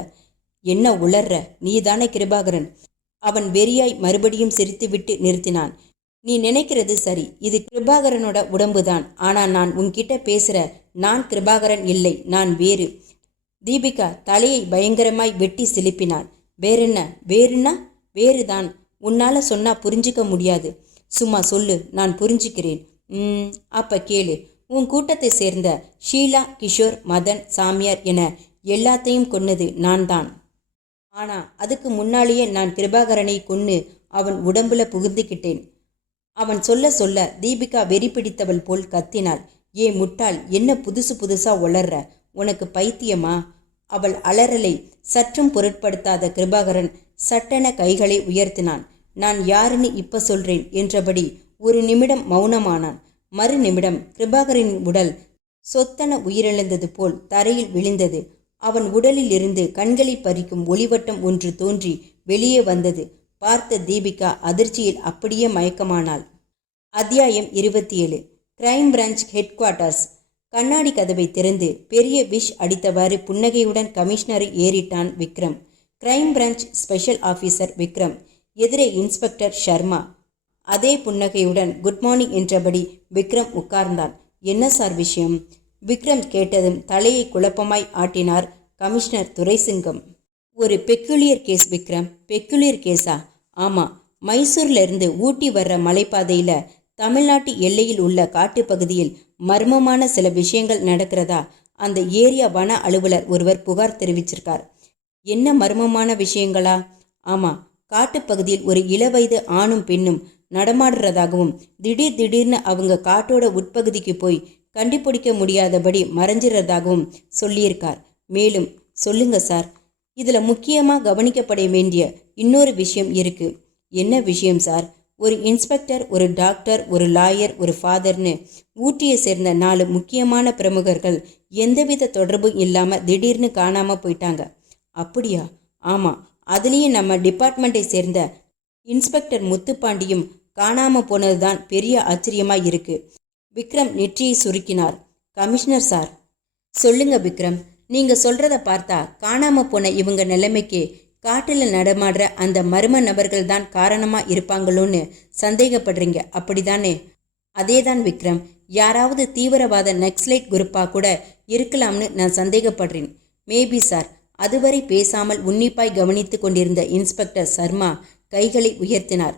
என்ன உளர்ற? நீதானே கிருபாகரன்? அவன் வெறியாய் மறுபடியும் சிரித்துவிட்டு நிறுத்தினான். நீ நினைக்கிறது சரி, இது கிருபாகரனோட உடம்புதான். ஆனா நான் உன்கிட்ட பேசுற நான் கிருபாகரன் இல்லை, நான் வேறு. தீபிகா தலையை பயங்கரமாய் வெட்டி சிலுப்பினாள். வேறென்ன? வேறுன்னா வேறுதான். உன்னால சொன்னா புரிஞ்சுக்க முடியாது. சும்மா சொல்லு, நான் புரிஞ்சுக்கிறேன். அப்ப கேளு. உன் கூட்டத்தை சேர்ந்த ஷீலா, கிஷோர், மதன், சாமியார் என எல்லாத்தையும் கொன்னது நான் தான். ஆனா அதுக்கு முன்னாலேயே நான் கிருபாகரனை கொன்னு அவன் உடம்புல புகுந்துக்கிட்டேன். அவன் சொல்ல சொல்ல தீபிகா வெறி பிடித்தவள் போல் கத்தினாள். ஏ முட்டாள், என்ன புதுசு புதுசா உளர்ற? உனக்கு பைத்தியமா? அவள் அலறலை சற்றும் பொருட்படுத்தாத கிருபாகரன் சட்டென கைகளை உயர்த்தினான். நான் யாருன்னு இப்ப சொல்றேன் என்றபடி ஒரு நிமிடம் மௌனமானான். மறு நிமிடம் கிருபாகரனின் உடல் சொத்தன உயிரிழந்தது போல் தரையில் விழுந்தது. அவன் உடலில் இருந்து கண்களை பறிக்கும் ஒளிவட்டம் ஒன்று தோன்றி வெளியே வந்தது. பார்த்த தீபிகா அதிர்ச்சியில் அப்படியே மயக்கமானாள். அத்தியாயம் 27. Crime branch headquarters. கண்ணாடி கதவை திறந்து பெரிய விஷ் அடித்தவாறு புன்னகையுடன் கமிஷனரை ஏறிட்டான் Vikram. Crime branch special officer Vikram. எதிரே இன்ஸ்பெக்டர் ஷர்மா. அதே புன்னகையுடன் குட் மார்னிங் என்றபடி விக்ரம் உட்கார்ந்தான். என்ன சார் விஷயம்? விக்ரம் கேட்டதும் தலையை குழப்பமாய் ஆட்டினார் கமிஷனர் துரைசிங்கம். ஒரு பெக்குலியர் கேஸ் விக்ரம். பெக்குலியர் கேஸா? ஆமா, மைசூர்ல இருந்து ஊட்டி வர்ற மலைப்பாதையில தமிழ்நாட்டு எல்லையில் உள்ள காட்டுப்பகுதியில் மர்மமான சில விஷயங்கள் நடக்கிறதா அந்த ஏரியா வன அலுவலர் ஒருவர் புகார் தெரிவிச்சிருக்கார். என்ன மர்மமான விஷயங்களா? ஆமா, காட்டுப்பகுதியில் ஒரு இளவயது ஆணும் பெண்ணும் நடமாடுறதாகவும் திடீர்னு அவங்க காட்டோட உட்பகுதிக்கு போய் கண்டுபிடிக்க முடியாதபடி மறைஞ்சிறதாகவும் சொல்லியிருக்கார். மேலும் சொல்லுங்க சார். இதுல முக்கியமா கவனிக்கப்பட வேண்டிய இன்னொரு விஷயம் இருக்கு. என்ன விஷயம் சார்? ஒரு இன்ஸ்பெக்டர், ஒரு டாக்டர், ஒரு லாயர், ஒரு ஃபாதர்னு ஊட்டியை சேர்ந்த 4 முக்கியமான பிரமுகர்கள் எந்தவித தொடர்பும் இல்லாம திடீர்னு காணாம போயிட்டாங்க. அப்படியா? ஆமா, அதுலேயும் நம்ம டிபார்ட்மெண்ட்டை சேர்ந்த இன்ஸ்பெக்டர் முத்துப்பாண்டியும் காணாம போனதுதான் பெரிய ஆச்சரியமா இருக்கு. விக்ரம் நெற்றியை சுருக்கினார். Commissioner sir. சொல்லுங்க விக்ரம். நீங்க சொல்றத பார்த்தா காணாம போன இவங்க நிலைமைக்கு காட்டில் நடமாடுற அந்த மர்ம நபர்கள் தான் காரணமா இருப்பாங்களோன்னு சந்தேகப்படுறீங்க, அப்படிதானே? அதேதான் விக்ரம். யாராவது தீவிரவாத நக்சலைட் குரூப்பா கூட இருக்கலாம்னு நான் சந்தேகப்படுறேன். Maybe sir. அதுவரை பேசாமல் உன்னிப்பாய் கவனித்து கொண்டிருந்த இன்ஸ்பெக்டர் சர்மா கைகளை உயர்த்தினார்.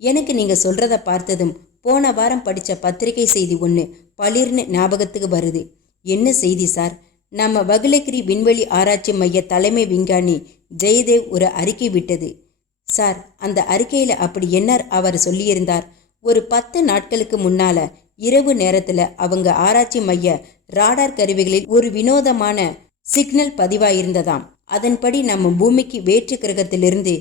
எனக்கு நீங்க சொல்றத பார்த்ததும் போன வாரம் படித்த பத்திரிகை செய்தி ஒன்று பளிர்னு ஞாபகத்துக்கு வருது. என்ன செய்தி சார்? நம்ம பகுலகிரி விண்வெளி ஆராய்ச்சி மைய தலைமை விஞ்ஞானி ஜெயதேவ் ஒரு அறிக்கை விட்டது சார். அந்த அறிக்கையில் அப்படி என்ன அவர் சொல்லியிருந்தார்? ஒரு 10 நாட்களுக்கு முன்னால இரவு நேரத்தில் அவங்க ஆராய்ச்சி மைய ராடார் கருவிகளில் ஒரு வினோதமான சிக்னல் பதிவாயிருந்ததாம். அதன்படி நம்ம பூமிக்கு வேற்று கிரகத்திலிருந்து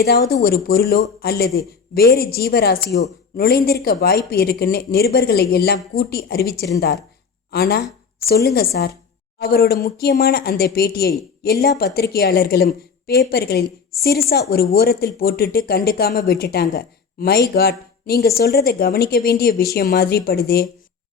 ஏதாவது ஒரு பொருளோ அல்லது வேறு ஜீவராசியோ நுழைந்திருக்க வாய்ப்பு இருக்குன்னு நிருபர்களை எல்லாம் கூட்டி அறிவிச்சிருந்தார். ஆனா சொல்லுங்க சார். அவரோட முக்கியமான அந்த பேட்டியை எல்லா பத்திரிகையாளர்களும் பேப்பர்களில் சிறுசா ஒரு ஓரத்தில் போட்டுட்டு கண்டுக்காம விட்டுட்டாங்க. மை காட், நீங்க சொல்றதை கவனிக்க வேண்டிய விஷயம் மாதிரி படுதே.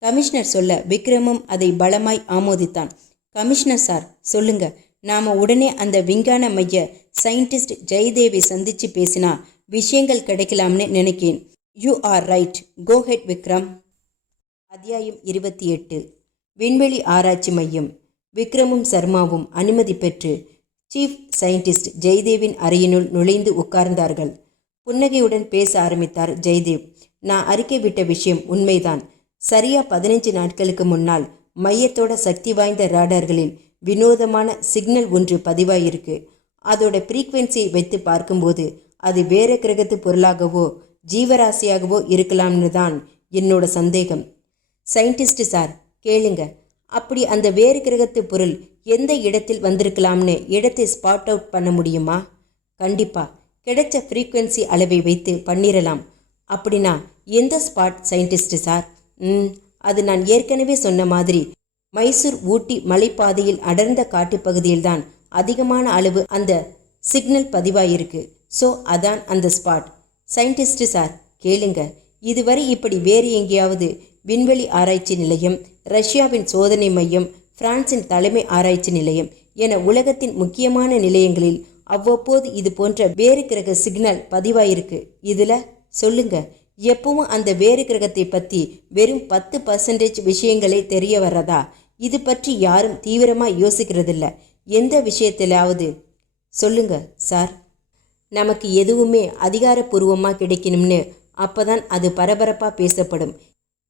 கமிஷனர் சொல்ல விக்ரமும் அதை பலமாய் ஆமோதித்தான். கமிஷனர் சார் சொல்லுங்க. நாம உடனே அந்த விஞ்ஞான மைய சயின்டிஸ்ட் ஜெயதேவை சந்திச்சு பேசினா விஷயங்கள் கிடைக்கலாம்னு நினைக்கிறேன். You are right. Go ahead Vikram. அத்தியாயம் 28. விண்வெளி ஆராய்ச்சி மையம். விக்ரமும் சர்மாவும் அனுமதி பெற்று சீஃப் சயின்டிஸ்ட் ஜெயதேவின் அறையினுள் நுழைந்து உட்கார்ந்தார்கள். புன்னகையுடன் பேச ஆரம்பித்தார் ஜெயதேவ். நான் அறிக்கை விட்ட விஷயம் உண்மைதான். சரியா 15 நாட்களுக்கு முன்னால் மையத்தோட சக்தி வாய்ந்த ராடார்களில் வினோதமான சிக்னல் ஒன்று பதிவாயிருக்கு. அதோட ஃப்ரீக்வன்சியை வைத்து பார்க்கும்போது அது வேற கிரகத்து பொருளாகவோ ஜீவராசியாகவோ இருக்கலாம்னு தான் என்னோட சந்தேகம். சயின்டிஸ்ட் சார் கேளுங்க. அப்படி அந்த வேறு கிரகத்து பொருள் எந்த இடத்தில் வந்திருக்கலாம்னு இடத்தை ஸ்பாட் அவுட் பண்ண முடியுமா? கண்டிப்பா. கிடைச்ச ஃப்ரீக்வன்சி அளவை வைத்து பண்ணிடலாம். அப்படின்னா எந்த ஸ்பாட் சயின்டிஸ்ட் சார்? அது நான் ஏற்கனவே சொன்ன மாதிரி மைசூர் ஊட்டி மலைப்பாதையில் அடர்ந்த காட்டுப்பகுதியில்தான் அதிகமான அளவு அந்த சிக்னல் பதிவாயிருக்கு. ஸோ அதான் அந்த ஸ்பாட். சயின்டிஸ்ட் சார் கேளுங்க. இதுவரை இப்படி வேறு எங்கேயாவது விண்வெளி ஆராய்ச்சி நிலையம், ரஷ்யாவின் சோதனை மையம், பிரான்சின் தலைமை ஆராய்ச்சி நிலையம் என உலகத்தின் முக்கியமான நிலையங்களில் அவ்வப்போது இது போன்ற வேறு கிரக சிக்னல் பதிவாயிருக்கு. இதுல சொல்லுங்க, எப்பவும் அந்த வேறு கிரகத்தை பத்தி வெறும் 10% விஷயங்களே தெரிய வர்றதா? இது பற்றி யாரும் தீவிரமா யோசிக்கிறதில்ல. எந்த விஷயத்திலாவது சொல்லுங்க சார். நமக்கு எதுவுமே அதிகாரப்பூர்வமாக கிடைக்கணும்னு அப்பதான் அது பரபரப்பாக பேசப்படும்.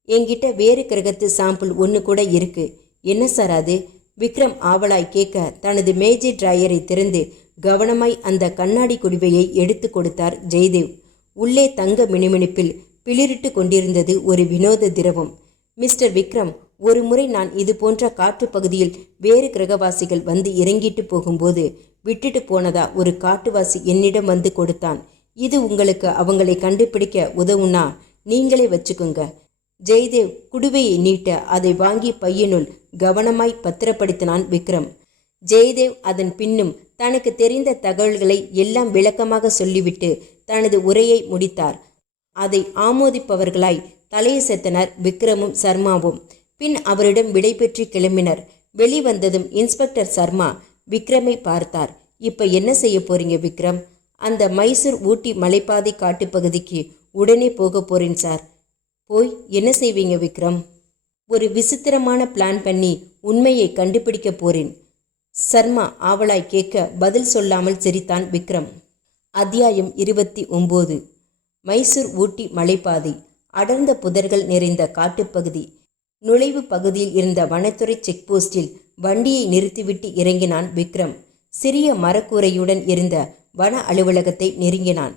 என்கிட்ட வேறு கிரகத்து சாம்பிள் ஒன்று கூட இருக்கு. என்ன சார் அது? விக்ரம் ஆவலாய் கேட்க தனது மேஜை டிராயரை திறந்து கவனமாய் அந்த கண்ணாடி குடுவையை எடுத்து கொடுத்தார் ஜெயதேவ். உள்ளே தங்க மினுமினுப்பில் பிளிரிட்டு கொண்டிருந்தது ஒரு வினோத திரவம். மிஸ்டர் விக்ரம், ஒரு முறை நான் இது போன்ற காற்று பகுதியில் வேறு கிரகவாசிகள் வந்து இறங்கிட்டு போகும்போது விட்டுட்டு போனதா ஒரு காட்டுவாசி என்னிடம் வந்து கொடுத்தான். இது உங்களுக்கு அவங்களை கண்டுபிடிக்க உதவுனா நீங்களே வச்சுக்கோங்க. ஜெயதேவ் குடுவையை நீட்ட அதை வாங்கி பையனுள் கவனமாய் பத்திரப்படுத்தினான் விக்ரம். ஜெயதேவ் அதன் பின்னும் தனக்கு தெரிந்த தகவல்களை எல்லாம் விளக்கமாக சொல்லிவிட்டு தனது உரையை முடித்தார். அதை ஆமோதிப்பவர்களாய் தலையசைத்தனர் விக்ரமும் சர்மாவும். பின் அவரிடம் விடை பெற்று கிளம்பினர். வெளிவந்ததும் இன்ஸ்பெக்டர் சர்மா விக்ரமை பார்த்தார். இப்ப என்ன செய்ய போறீங்க விக்ரம்? அந்த மைசூர் ஊட்டி மலைப்பாதை காட்டுப்பகுதிக்கு உடனே போக போறேன் சார். போய் என்ன செய்வீங்க விக்ரம்? ஒரு விசித்திரமான பிளான் பண்ணி உண்மையை கண்டுபிடிக்க போறேன். சர்மா ஆவலாய் கேட்க பதில் சொல்லாமல் சிரித்தான் விக்ரம். அத்தியாயம் 29. மைசூர் ஊட்டி மலைப்பாதை. அடர்ந்த புதர்கள் நிறைந்த காட்டுப்பகுதி. நுழைவு பகுதியில் இருந்த வனத்துறை செக் போஸ்டில் வண்டியை நிறுத்திவிட்டு இறங்கினான் விக்ரம். சிறிய மரக்கூரையுடன் இருந்த வன அலுவலகத்தை நெருங்கினான்.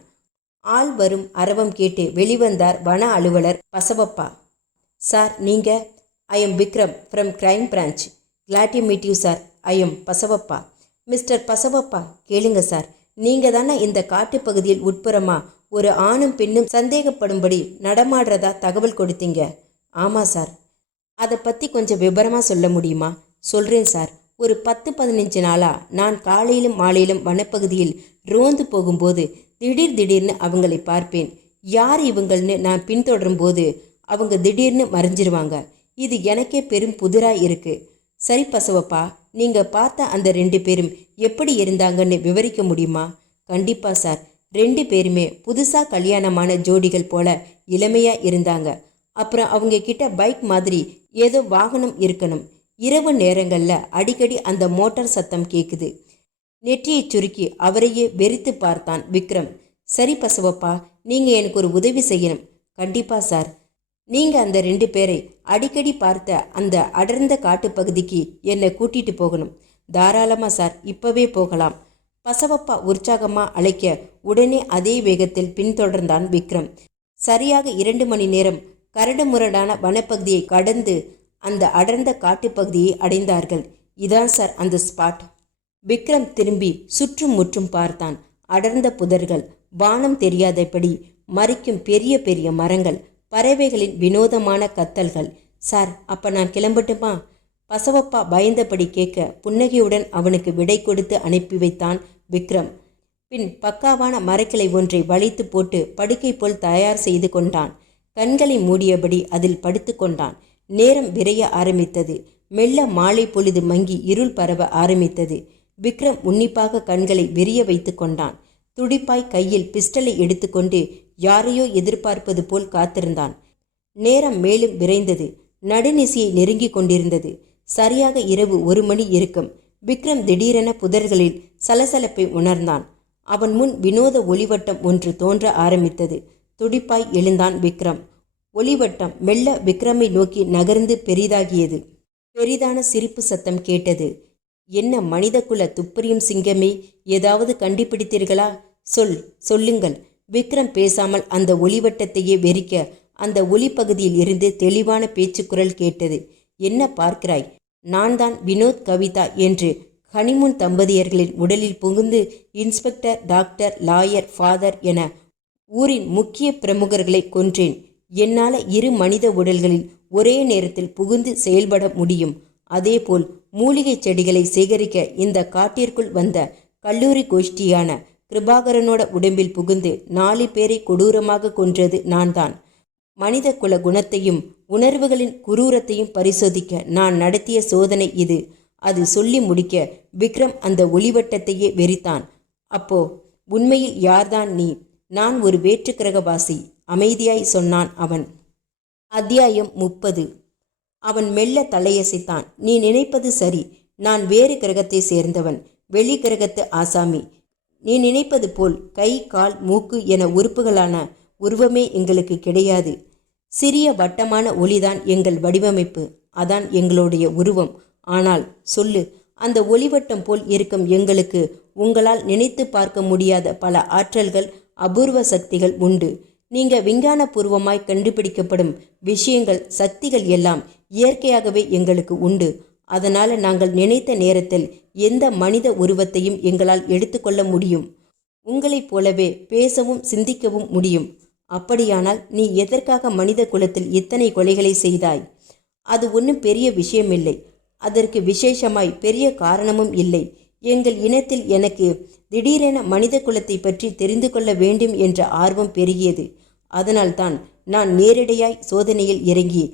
ஆள் வரும் அரவம் கேட்டு வெளிவந்தார் வன அலுவலர் பசவப்பா. சார், நீங்க? I am Vikram from crime branch. Glad to meet you sir. I am Basavappa. Mister Basavappa, கேளுங்க சார். நீங்க தானே இந்த காட்டுப்பகுதியில் உட்புறமா ஒரு ஆணும் பெண்ணும் சந்தேகப்படும்படி நடமாடுறதா தகவல் கொடுத்தீங்க? ஆமாம் சார். அதை பற்றி கொஞ்சம் விபரமாக சொல்ல முடியுமா? சொல்கிறேன் சார். ஒரு 10-15 நாளாக நான் காலையிலும் மாலையிலும் வனப்பகுதியில் ரோந்து போகும்போது திடீர்னு அவங்களை பார்ப்பேன். யார் இவங்கள்னு நான் பின்தொடரும் போது அவங்க திடீர்னு மறைஞ்சிருவாங்க. இது எனக்கே பெரும் புதிராக இருக்குது. சரி பசவப்பா, நீங்கள் பார்த்த அந்த 2 பேரும் எப்படி இருந்தாங்கன்னு விவரிக்க முடியுமா? கண்டிப்பாக சார். 2 பேருமே புதுசாக கல்யாணமான ஜோடிகள் போல இளமையாக இருந்தாங்க. அப்புறம் அவங்க கிட்ட பைக் மாதிரி ஏதோ வாகனம் இருக்கணும். இரவு நேரங்களில் அடிக்கடி அந்த மோட்டார் சத்தம் கேட்குது. நெற்றியை சுருக்கி அவரையே வெறித்து பார்த்தான் விக்ரம். சரி பசவப்பா, நீங்கள் எனக்கு ஒரு உதவி செய்யணும். கண்டிப்பாக சார். நீங்கள் அந்த 2 பேரை அடிக்கடி பார்த்த அந்த அடர்ந்த காட்டுப்பகுதிக்கு என்னை கூட்டிகிட்டு போகணும். தாராளமாக சார், இப்போவே போகலாம். பசவப்பா உற்சாகமாக அழைக்க உடனே அதே வேகத்தில் பின்தொடர்ந்தான் விக்ரம். சரியாக 2 மணி நேரம் கரடுமுரடான வனப்பகுதியை கடந்து அந்த அடர்ந்த காட்டுப்பகுதியை அடைந்தார்கள். இதான் சார் அந்த ஸ்பாட். விக்ரம் திரும்பி சுற்றும் முற்றும் பார்த்தான். அடர்ந்த புதர்கள், வானம் தெரியாதபடி மறிக்கும் பெரிய பெரிய மரங்கள், பறவைகளின் வினோதமான கத்தல்கள். சார், அப்போ நான் கிளம்பட்டுமா? பசவப்பா பயந்தபடி கேட்க புன்னகையுடன் அவனுக்கு விடை கொடுத்து அனுப்பி வைத்தான் விக்ரம். பின் பக்காவான மரக்கிளை ஒன்றை வளைத்து போட்டு படுக்கை போல் தயார் செய்து கொண்டான். கண்களை மூடியபடி அதில் படுத்து கொண்டான். நேரம் விரைய ஆரம்பித்தது. மெல்ல மாலை பொழுது மங்கி இருள் பரவ ஆரம்பித்தது. விக்ரம் உன்னிப்பாக கண்களை விரிய வைத்து கொண்டான். துடிப்பாய் கையில் பிஸ்டலை எடுத்துக்கொண்டு யாரையோ எதிர்பார்ப்பது போல் காத்திருந்தான். நேரம் மேலும் விரைந்தது. நடுநிசியை நெருங்கி கொண்டிருந்தது. சரியாக இரவு 1 மணி இருக்கும். விக்ரம் திடீரென புதர்களில் சலசலப்பை உணர்ந்தான். அவன் முன் வினோத ஒளிவட்டம் ஒன்று தோன்ற ஆரம்பித்தது. துடிப்பாய் எழுந்தான் விக்ரம். ஒளிவட்டம் மெல்ல விக்ரமை நோக்கி நகர்ந்து பெரிதாகியது. பெரிதான சிரிப்பு சத்தம் கேட்டது. என்ன மனிதகுல துப்பறியும் சிங்கமே, ஏதாவது கண்டுபிடித்தீர்களா? சொல்லுங்கள். விக்ரம் பேசாமல் அந்த ஒளிவட்டத்தையே வெறிக்க அந்த ஒளிப்பகுதியில் இருந்து தெளிவான பேச்சுக்குரல் கேட்டது. என்ன பார்க்கிறாய்? நான் தான் வினோத் கவிதா என்று ஹனிமூன் தம்பதியர்களின் உடலில் புகுந்து இன்ஸ்பெக்டர், டாக்டர், லாயர், ஃபாதர் என ஊரின் முக்கிய பிரமுகர்களை கொன்றேன். என்னால் 2 மனித உடல்களில் ஒரே நேரத்தில் புகுந்து செயல்பட முடியும். அதேபோல் மூலிகை செடிகளை சேகரிக்க இந்த காட்டிற்குள் வந்த கல்லூரி கோஷ்டியான கிருபாகரனோட உடம்பில் புகுந்து 4 பேரை கொடூரமாக கொன்றது நான்தான். மனித குல குணத்தையும் உணர்வுகளின் குரூரத்தையும் பரிசோதிக்க நான் நடத்திய சோதனை இது. அது சொல்லி முடிக்க விக்ரம் அந்த ஒளிவட்டத்தையே வெறித்தான். அப்போ உண்மையில் யார்தான் நீ? நான் ஒரு வேற்று கிரகவாசி, அமைதியாய் சொன்னான் அவன். அத்தியாயம் 30. அவன் மெல்ல தலையசைத்தான். நீ நினைப்பது சரி. நான் வேறு கிரகத்தை சேர்ந்தவன், வெளி கிரகத்து ஆசாமி. நீ நினைப்பது போல் கை, கால், மூக்கு என உறுப்புகளான உருவமே எங்களுக்கு கிடையாது. சிறிய வட்டமான ஒளிதான் எங்கள் வடிவமைப்பு. அதான் எங்களுடைய உருவம். ஆனால் சொல்லு, அந்த ஒளிவட்டம் போல் இருக்கும் எங்களுக்கு உங்களால் நினைத்து பார்க்க முடியாத பல ஆற்றல்கள், அபூர்வ சக்திகள் உண்டு. நீங்க விஞ்ஞானபூர்வமாய் கண்டுபிடிக்கப்படும் விஷயங்கள், சக்திகள் எல்லாம் இயற்கையாகவே எங்களுக்கு உண்டு. அதனால நாங்கள் நினைத்த நேரத்தில் எந்த மனித உருவத்தையும் எங்களால் எடுத்துக்கொள்ள முடியும். உங்களைப் போலவே பேசவும் சிந்திக்கவும் முடியும். அப்படியானால் நீ எதற்காக மனித குலத்தில் இத்தனை கொலைகளை செய்தாய்? அது ஒன்றும் பெரிய விஷயமில்லை. அதற்கு விசேஷமாய் பெரிய காரணமும் இல்லை. எங்கள் இனத்தில் எனக்கு திடீரென மனித குலத்தை பற்றி தெரிந்து கொள்ள வேண்டும் என்ற ஆர்வம் பெருகியது. அதனால்தான் நான் நேரடியாய் சோதனையில் இறங்கி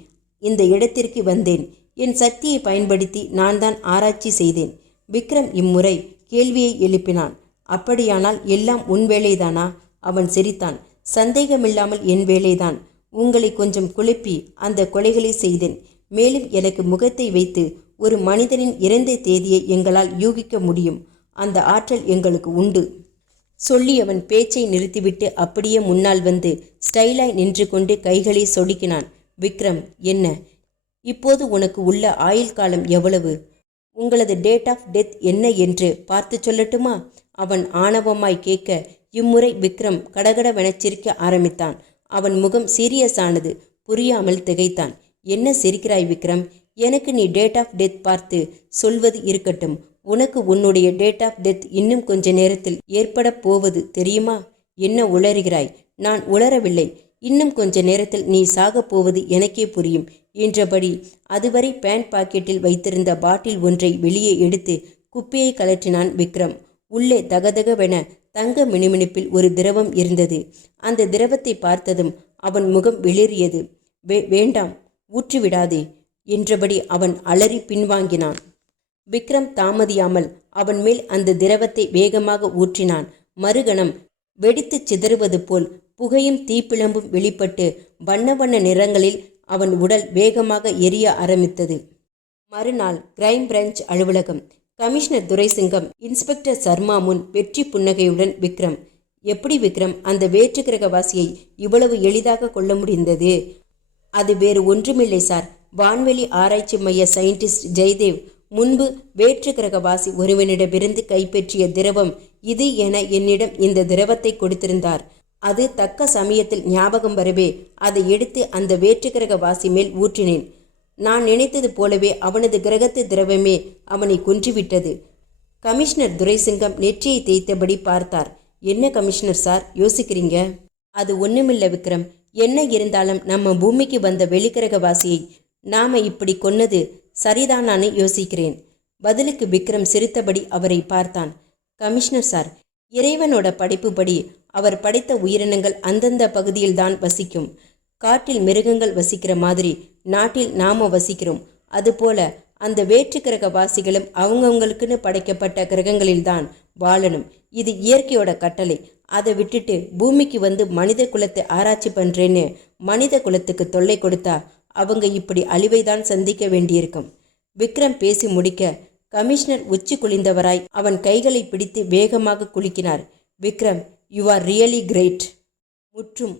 இந்த இடத்திற்கு வந்தேன். என் சக்தியை பயன்படுத்தி நான் தான் ஆராய்ச்சி செய்தேன். விக்ரம் இம்முறை கேள்வியை எழுப்பினான். அப்படியானால் எல்லாம் உன் வேலைதானா? அவன் சிரித்தான். சந்தேகமில்லாமல் என் வேலைதான். உங்களை கொஞ்சம் குழப்பி அந்த கொலைகளை செய்தேன். மேலும் எனக்கு முகத்தை வைத்து ஒரு மனிதனின் இறந்த தேதியை எங்களால் யூகிக்க முடியும். அந்த ஆற்றல் எங்களுக்கு உண்டு. சொல்லி அவன் பேச்சை நிறுத்திவிட்டு அப்படியே முன்னால் வந்து ஸ்டைலாய் நின்று கொண்டு கைகளை சொடுக்கினான். விக்ரம், என்ன இப்போது உனக்கு உள்ள ஆயுள் காலம் எவ்வளவு? உங்களது டேட் ஆஃப் டெத் என்ன என்று பார்த்து சொல்லட்டுமா? அவன் ஆணவமாய் கேட்க, இம்முறை விக்ரம் கடகடவென சிரிக்க ஆரம்பித்தான். அவன் முகம் சீரியஸானது. புரியாமல் திகைத்தான். என்ன சிரிக்கிறாய் விக்ரம்? எனக்கு நீ டேட் ஆஃப் டெத் பார்த்து சொல்வது இருக்கட்டும். உனக்கு உன்னுடைய டேட் ஆஃப் டெத் இன்னும் கொஞ்ச நேரத்தில் ஏற்பட போவது தெரியுமா? என்ன உளறுகிறாய்? நான் உளரவில்லை. இன்னும் கொஞ்ச நேரத்தில் நீ சாகப் போவது எனக்கே புரியும் என்றபடி அதுவரை பேண்ட் பாக்கெட்டில் வைத்திருந்த பாட்டில் ஒன்றை வெளியே எடுத்து குப்பையை கலற்றினான் விக்ரம். உள்ளே தகதகவென தங்க மினுமினுப்பில் ஒரு திரவம் இருந்தது. அந்த திரவத்தை பார்த்ததும் அவன் முகம் வெளிரியது. வேண்டாம், ஊற்றிவிடாதே என்றபடி அவன் அலறி பின்வாங்கினான். விக்ரம் தாமதியாமல் அவன் மேல் அந்த திரவத்தை வேகமாக ஊற்றினான். மறுகணம் வெடித்து சிதறுவது போல் புகையும் தீப்பிழம்பும் வெளிப்பட்டு வண்ண வண்ண நிறங்களில் அவன் உடல் வேகமாக எரிய ஆரம்பித்தது. மறுநாள் கிரைம் பிரான்ச் அலுவலகம். கமிஷனர் துரைசிங்கம் இன்ஸ்பெக்டர் சர்மா முன் வெற்றி புன்னகையுடன் விக்ரம், எப்படி விக்ரம் அந்த வேற்று கிரகவாசியை இவ்வளவு எளிதாக கொல்ல முடிந்தது? அது வேறு ஒன்றுமில்லை சார். வான்வெளி ஆராய்ச்சி மைய சயின்டிஸ்ட் ஜெயதேவ் முன்பு வேற்று கிரகவாசி ஒருவனிடமிருந்து கைப்பற்றிய திரவம் இது என என்னிடம் இந்த திரவத்தை கொடுத்திருந்தார். அது தக்க சமயத்தில் ஞாபகம் வரவே அதை எடுத்து அந்த வேற்று கிரகவாசி மேல் ஊற்றினேன். நான் நினைத்தது போலவே அவனது கிரகத்து திரவமே அவனை கொன்றுவிட்டது. கமிஷனர் துரைசிங்கம் நெற்றியை தேய்த்தபடி பார்த்தார். என்ன கமிஷனர் சார் யோசிக்கிறீங்க? அது ஒண்ணுமில்ல விக்ரம். என்ன இருந்தாலும் நம்ம பூமிக்கு வந்த வெளிக்கிரகவாசியை நாம இப்படி கொன்னது சரிதானான்னு யோசிக்கிறேன். பதிலுக்கு விக்ரம் சிரித்தபடி அவரை பார்த்தான். கமிஷனர் சார், இறைவனோட படைப்புப்படி அவர் படைத்த உயிரினங்கள் அந்தந்த பகுதியில்தான் வசிக்கும். காட்டில் மிருகங்கள் வசிக்கிற மாதிரி நாட்டில் நாம வசிக்கிறோம். அதுபோல அந்த வேற்று கிரகவாசிகளும் அவங்கவுங்களுக்குன்னு படைக்கப்பட்ட கிரகங்களில்தான் வாழணும். இது இயற்கையோட கட்டளை. அதை விட்டுட்டு பூமிக்கு வந்து மனித குலத்தை ஆராய்ச்சி பண்றேன்னு மனித குலத்துக்கு தொல்லை கொடுத்தா அவங்க இப்படி அழிவைதான் சந்திக்க வேண்டியிருக்கும். விக்ரம் பேசி முடிக்க கமிஷனர் உச்சி குளிந்தவராய் அவன் கைகளை பிடித்து வேகமாக குலுக்கினார். Vikram, you are really great. முற்றும்.